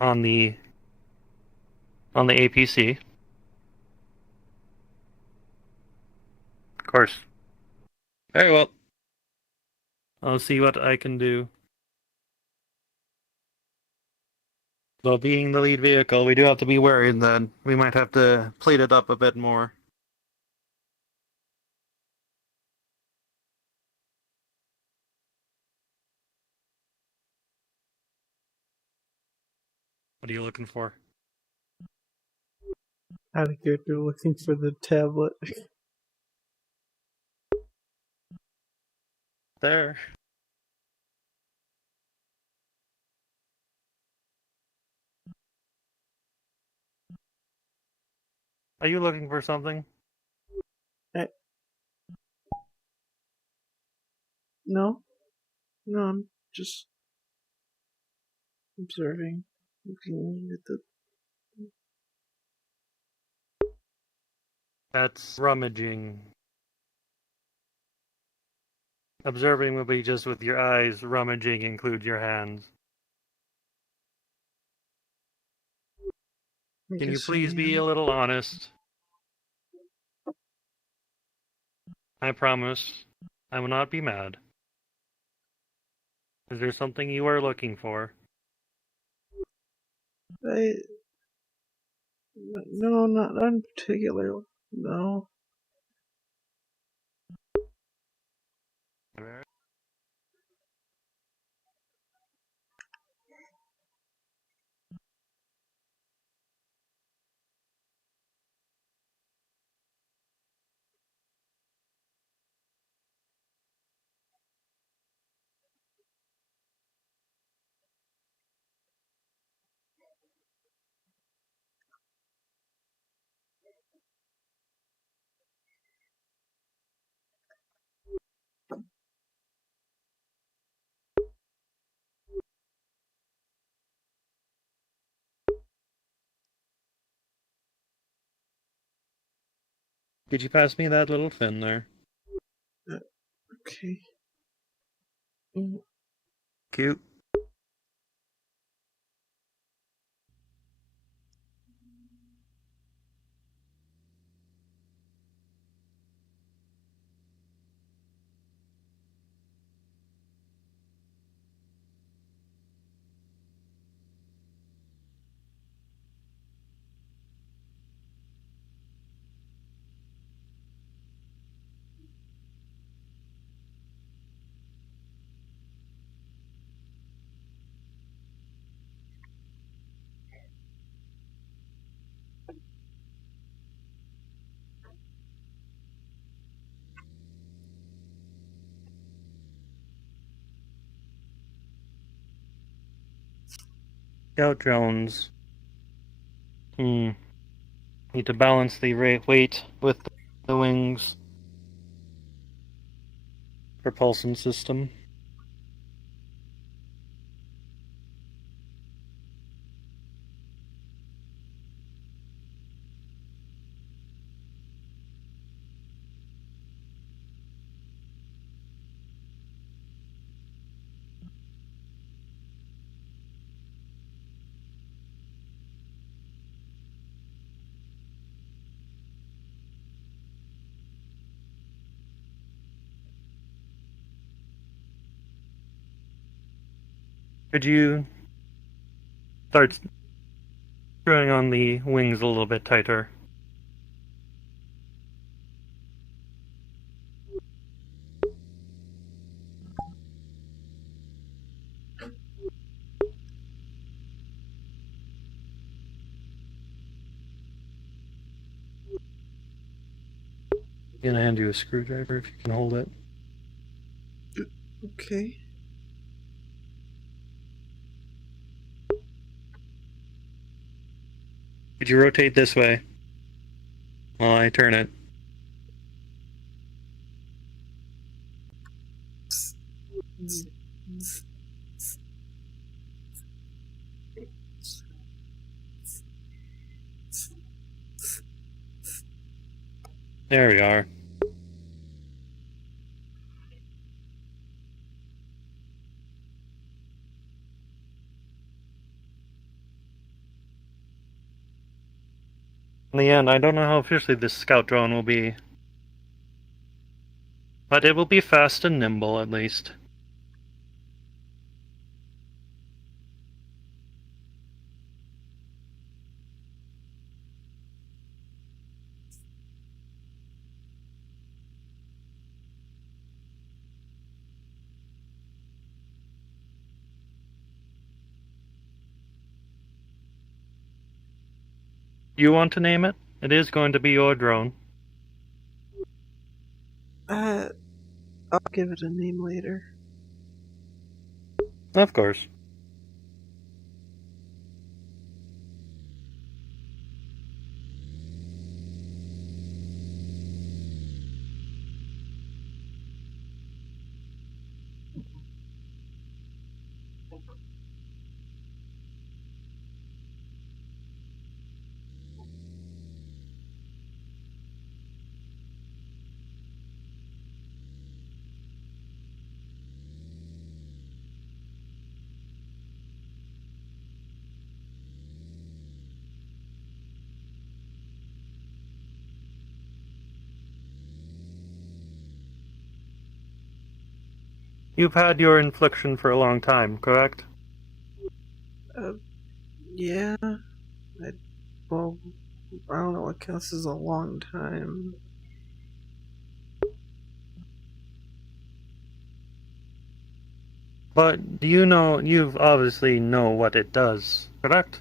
on the APC? Of course. Very well. I'll see what I can do. Well, being the lead vehicle, we do have to be worried that we might have to plate it up a bit more. What are you looking for? Out of character looking for the tablet. There. Are you looking for something? No? No, I'm just observing. Looking at the... That's rummaging. Observing will be just with your eyes. Rummaging includes your hands. Can you please be a little honest? I promise I will not be mad. Is there something you are looking for? No, not in particular. No. Could you pass me that little fin there? Okay. Cute. Scout drones. Need to balance the weight with the wings. Propulsion system. Could you start screwing on the wings a little bit tighter? I'm gonna hand you a screwdriver if you can hold it. Okay. Could you rotate this way while I turn it? There we are. In the end, I don't know how officially this scout drone will be, but it will be fast and nimble at least. You want to name it? It is going to be your drone. I'll give it a name later. Of course. You've had your infliction for a long time, correct? Yeah. Well, I don't know what counts as a long time. But do you know, you've obviously know what it does, correct?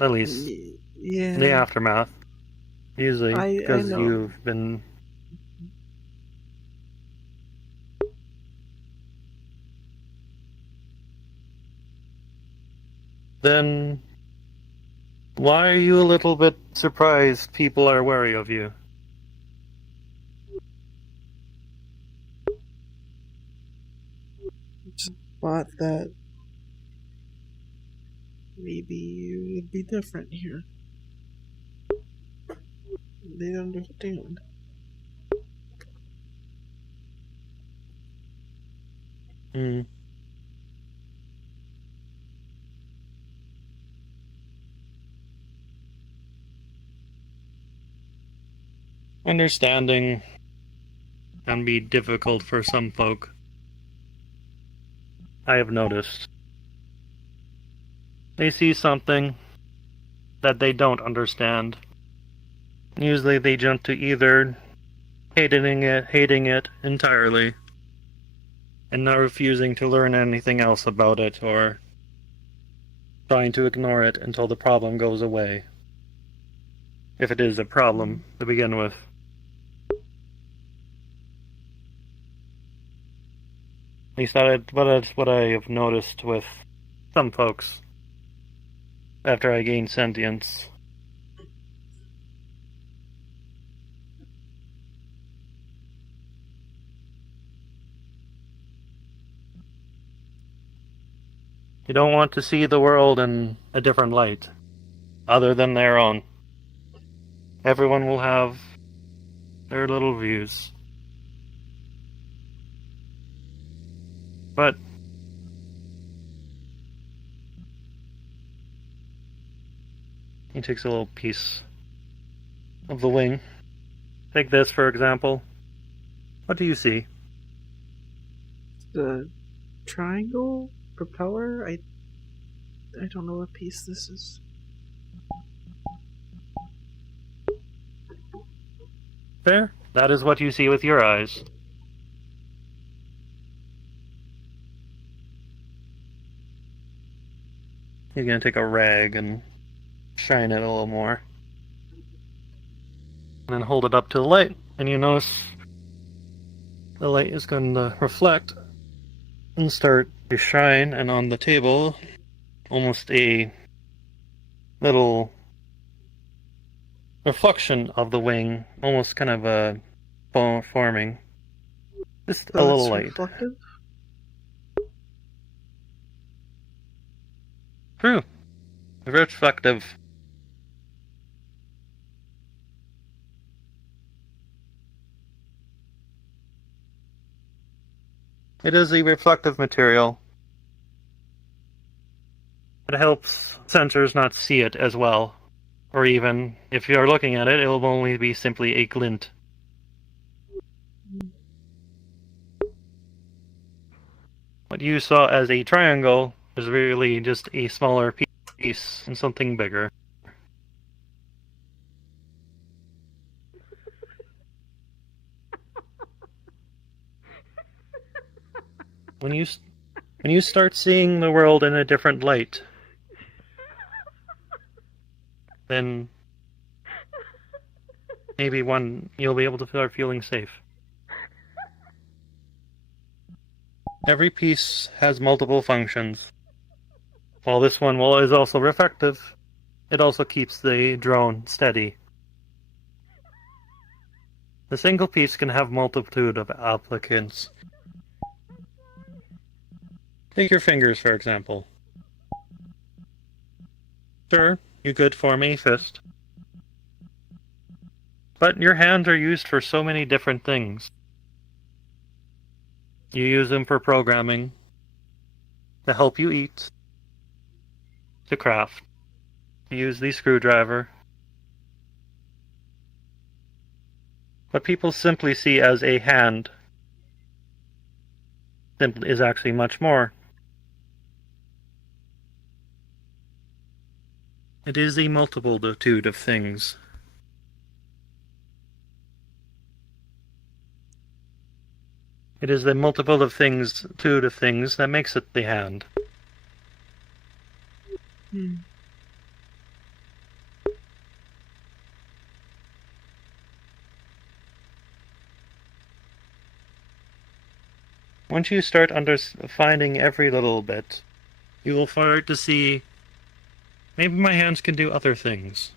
At least, Yeah. the aftermath. Usually, I because know. you've been... Then, why are you a little bit surprised people are wary of you? Just thought that maybe it would be different here. They understand. Hmm. Understanding can be difficult for some folk. I have noticed. They see something that they don't understand. Usually they jump to either hating it entirely, and not refusing to learn anything else about it, or trying to ignore it until the problem goes away. If it is a problem to begin with. At least that's what I have noticed with some folks after I gain sentience. You don't want to see the world in a different light, other than their own. Everyone will have their little views. But he takes a little piece of the wing. Take this, for example. What do you see? The triangle propeller? I don't know what piece this is. Fair. That is what you see with your eyes. He's gonna take a rag and shine it a little more. And then hold it up to the light, and you notice the light is going to reflect and start to shine, and on the table, almost a little reflection of the wing, almost kind of a forming. Just a little light. Reflective? True. Reflective. It is a reflective material. It helps sensors not see it as well. Or even, if you're looking at it, it will only be simply a glint. What you saw as a triangle is really just a smaller piece and something bigger. When you start seeing the world in a different light, then maybe you'll be able to start feeling safe. Every piece has multiple functions. While this one is also reflective, it also keeps the drone steady. The single piece can have multitude of applicants. Take your fingers, for example. Sure, you could form a fist. But your hands are used for so many different things. You use them for programming, to help you eat, to craft, to use the screwdriver. What people simply see as a hand is actually much more. It is a multitude of things. It is the multitude of things that makes it the hand. Once you start finding every little bit, you will start to see, maybe my hands can do other things.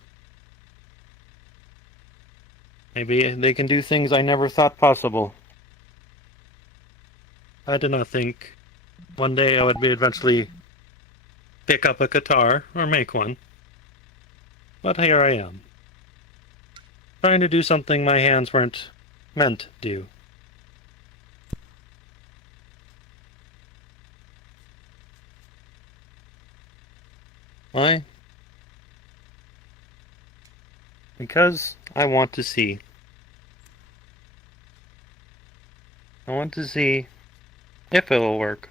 Maybe they can do things I never thought possible. I did not think one day I would eventually pick up a guitar or make one. But here I am. Trying to do something my hands weren't meant to do. Why? Because I want to see. I want to see if it'll work.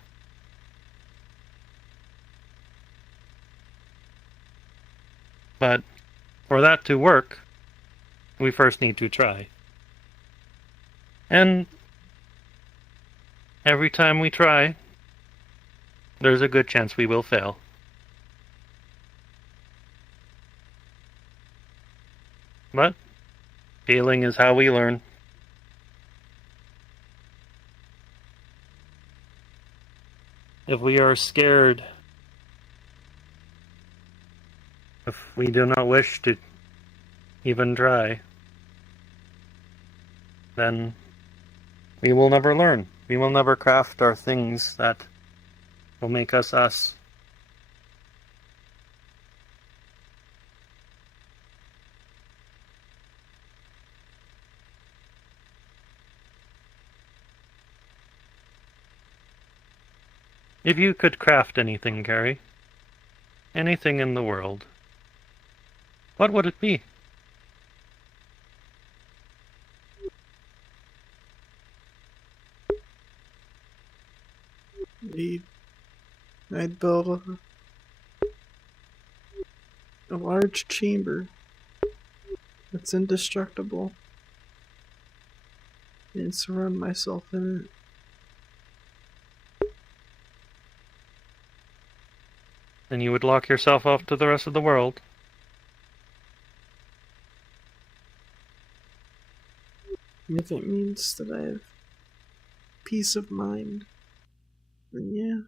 But for that to work, we first need to try. And every time we try, there's a good chance we will fail. But failing is how we learn. If we are scared, if we do not wish to even try, then we will never learn. We will never craft our things that will make us us. If you could craft anything, Carrie, anything in the world, what would it be? I'd build a large chamber that's indestructible and surround myself in it. Then you would lock yourself off to the rest of the world. If it means that I have peace of mind, then yeah.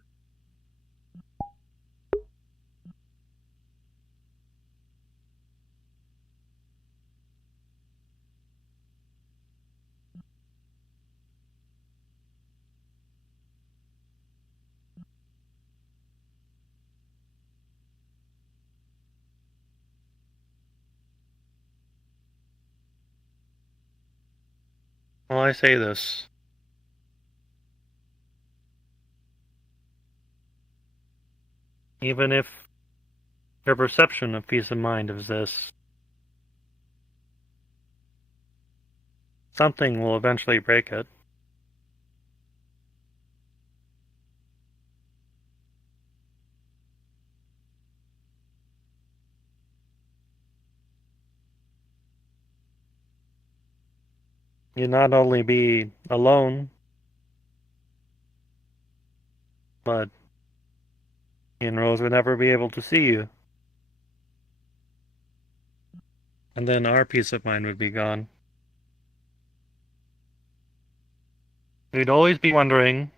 Well, I say this. Even if your perception of peace of mind is this, something will eventually break it. You'd not only be alone, but me and Rose would never be able to see you. And then our peace of mind would be gone. We'd always be wondering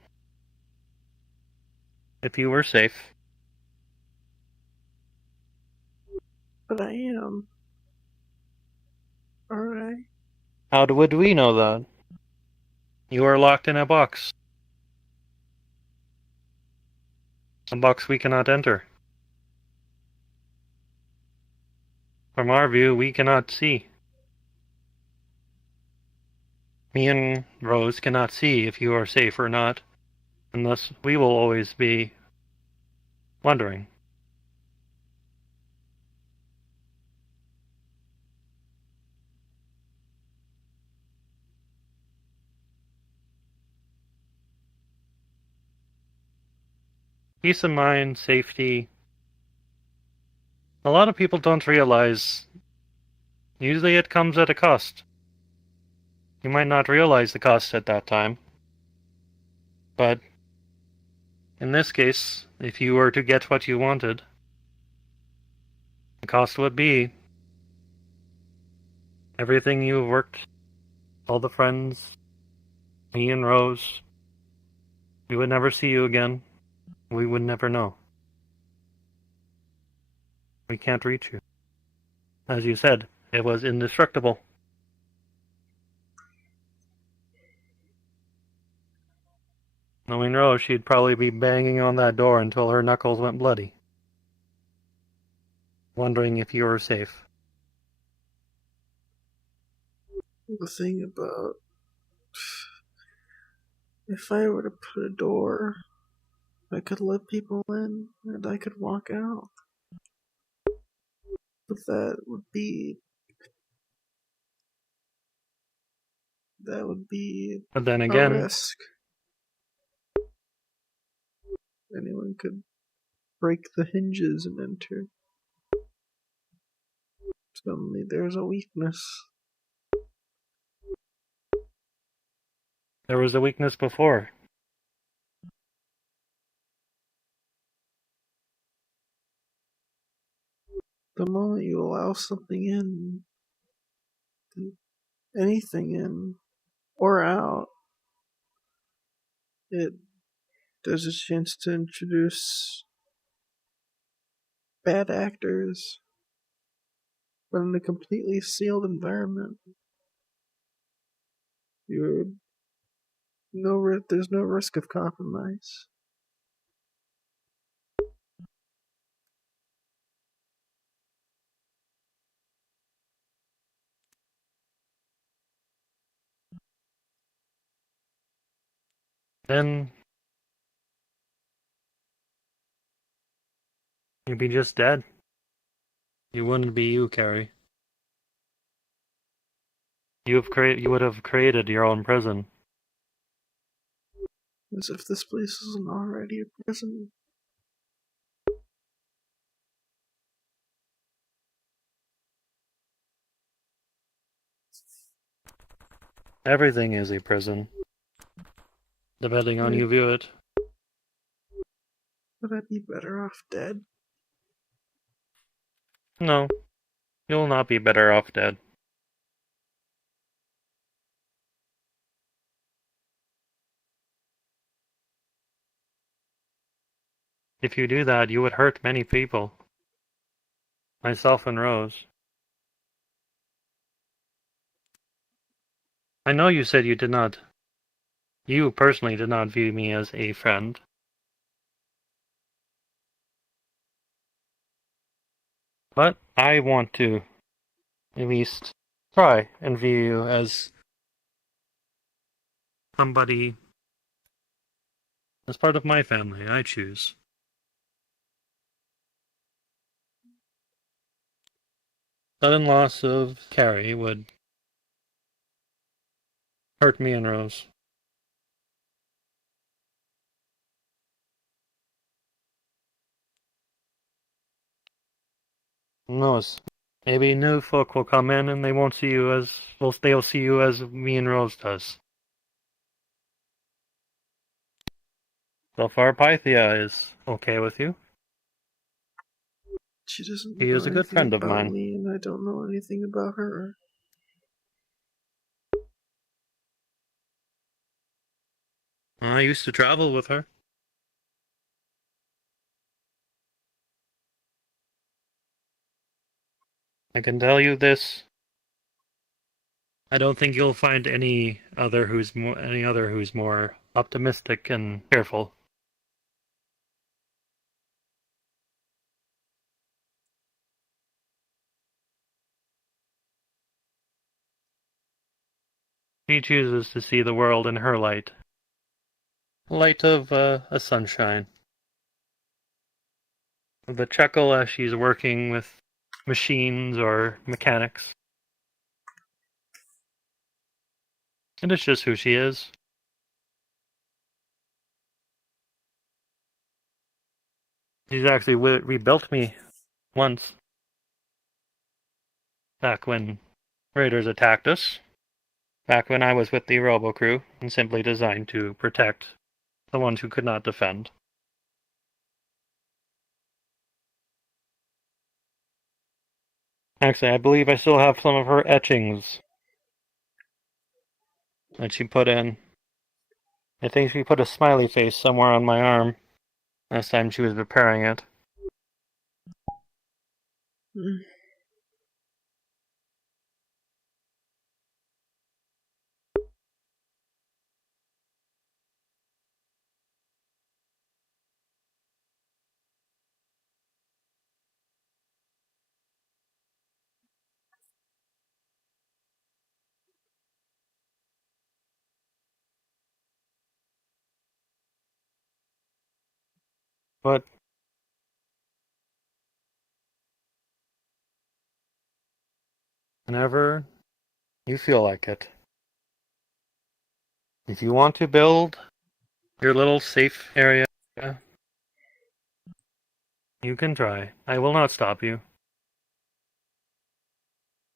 if you were safe. But I am. Alright. How would we know that? You are locked in a box. A box we cannot enter. From our view, we cannot see. Me and Rose cannot see if you are safe or not, and thus we will always be wondering. Peace of mind, safety. A lot of people don't realize, usually it comes at a cost. You might not realize the cost at that time, but in this case, if you were to get what you wanted, the cost would be everything you've worked, all the friends, me and Rose. We would never see you again. We would never know. We can't reach you. As you said, it was indestructible. Knowing Rose, she'd probably be banging on that door until her knuckles went bloody, wondering if you were safe. The thing about if I were to put a door, I could let people in and I could walk out. But that would be But then a again, risk. Anyone could break the hinges and enter. Suddenly there's a weakness. there was a weakness before. The moment you allow something in, anything in or out, there's a chance to introduce bad actors, but in a completely sealed environment, there's no risk of compromise. Then you'd be just dead. You wouldn't be you, Carrie. You would have created your own prison. As if this place isn't already a prison. Everything is a prison, depending on you view it. Would I be better off dead? No, you'll not be better off dead. If you do that, you would hurt many people. Myself and Rose. I know you said you personally did not view me as a friend. But I want to at least try and view you as somebody, as part of my family. I choose. Sudden loss of Carrie would hurt me and Rose. Who knows? Maybe new folk will come in and they won't see you as well. They'll see you as me and Rose does. So far, Pythia is okay with you. She doesn't He know is a good anything friend of about mine. me, and I don't know anything about her. I used to travel with her. I can tell you this. I don't think you'll find any other who's more optimistic and careful. She chooses to see the world in her light. Light of a sunshine. The chuckle as she's working with machines or mechanics. And it's just who she is. She's actually rebuilt me once. Back when raiders attacked us. Back when I was with the Robo Crew and simply designed to protect the ones who could not defend. Actually, I believe I still have some of her etchings that she put in. I think she put a smiley face somewhere on my arm last time she was repairing it. But whenever you feel like it, if you want to build your little safe area, you can try. I will not stop you.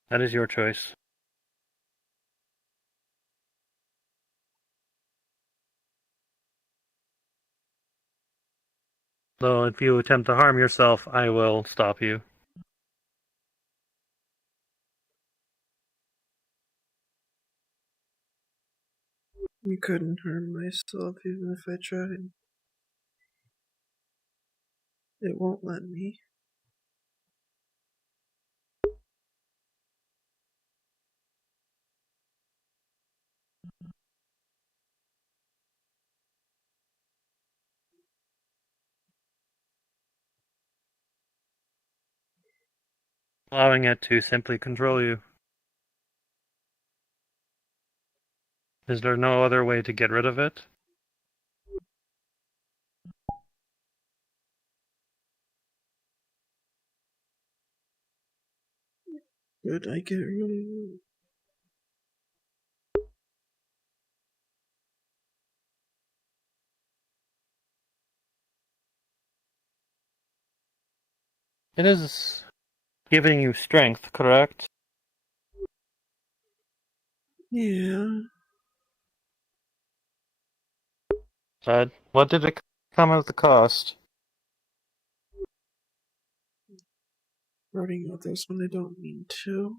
That is your choice. Though if you attempt to harm yourself, I will stop you. I couldn't harm myself even if I tried. It won't let me. Allowing it to simply control you. Is there no other way to get rid of it? Could I get rid of it? It is giving you strength, correct? Yeah. But what did it come at the cost? Hurting others when they don't mean to.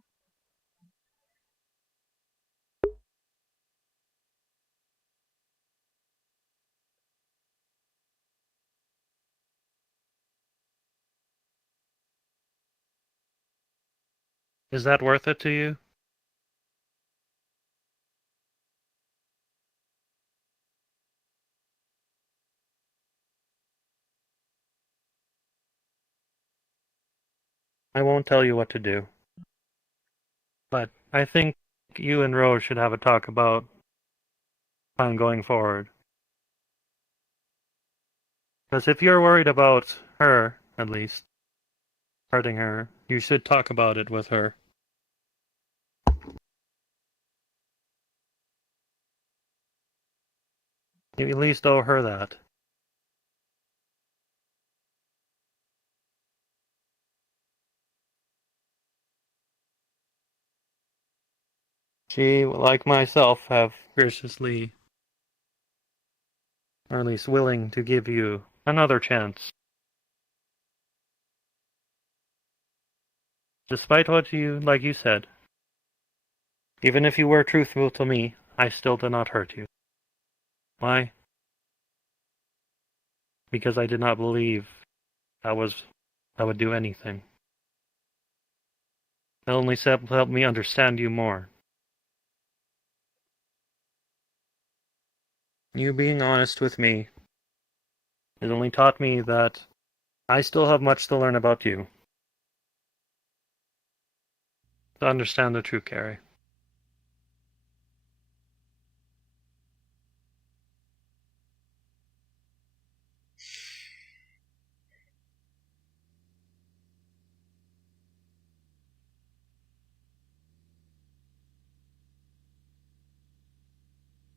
Is that worth it to you? I won't tell you what to do. But I think you and Rose should have a talk about plan going forward. Because if you're worried about her, at least, hurting her, you should talk about it with her. You at least owe her that. She, like myself, have graciously, or at least willing to give you another chance. Despite what you, like you said, even if you were truthful to me, I still did not hurt you. Why? Because I did not believe that would do anything. It only helped me understand you more. You being honest with me, it only taught me that I still have much to learn about you. To understand the true Carrie.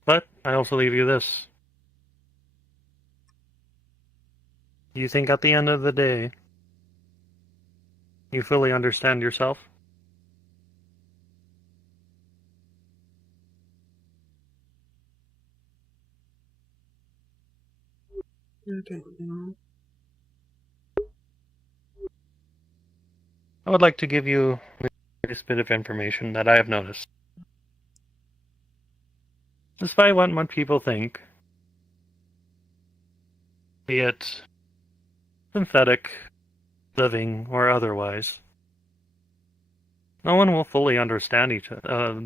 But I also leave you this. You think at the end of the day, you fully understand yourself? I don't know. I would like to give you this bit of information that I have noticed. Despite what people think, be it synthetic, living, or otherwise, no one will fully understand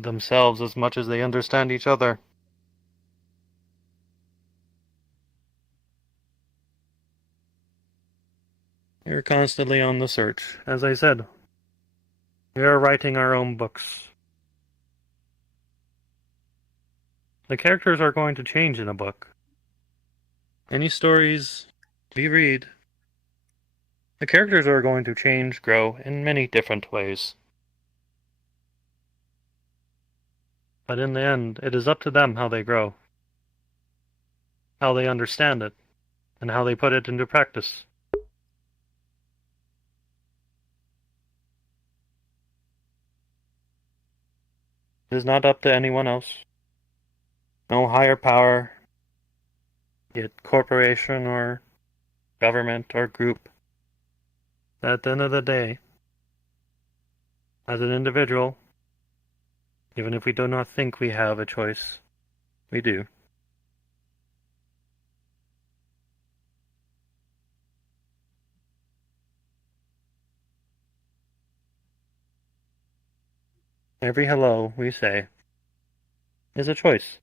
themselves as much as they understand each other. You're constantly on the search. As I said, we are writing our own books. The characters are going to change in a book. Any stories we read The characters are going to change, grow in many different ways. But in the end, it is up to them how they grow, how they understand it, and how they put it into practice. It is not up to anyone else. No higher power, be it corporation or government or group. At the end of the day, as an individual, even if we do not think we have a choice, we do. Every hello we say is a choice.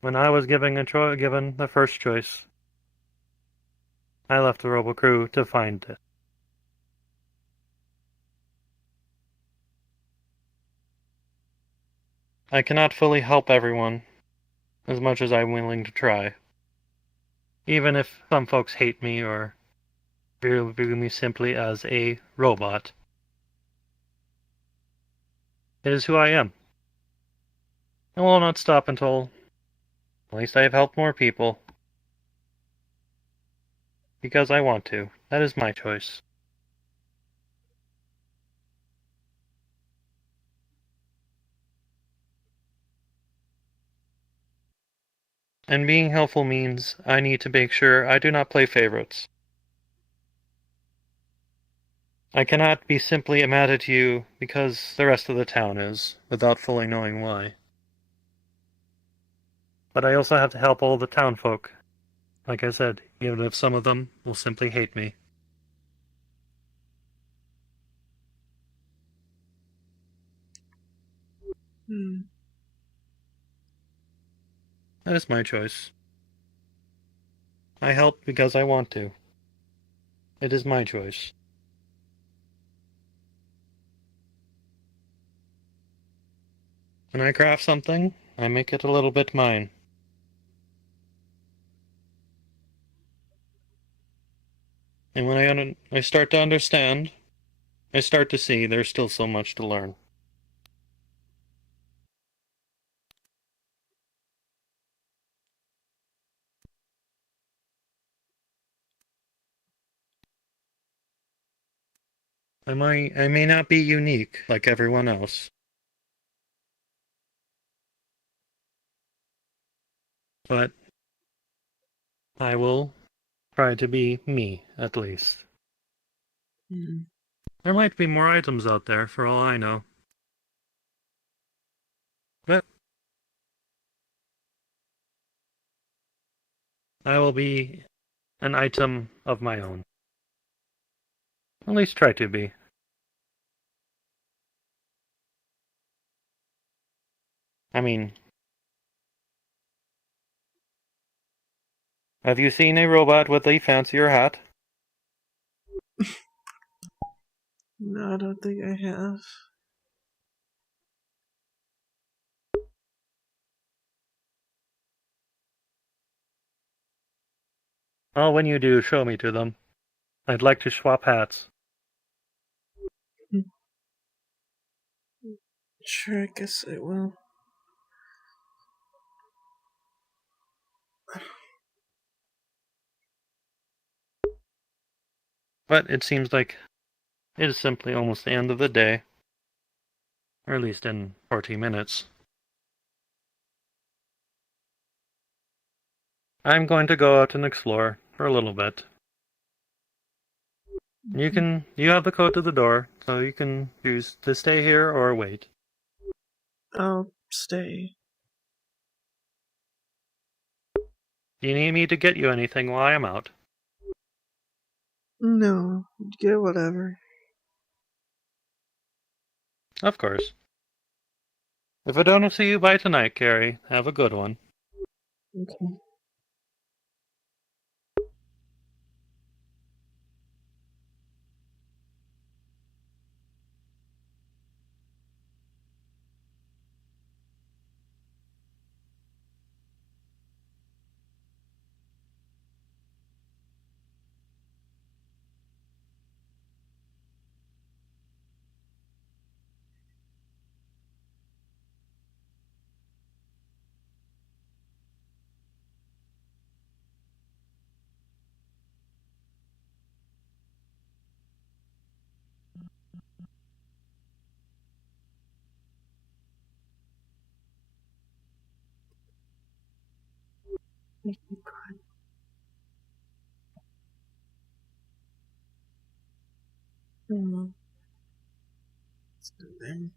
When I was given the first choice, I left the Robo Crew to find it. I cannot fully help everyone as much as I'm willing to try. Even if some folks hate me or view me simply as a robot. It is who I am. I will not stop until at least I have helped more people. Because I want to. That is my choice. And being helpful means I need to make sure I do not play favorites. I cannot be simply mad at you because the rest of the town is, without fully knowing why. But I also have to help all the town folk. Like I said, even if some of them will simply hate me. That is my choice. I help because I want to. It is my choice. When I craft something, I make it a little bit mine. And when I start to understand, I start to see there's still so much to learn. I may not be unique like everyone else. But I will try to be me, at least. There might be more items out there, for all I know. But I will be an item of my own. At least try to be. I mean, have you seen a robot with a fancier hat? No, I don't think I have. Well, when you do, show me to them. I'd like to swap hats. Sure, I guess I will. But it seems like it is simply almost the end of the day. Or at least in 40 minutes. I'm going to go out and explore for a little bit. You have the code to the door, so you can choose to stay here or wait. I'll stay. Do you need me to get you anything while I'm out? No, get whatever. Of course. If I don't see you by tonight, Carrie, have a good one. Okay. Make me cry. It's good then.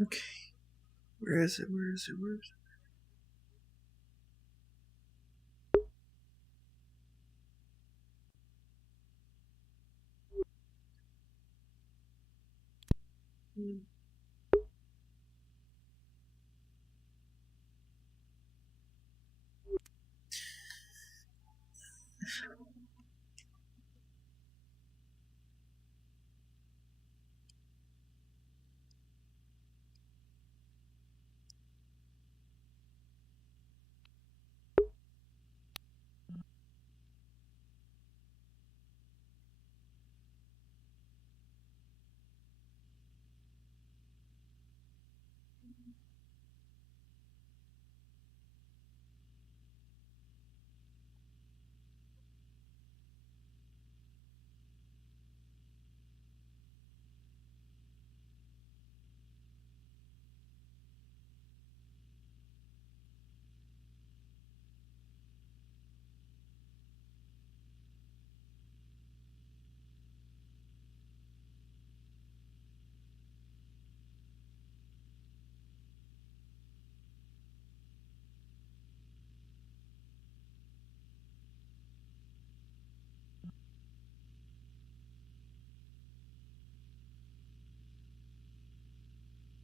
Okay. Where is it? Where is it? Where is it?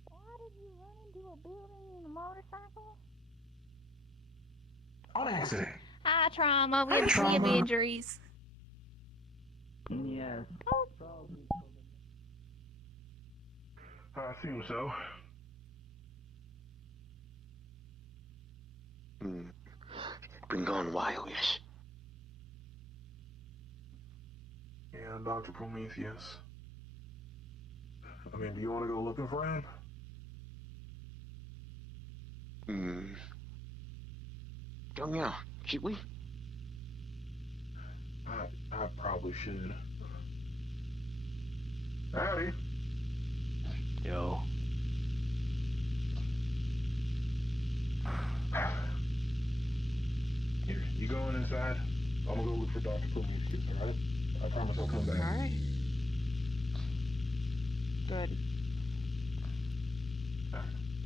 Why did you run into a building in a motorcycle? On accident. High trauma. We High have plenty of trauma. injuries. Yes. I assume so. Been gone while-ish. Yeah, Dr. Prometheus. I mean, do you want to go looking for him? Oh yeah, should we? I probably should. Howdy. Yo. Here, you going inside? I'm gonna go look for Dr. Prometheus, alright? I promise I'll come back. Alright. Good.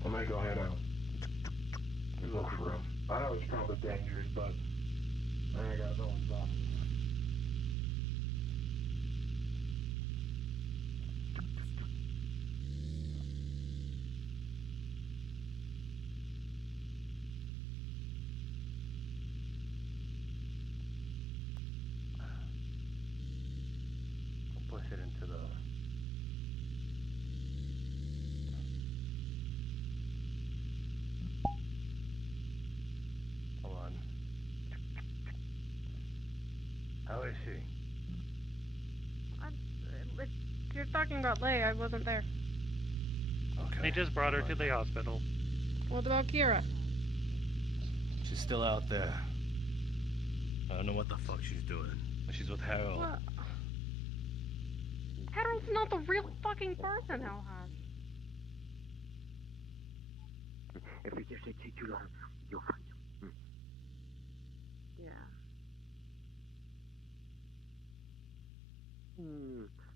I might go head out. Look for him. I know it's probably dangerous, but I ain't got no one stopping me. Push it into the... Hold on. How is she? If you're talking about Leia, I wasn't there. They just brought her to the hospital. What about Kira? She's still out there. I don't know what the fuck she's doing. But she's with Harold. What? Harold's not the real fucking person, Hellhound. If it just take too long, you'll find him. Yeah.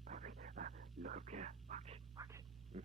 Perfect. Look up there. Watch it. Watch it. Yeah.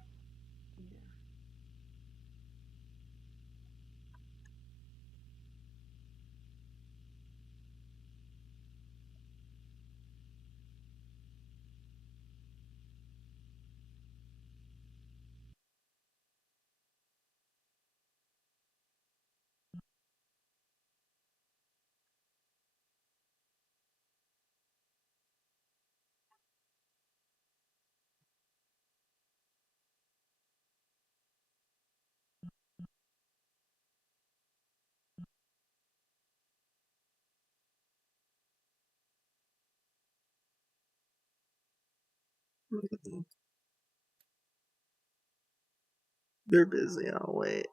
They're busy. I'll wait.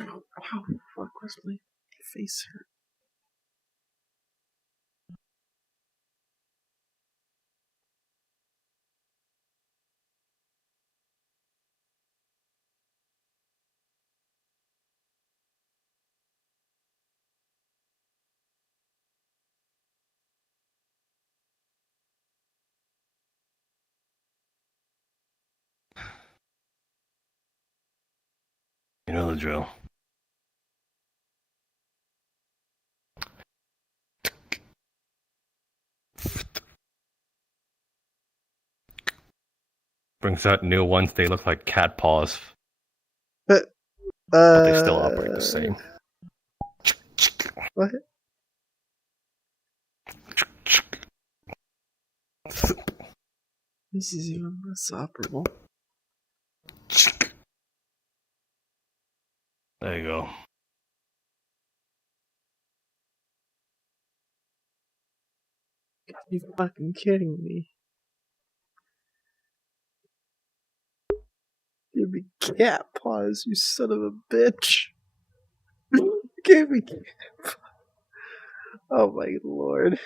Ow, fuck, where's my face hurt? You know the drill. Brings out new ones, they look like cat paws. But they still operate the same. What? This is even less operable. There you go. You fucking kidding me? Give me cat paws, you son of a bitch. You gave me cat paws. Oh my lord.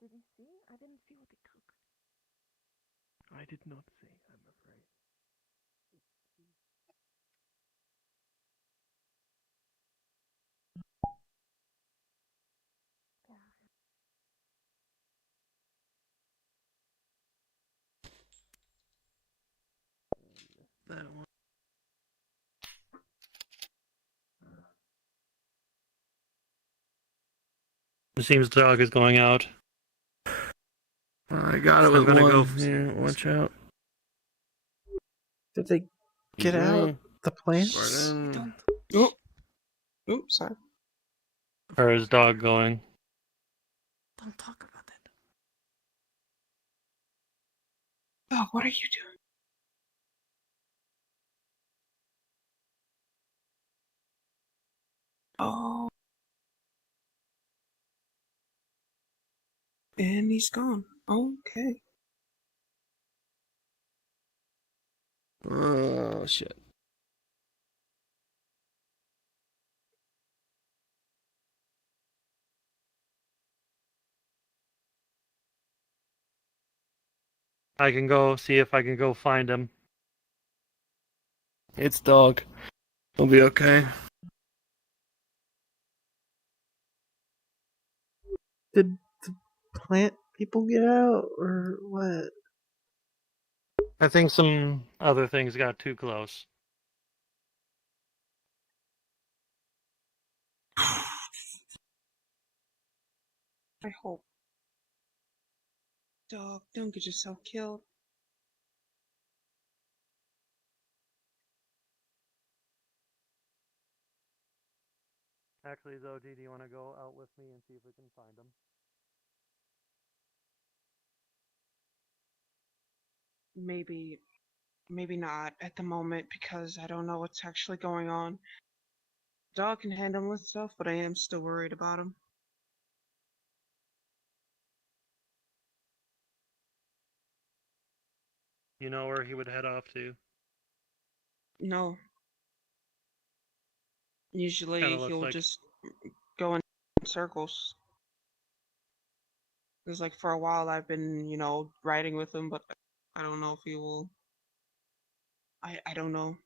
Did you see? I didn't see what they took. I did not say, I'm afraid. That one. It seems the dog is going out. I got it So with I'm gonna one. go. Here, watch out. Did they get out the plants? Pardon. Oh, oops, sorry. Or is dog going? Don't talk about that. Oh, what are you doing? Oh. And he's gone. Okay. Oh, shit. I can go see if I can go find him. It's dog. He'll be okay. Did the plant people get out, or what? I think some other things got too close. I hope. Dog, don't get yourself killed. Actually, though, do you want to go out with me and see if we can find him? Maybe not at the moment because I don't know what's actually going on. Dog can handle this stuff, but I am still worried about him. You know where he would head off to? No. Usually Kinda looks he'll like- just go in circles. Because like for a while I've been, riding with him, but I don't know if he will. I don't know.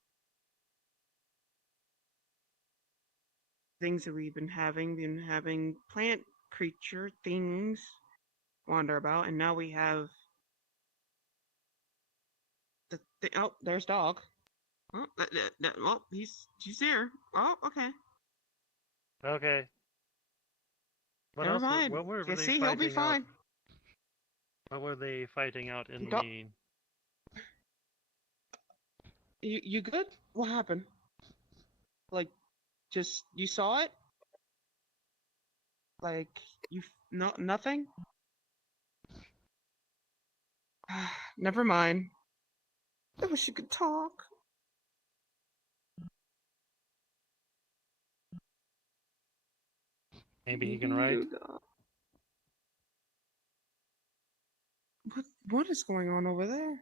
Things that we've been having plant creature things wander about, and now we have oh, there's dog. Oh, well, she's there. Oh, okay. Okay. What Never else? mind. What were You they see, he'll be fighting out? fine. What were they fighting out in Don't- the? You good? What happened? Like, just you saw it? Like nothing? Never mind. I wish you could talk. Maybe he can write. What is going on over there?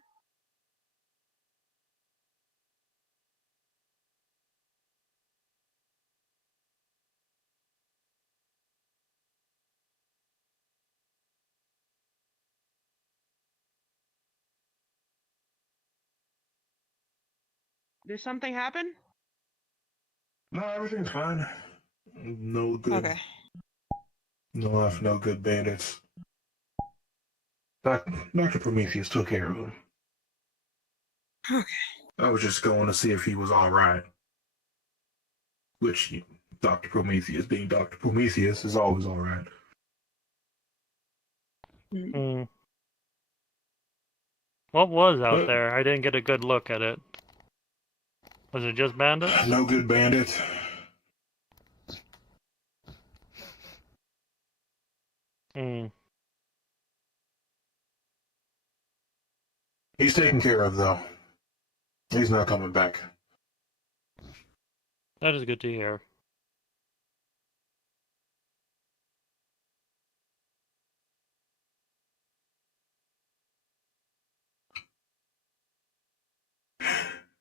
Did something happen? No, everything's fine. No good. Okay. No good bandits. Dr. Prometheus took care of him. Okay. I was just going to see if he was alright. Which, Dr. Prometheus, being Dr. Prometheus, is always alright. Hmm. What was out there? I didn't get a good look at it. Was it just bandits? No good bandits. Hmm. He's taken care of, though. He's not coming back. That is good to hear.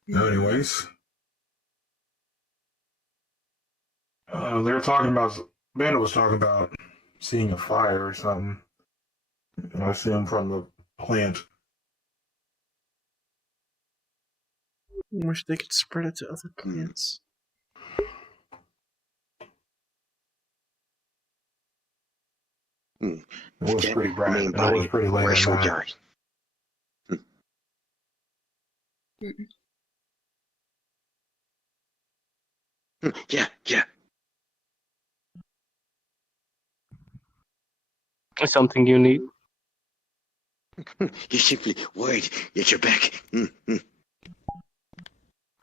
Anyways, they were talking about. Bandit was talking about seeing a fire or something. I assume from the plant. I wish they could spread it to other plants. It was pretty bright. It was pretty late at night. Yeah. Something you need? You're simply worried that you're back.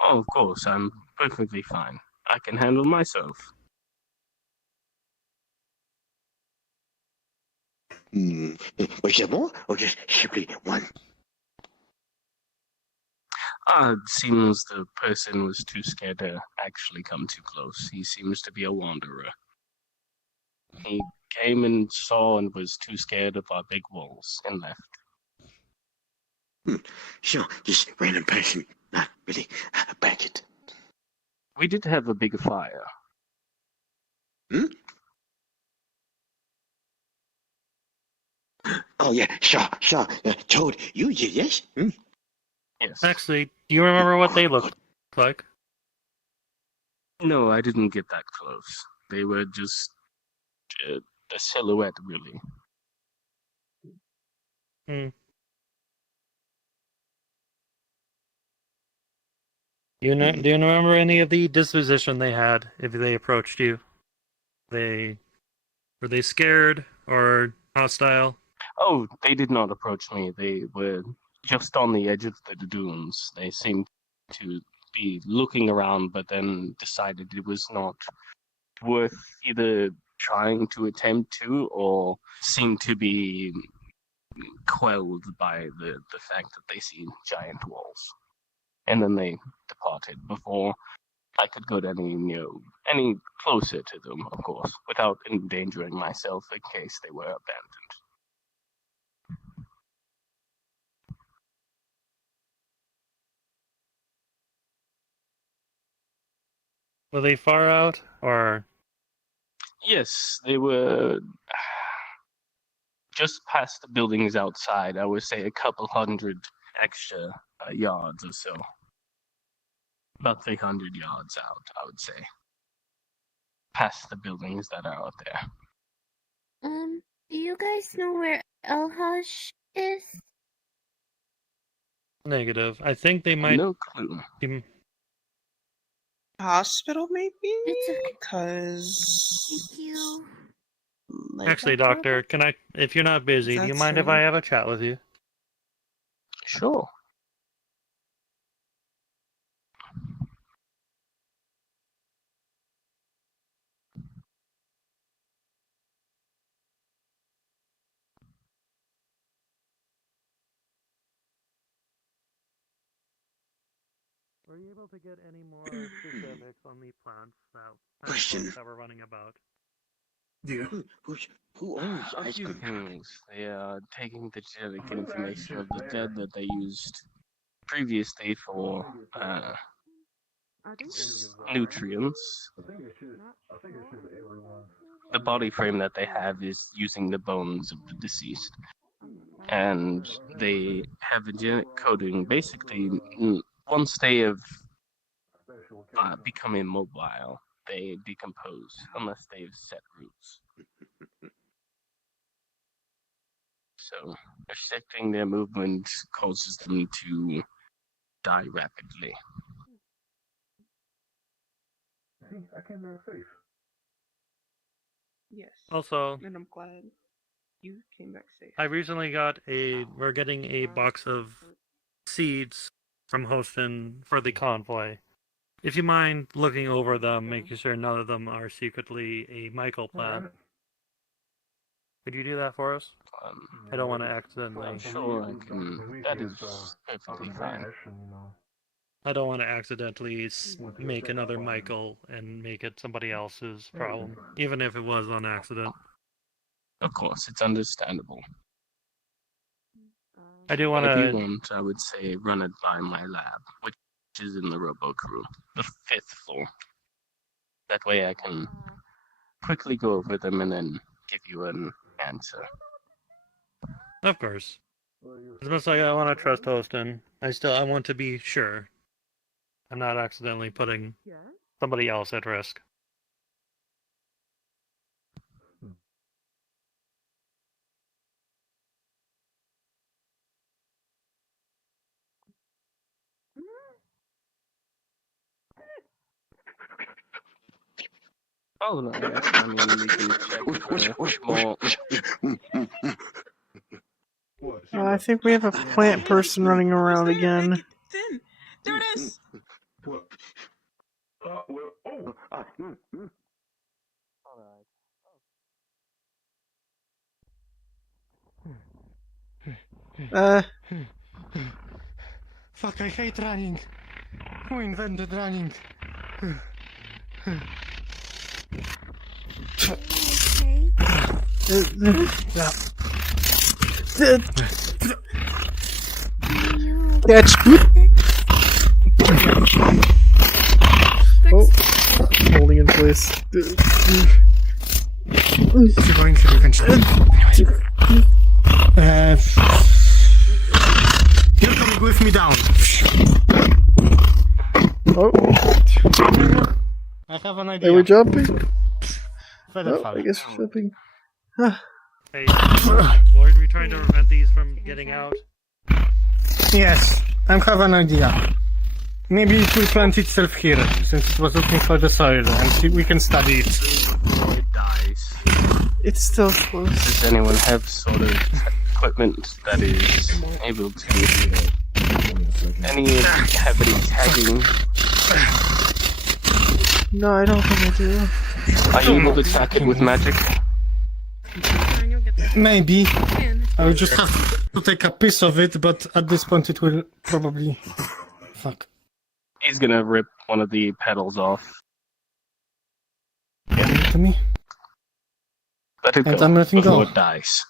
Oh, of course, I'm perfectly fine. I can handle myself. Was there more, or just simply one? It seems the person was too scared to actually come too close. He seems to be a wanderer. He came and saw and was too scared of our big walls and left. So, just random person, not really a bandit. We did have a big fire. Oh, yeah, sure. Toad, you did, yes? Yes. Actually, do you remember what they looked like? No, I didn't get that close. They were just a silhouette, really. Do you remember any of the disposition they had if they approached you? Were they scared or hostile? Oh, they did not approach me. They were just on the edge of the dunes. They seemed to be looking around, but then decided it was not worth either trying to attempt to or seemed to be quelled by the fact that they see giant walls. And then they departed before I could go any closer to them, of course, without endangering myself in case they were abandoned. Were they far out or? Yes, they were just past the buildings outside. I would say a couple hundred extra yards or so. About 300 yards out, I would say. Past the buildings that are out there. Do you guys know where Elhash is? Negative. I think they might. No clue. hospital, maybe? It's okay. Because. Thank you. Actually, Doctor, can I, if you're not busy, do you mind if I have a chat with you? Sure. Were you able to get any more specifics on the plants Question. that were running about? Yeah. Who owns A ice few cream? things. They are taking the genetic information of the dead that they used previously for nutrients. The body frame that they have is using the bones of the deceased. And they have a genetic coding. Basically, once they have become immobile, they decompose unless they've set roots. So, restricting their movement causes them to die rapidly. I came there safe. Yes. Also, And I'm glad you came back safe. I recently we're getting a box of seeds from Hostin for the convoy. If you mind looking over them, making sure none of them are secretly a Michael plant. Could you do that for us? I don't want to accidentally. Sure, I can. That is perfectly fine. I don't want to accidentally make another Michael and make it somebody else's problem, even if it was on accident. Of course, it's understandable. I do want If you to. want, I would say run it by my lab, which is in the Robo Crew, the 5th floor. That way I can quickly go over them and then give you an answer. Of course. As much as I want to trust Hostin, I want to be sure I'm not accidentally putting somebody else at risk. Oh, no, yes, I mean, we can check more. I think we have a plant person running around again. There it is! What? Fuck, I hate running. Who invented running? Catch. Oh, holding in place. You're going to eventually. You're coming with me down. Oh. I have an idea. Are we jumping? Feather Oh, I guess we're jumping. Hey, Lord, are we trying to prevent these from getting out? Yes, I have an idea. Maybe it will plant itself here, since it was looking for the soil, and we can study it. It dies. It's still close. Does anyone have sort of equipment that is able to have any tagging? No, I don't think I do. Are you able to track it with magic? Maybe. I will just have to take a piece of it, but at this point it will probably... Fuck. He's gonna rip one of the petals off. Give it to me. Let it And go I'm letting before go. it dies.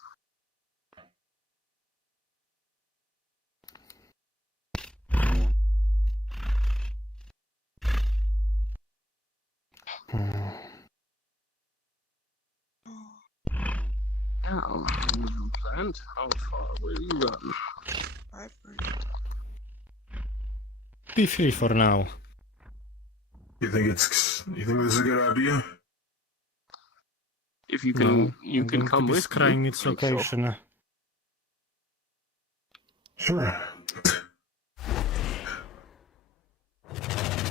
Now, you plant, how far will you run? Be free for now. You think this is a good idea? If you can, No, you I'm can going come to be with scrying me. its Think so. location. Sure.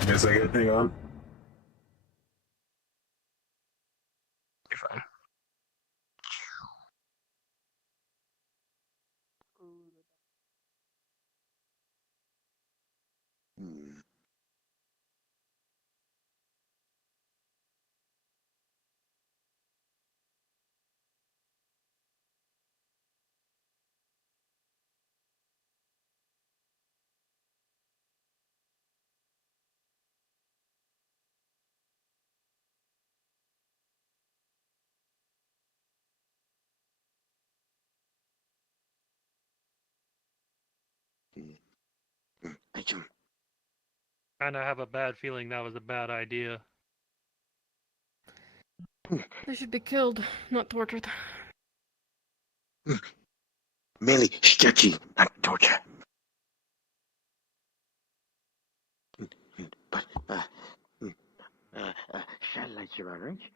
Guess I get a thing on. Kinda have a bad feeling that was a bad idea. They should be killed, not tortured. Merely sketchy, not torture. But, satellites are orange.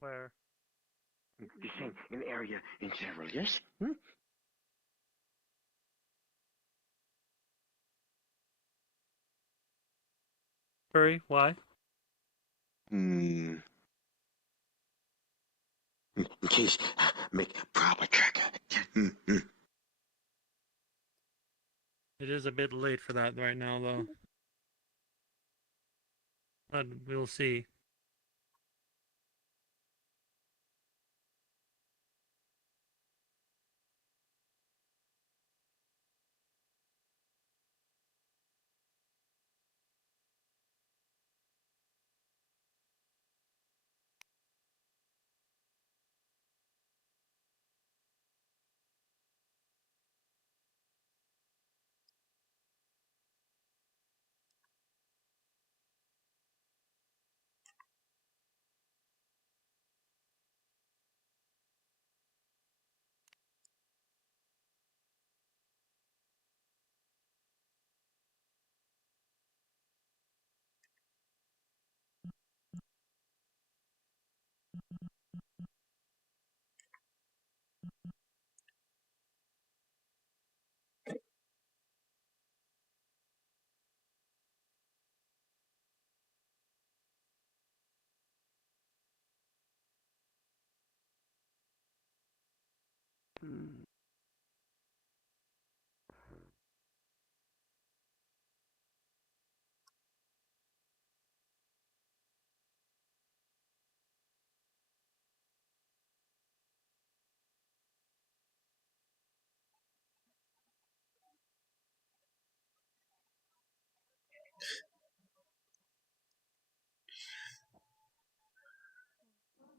Where? The same in area in several, yes? Hurry, why? In case, make proper tracker. It is a bit late for that right now, though. But we'll see.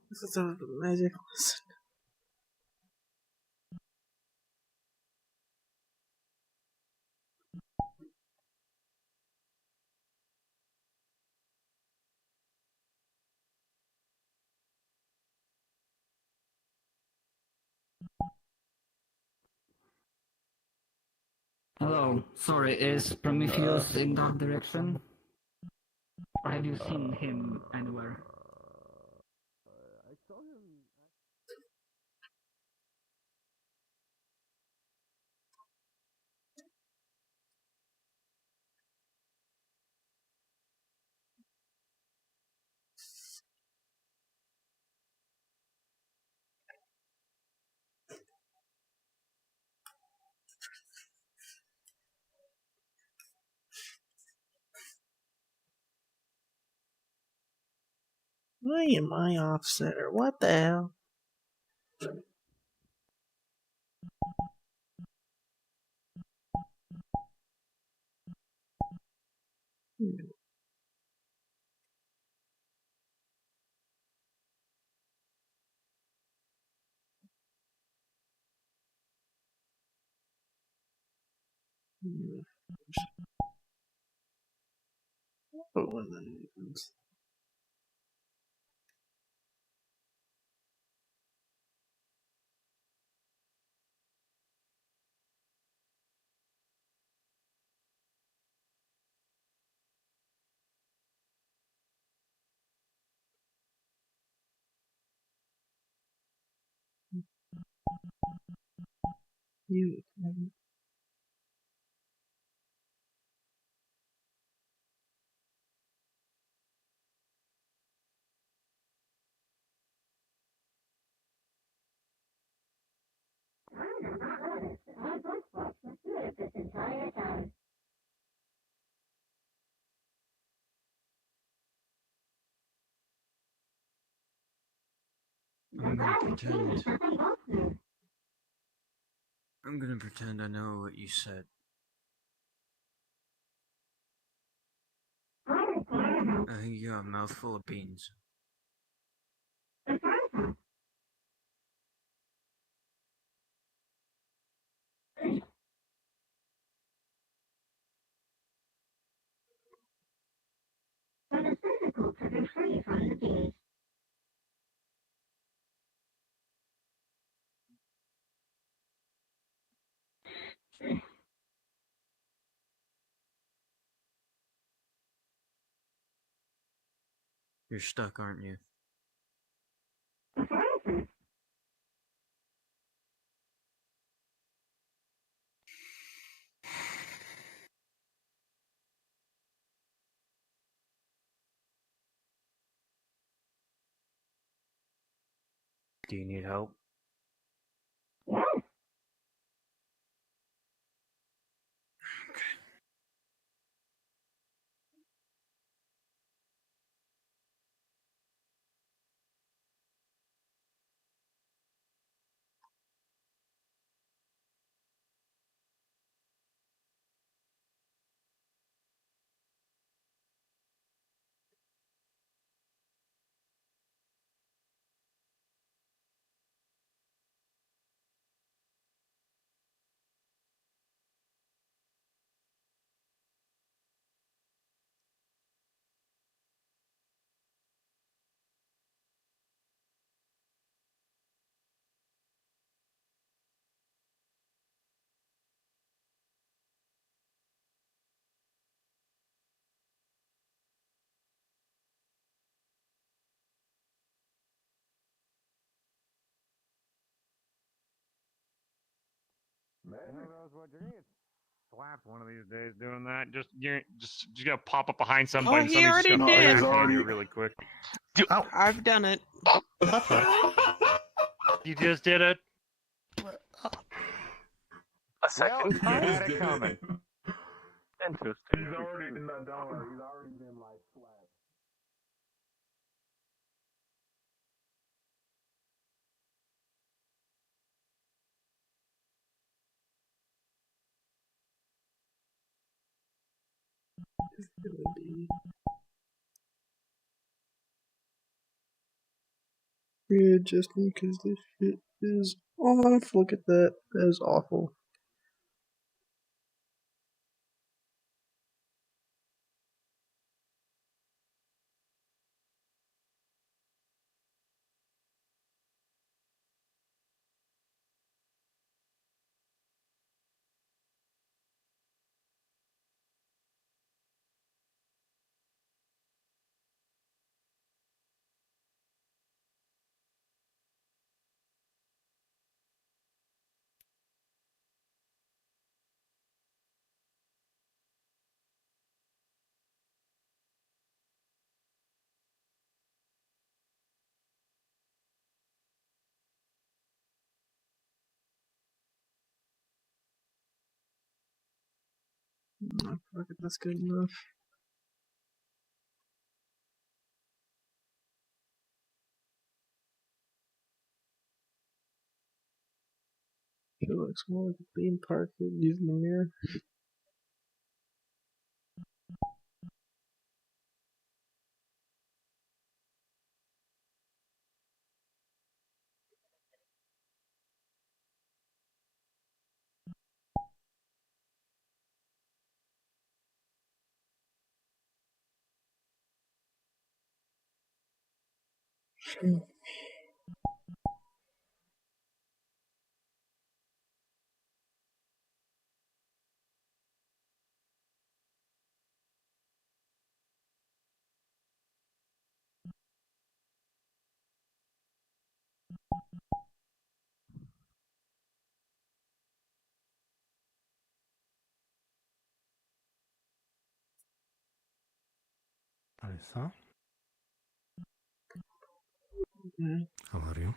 This is a magic lesson. Hello, sorry, is Prometheus in that direction? Or have you seen him anywhere? I saw him. Why am I off center? What the hell? Oh, and then you. I'm gonna pretend. I'm gonna pretend I know what you said. I think you got a mouthful of beans. You're stuck, aren't you? Do you need help? Who knows what you're gonna get slapped one of these days doing that. Just gotta pop up behind somebody Oh, and he somebody's just already gonna did. backhand you really quick. I've done it. You just did it. A second time? Had it coming. Interesting. He's already in that dollar. He's already been like slapped. It's gonna be. Readjusting because this shit is off. Look at that. That is awful. Oh, fuck it, that's good enough. It looks more like a theme park using the mirror. Alyssa? Okay. How are you?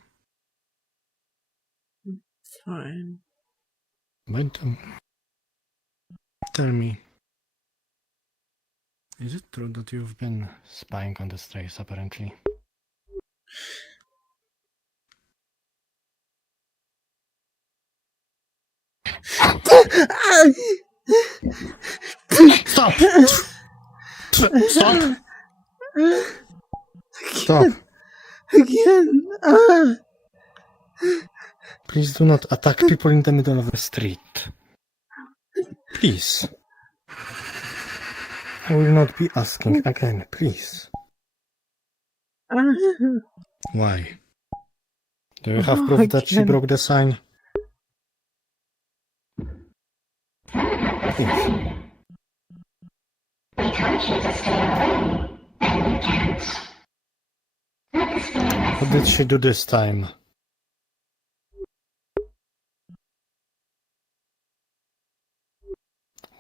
Fine. But tell me, is it true that you've been spying on the strays, apparently? Stop! Stop! Stop! Again! Please do not attack people in the middle of the street. Please. I will not be asking again, please. Why? Do you have proof that she broke the sign? Yes. We told you to stay away, and we can't. What did she do this time?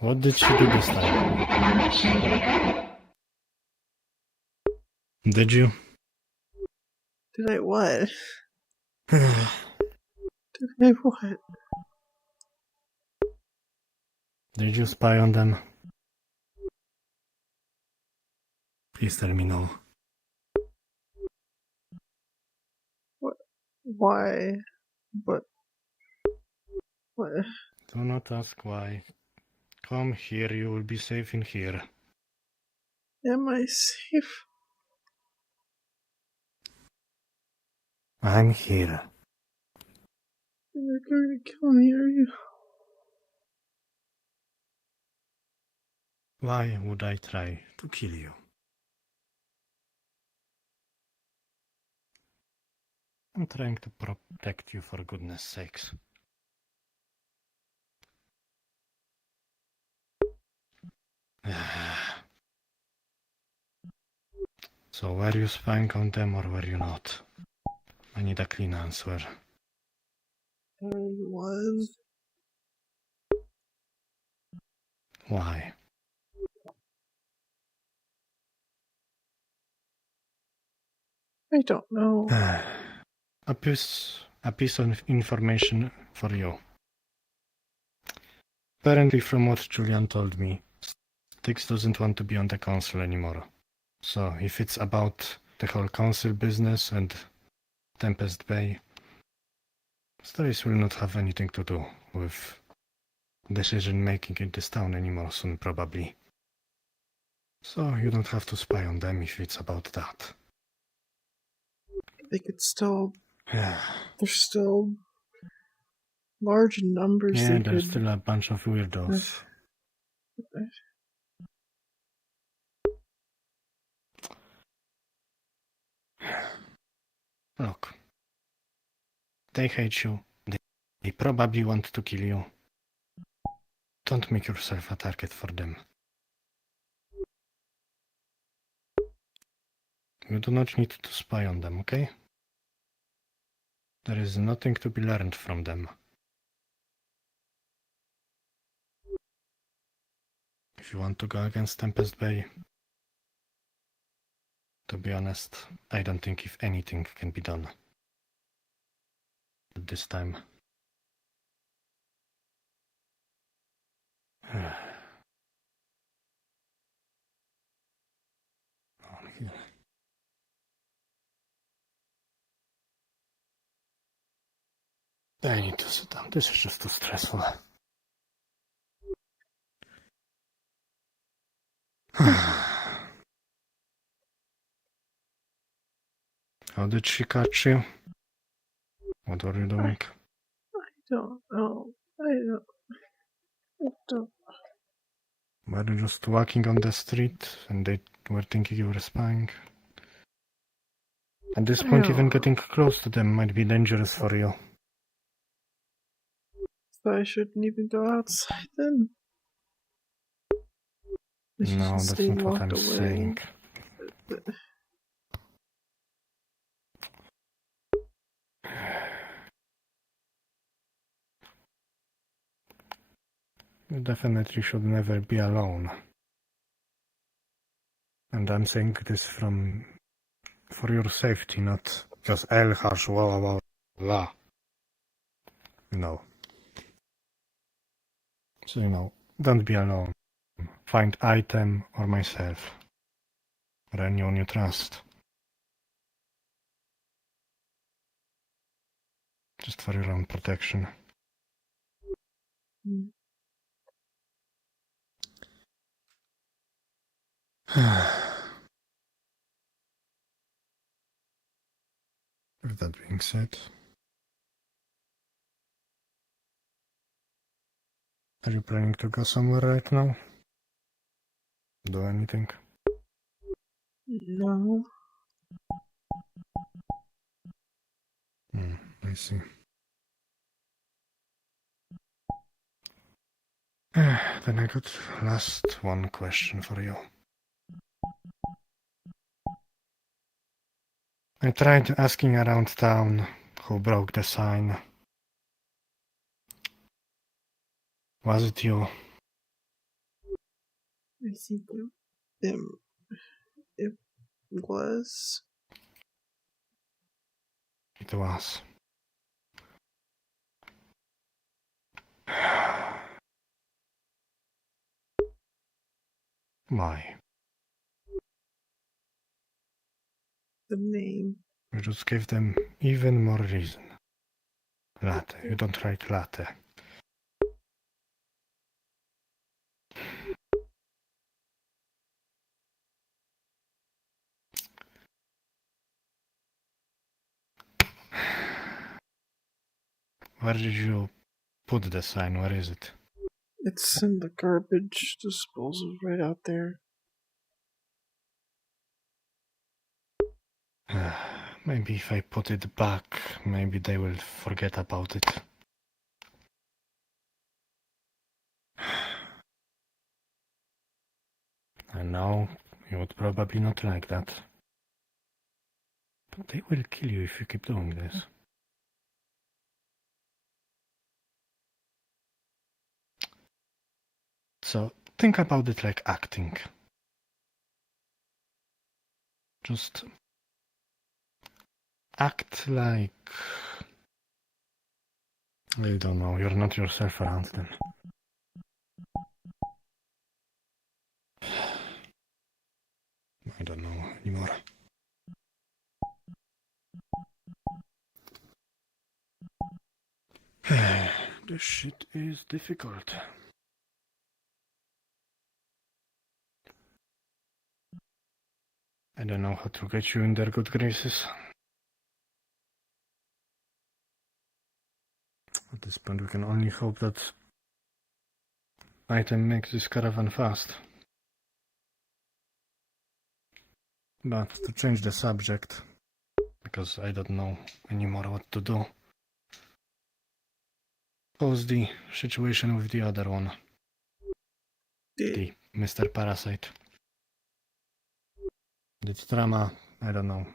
What did she do this time? And I'll make sure you regret it. Did you? Did I what? Did I what? Did you spy on them? Please tell me no. What? Why? But what? Do not ask why. Come here, you will be safe in here. Am I safe? I'm here. You're not going to kill me, are you? Why would I try to kill you? I'm trying to protect you, for goodness sakes. So were you spying on them or were you not? I need a clean answer. I was. Why? I don't know. A piece of information for you. Apparently, from what Julian told me, Styx doesn't want to be on the council anymore. So, if it's about the whole council business and Tempest Bay, Styx will not have anything to do with decision making in this town anymore soon, probably. So, you don't have to spy on them if it's about that. They could still. Yeah. There's still large numbers. Yeah, they there's could... still a bunch of weirdos. Look, they hate you. They probably want to kill you. Don't make yourself a target for them. You do not need to spy on them, okay? There is nothing to be learned from them. If you want to go against Tempest Bay, to be honest, I don't think if anything can be done at this time. I need to sit down. This is just too stressful. How did she catch you? What were you doing? I don't know. I don't. Were you just walking on the street and they were thinking you were spying? At this point, even getting close to them might be dangerous for you. So I shouldn't even go outside then? No, that's not what I'm saying. You definitely should never be alone. And I'm saying this for your safety, not because El harsh la. No. So, don't be alone. Find item or myself. Or anyone you trust. Just for your own protection. With that being said, are you planning to go somewhere right now? Do anything? No. I see. Then I got last one question for you. I tried asking around town who broke the sign. Was it you? I think it was. It was. Why? The name. You just gave them even more reason. Latte. You don't write latte. Where did you put the sign? Where is it? It's in the garbage disposal right out there. Maybe if I put it back, maybe they will forget about it. I know you would probably not like that. But they will kill you if you keep doing this. So think about it like acting. Just act like... I don't know, you're not yourself around them. I don't know anymore. This shit is difficult. I don't know how to get you in their good graces. At this point we can only hope that item makes this caravan fast. But to change the subject, because I don't know anymore what to do. How's the situation with the other one? The Mr. Parasite. Did Trama, I don't know,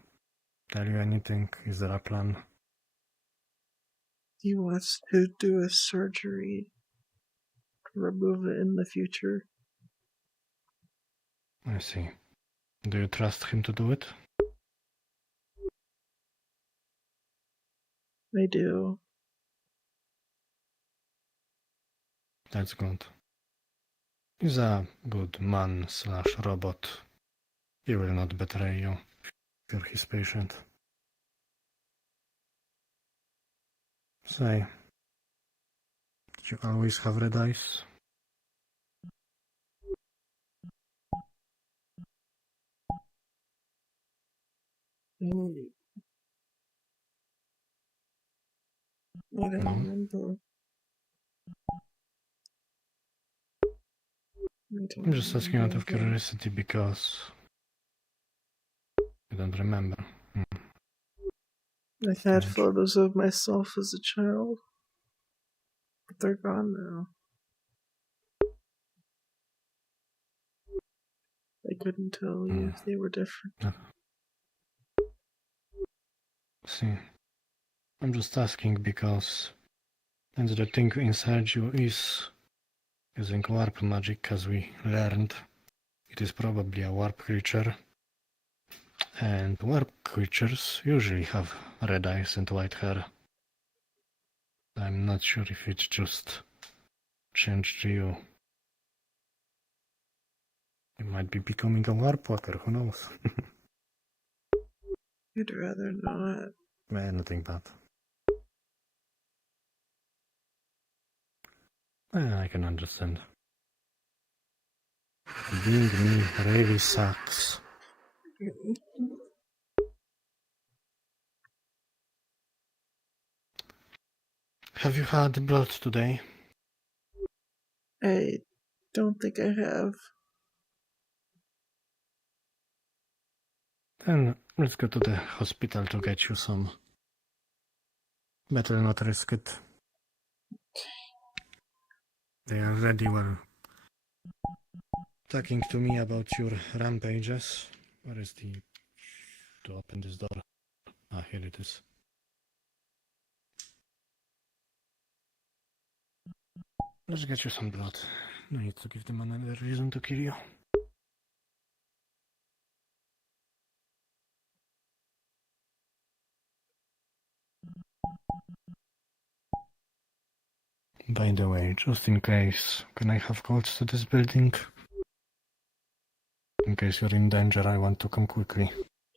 tell you anything? Is there a plan? He wants to do a surgery to remove it in the future. I see. Do you trust him to do it? I do. That's good. He's a good man / robot. He will not betray you if you're his patient. Say, did you always have red eyes? I don't remember. I'm just asking out of curiosity because I don't remember. I had photos of myself as a child, but they're gone now. I couldn't tell you if they were different. See, I'm just asking because and the thing inside you is using warp magic, as we learned. It is probably a warp creature. And warp creatures usually have red eyes and white hair. I'm not sure if it just changed you. You might be becoming a warp walker, who knows? I'd rather not. Nothing bad. I can understand. Being me really sucks. Have you had blood today? I don't think I have. Then let's go to the hospital to get you some. Better not risk it. They already were talking to me about your rampages. Where is the... to open this door? Ah, here it is. Let's get you some blood. No need to give them another reason to kill you. By the way, just in case, can I have codes to this building? In case you're in danger, I want to come quickly.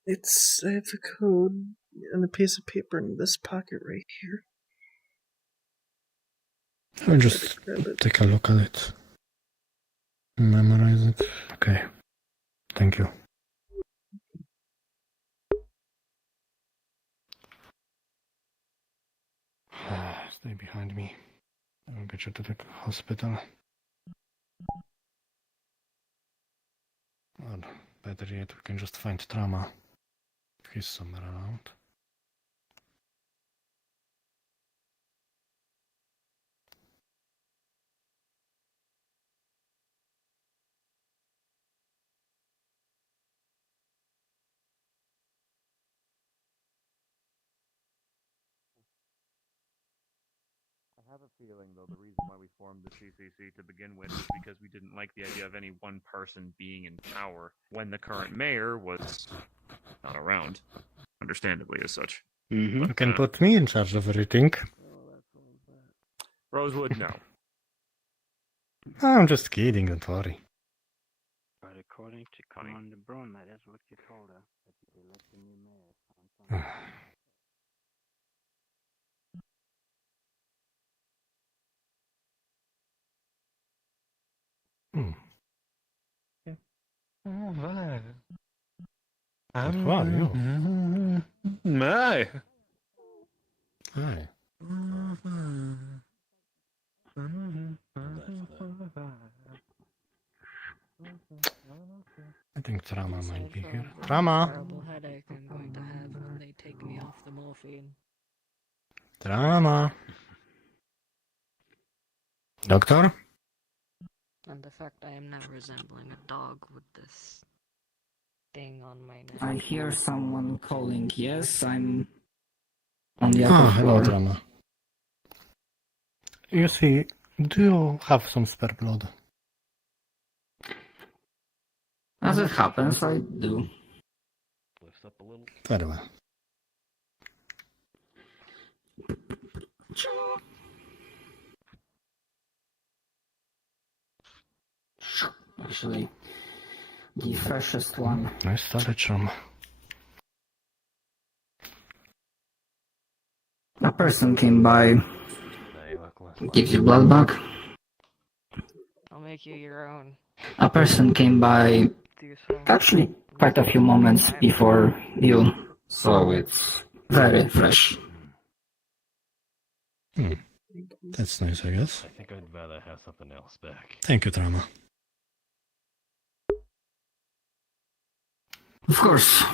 I have the code and a piece of paper in this pocket right here. I'll just take a look at it. Memorize it. Okay. Thank you. Stay behind me. I will get you to the hospital. Or better yet, we can just find Trauma. He's somewhere around. I have a feeling, though, the reason why we formed the CCC to begin with is because we didn't like the idea of any one person being in power when the current mayor was not around, understandably as such. You can put me in charge of everything. Rosewood, no. I'm just kidding, don't worry. But according to Commander Brunner, that's what you told her, that you elect the new mayor. Who are you? My. Hi. I think Trauma might be here. Trauma! Terrible headache I'm going to have when they take me off the morphine. Trauma! Doctor? And the fact I am now resembling a dog with this thing on my neck. I hear someone calling. Yes, I'm on the upper hello, floor. Trauma. You see, do you have some spare blood? As it happens, I do. Lifts up a little. Very well. Actually, the freshest one. Nice storage room. A person came by. Gives you blood back. I'll make you your own. A person came by actually quite a few moments before you, so it's very fresh. That's nice, I guess. I think I'd rather have something else back. Thank you, Trauma. Of course,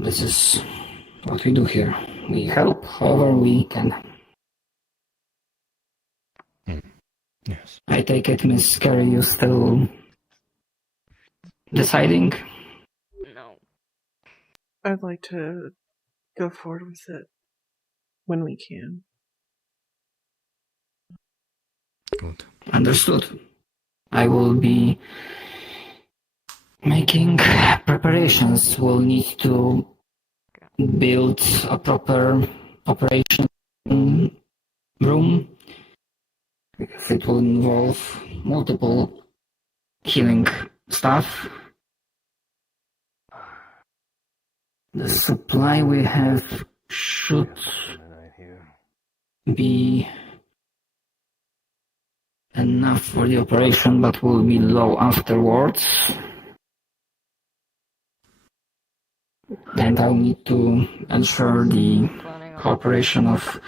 this is what we do here. We help however we can. Yes. I take it, Miss Carey, you still deciding? No. I'd like to go forward with it when we can. Good. Understood. I will be making preparations. We'll need to build a proper operation room because it will involve multiple healing staff. The supply we have should be enough for the operation, but will be low afterwards. And I'll need to ensure the cooperation of...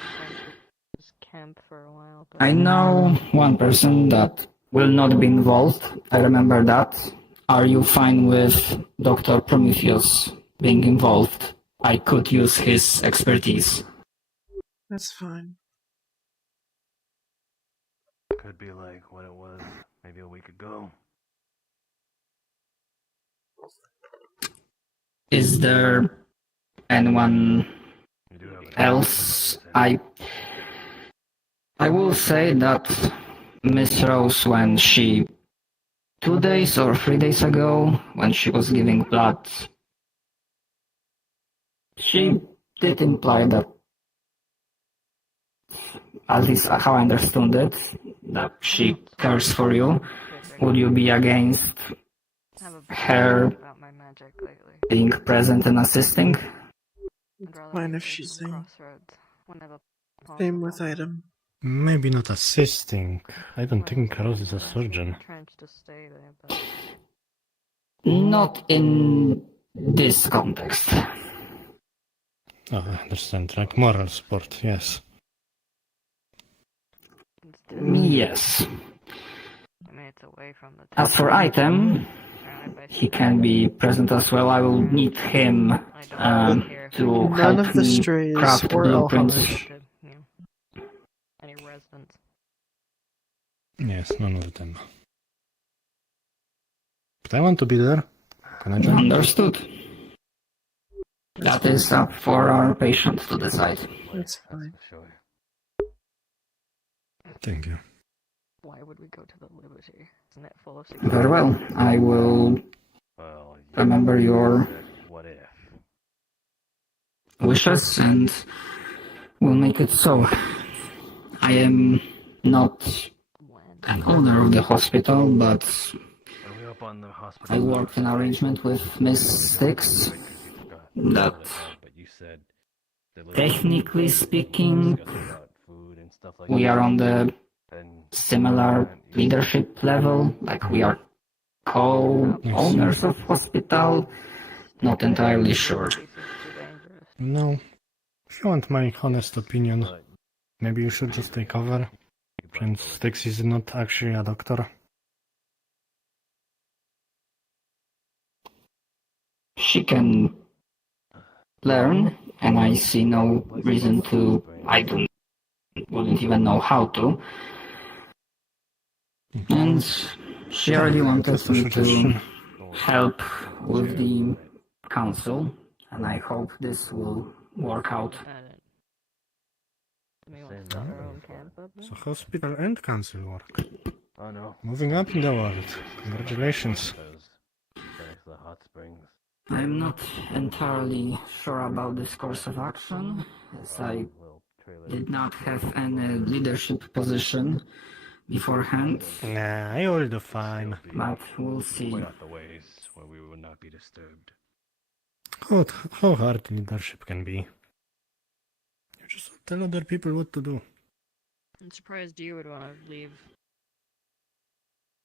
Camp for a while. I know one person that will not be involved. I remember that. Are you fine with Dr. Prometheus being involved, I could use his expertise. That's fine. Could be like what it was maybe a week ago. Is there anyone else? I will say that Miss Rose, when she 2 days or 3 days ago, when she was giving blood, she did imply that, at least how I understood it, that she cares for you. Would you be against her being present and assisting? It's fine if she's saying. Same with Item. Maybe not assisting. I don't think Rose is a surgeon. Not in this context. Oh, I understand. Like moral support, yes. Yes. As for Item, he can be present as well. I will need him to None help of the me strays craft or blueprints. Alhamish. Any residents. Yes, none of them. But I want to be there. Can I join? Understood. That is up for our patient to decide. That's fine. Thank you. Why would we go to the Liberty? Isn't it full of Very well. I will remember your wishes and will make it so. I am not an owner of the hospital, but I worked in arrangement with Miss Styx that, technically speaking, we are on the similar leadership level, like we are co-owners of hospital. Not entirely sure. No. If you want my honest opinion, maybe you should just take over. Since Styx is not actually a doctor. She can learn, and I see no reason to. Wouldn't even know how to. And she already wanted me to help with the council, and I hope this will work out. So hospital and council work. Moving up in the world. Congratulations. I'm not entirely sure about this course of action, as I did not have any leadership position beforehand. Nah, I will do fine. But we'll see. How hard leadership can be. You just tell other people what to do. I'm surprised you would want to leave.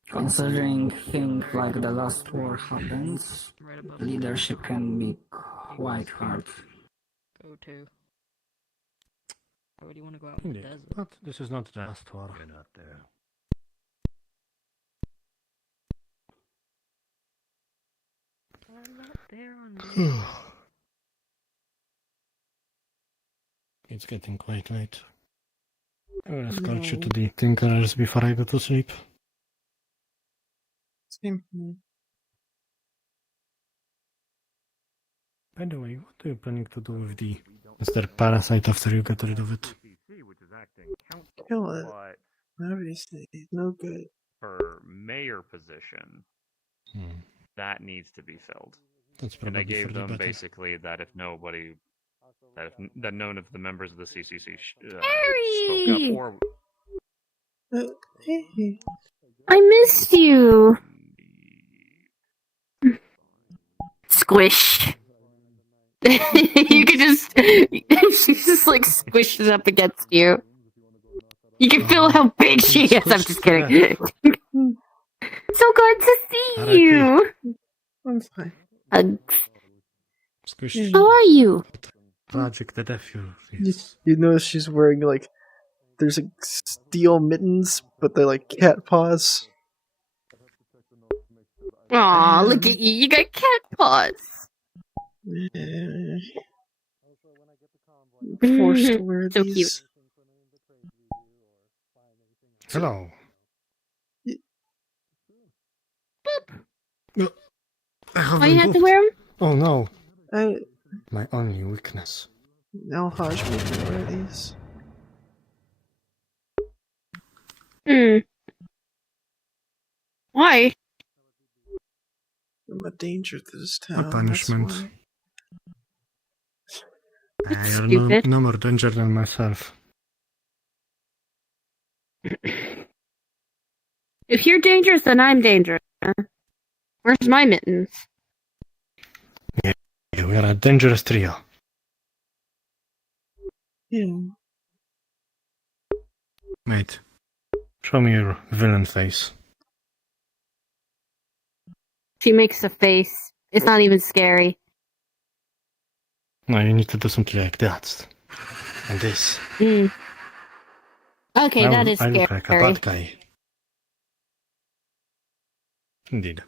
Considering things like the last war happens, leadership can be quite hard. Go to. Why would you want to go out in the Indeed. desert? But this is not the last war. You're not there. I'm not there on this. It's getting quite late. I will escort you to the Tinkerers before I go to sleep. Same here. By the way, what are you planning to do with the Mr. Parasite after you get rid of it? Kill it. Obviously, no good. For mayor position, that needs to be filled. That's and I probably for gave the them better. basically that if nobody, that none of the members of the CCC spoke Harry! up or. Hey. I missed you. Squish. You could just, she just like squishes up against you. You can feel how big she is. I'm just kidding. So good to see you. I'm fine. Squish. How are you? Tragic the death You notice she's wearing like there's like steel mittens, but they're like cat paws. Aw, look at you. You got cat paws. Forced to wear So these. Hello. Why you have to wear them? Oh no. I My only weakness. now Haj made me wear these. Why? I'm a danger to this town. A punishment. That's why. You're stupid. no more danger than myself. If you're dangerous, then I'm dangerous. Where's my mittens? Yeah, we are a dangerous trio. Yeah. Mate, show me your villain face. She makes a face. It's not even scary. No, you need to do something like that. And this. Okay, that is I scary. look like a bad guy. Indeed.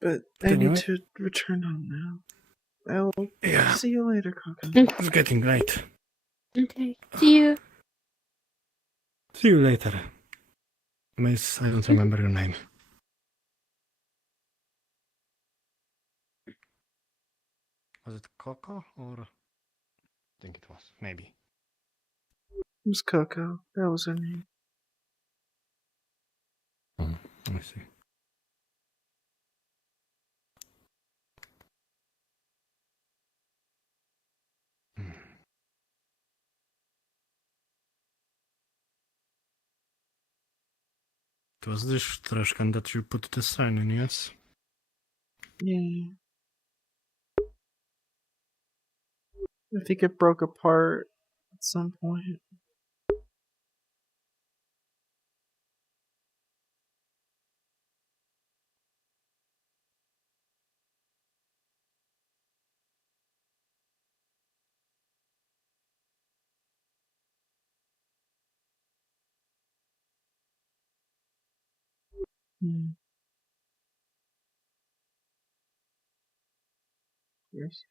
But I Anyway. need to return home now. I'll Yeah. see you later, Coco. It's getting late. Okay. See you. See you later. Miss, I don't remember your name. Was it Coco or? I think it was. Maybe. It was Coco. That was her name. Let me see. It was this trash can that you put the sign in, yes? Yeah. I think it broke apart at some point. Yes.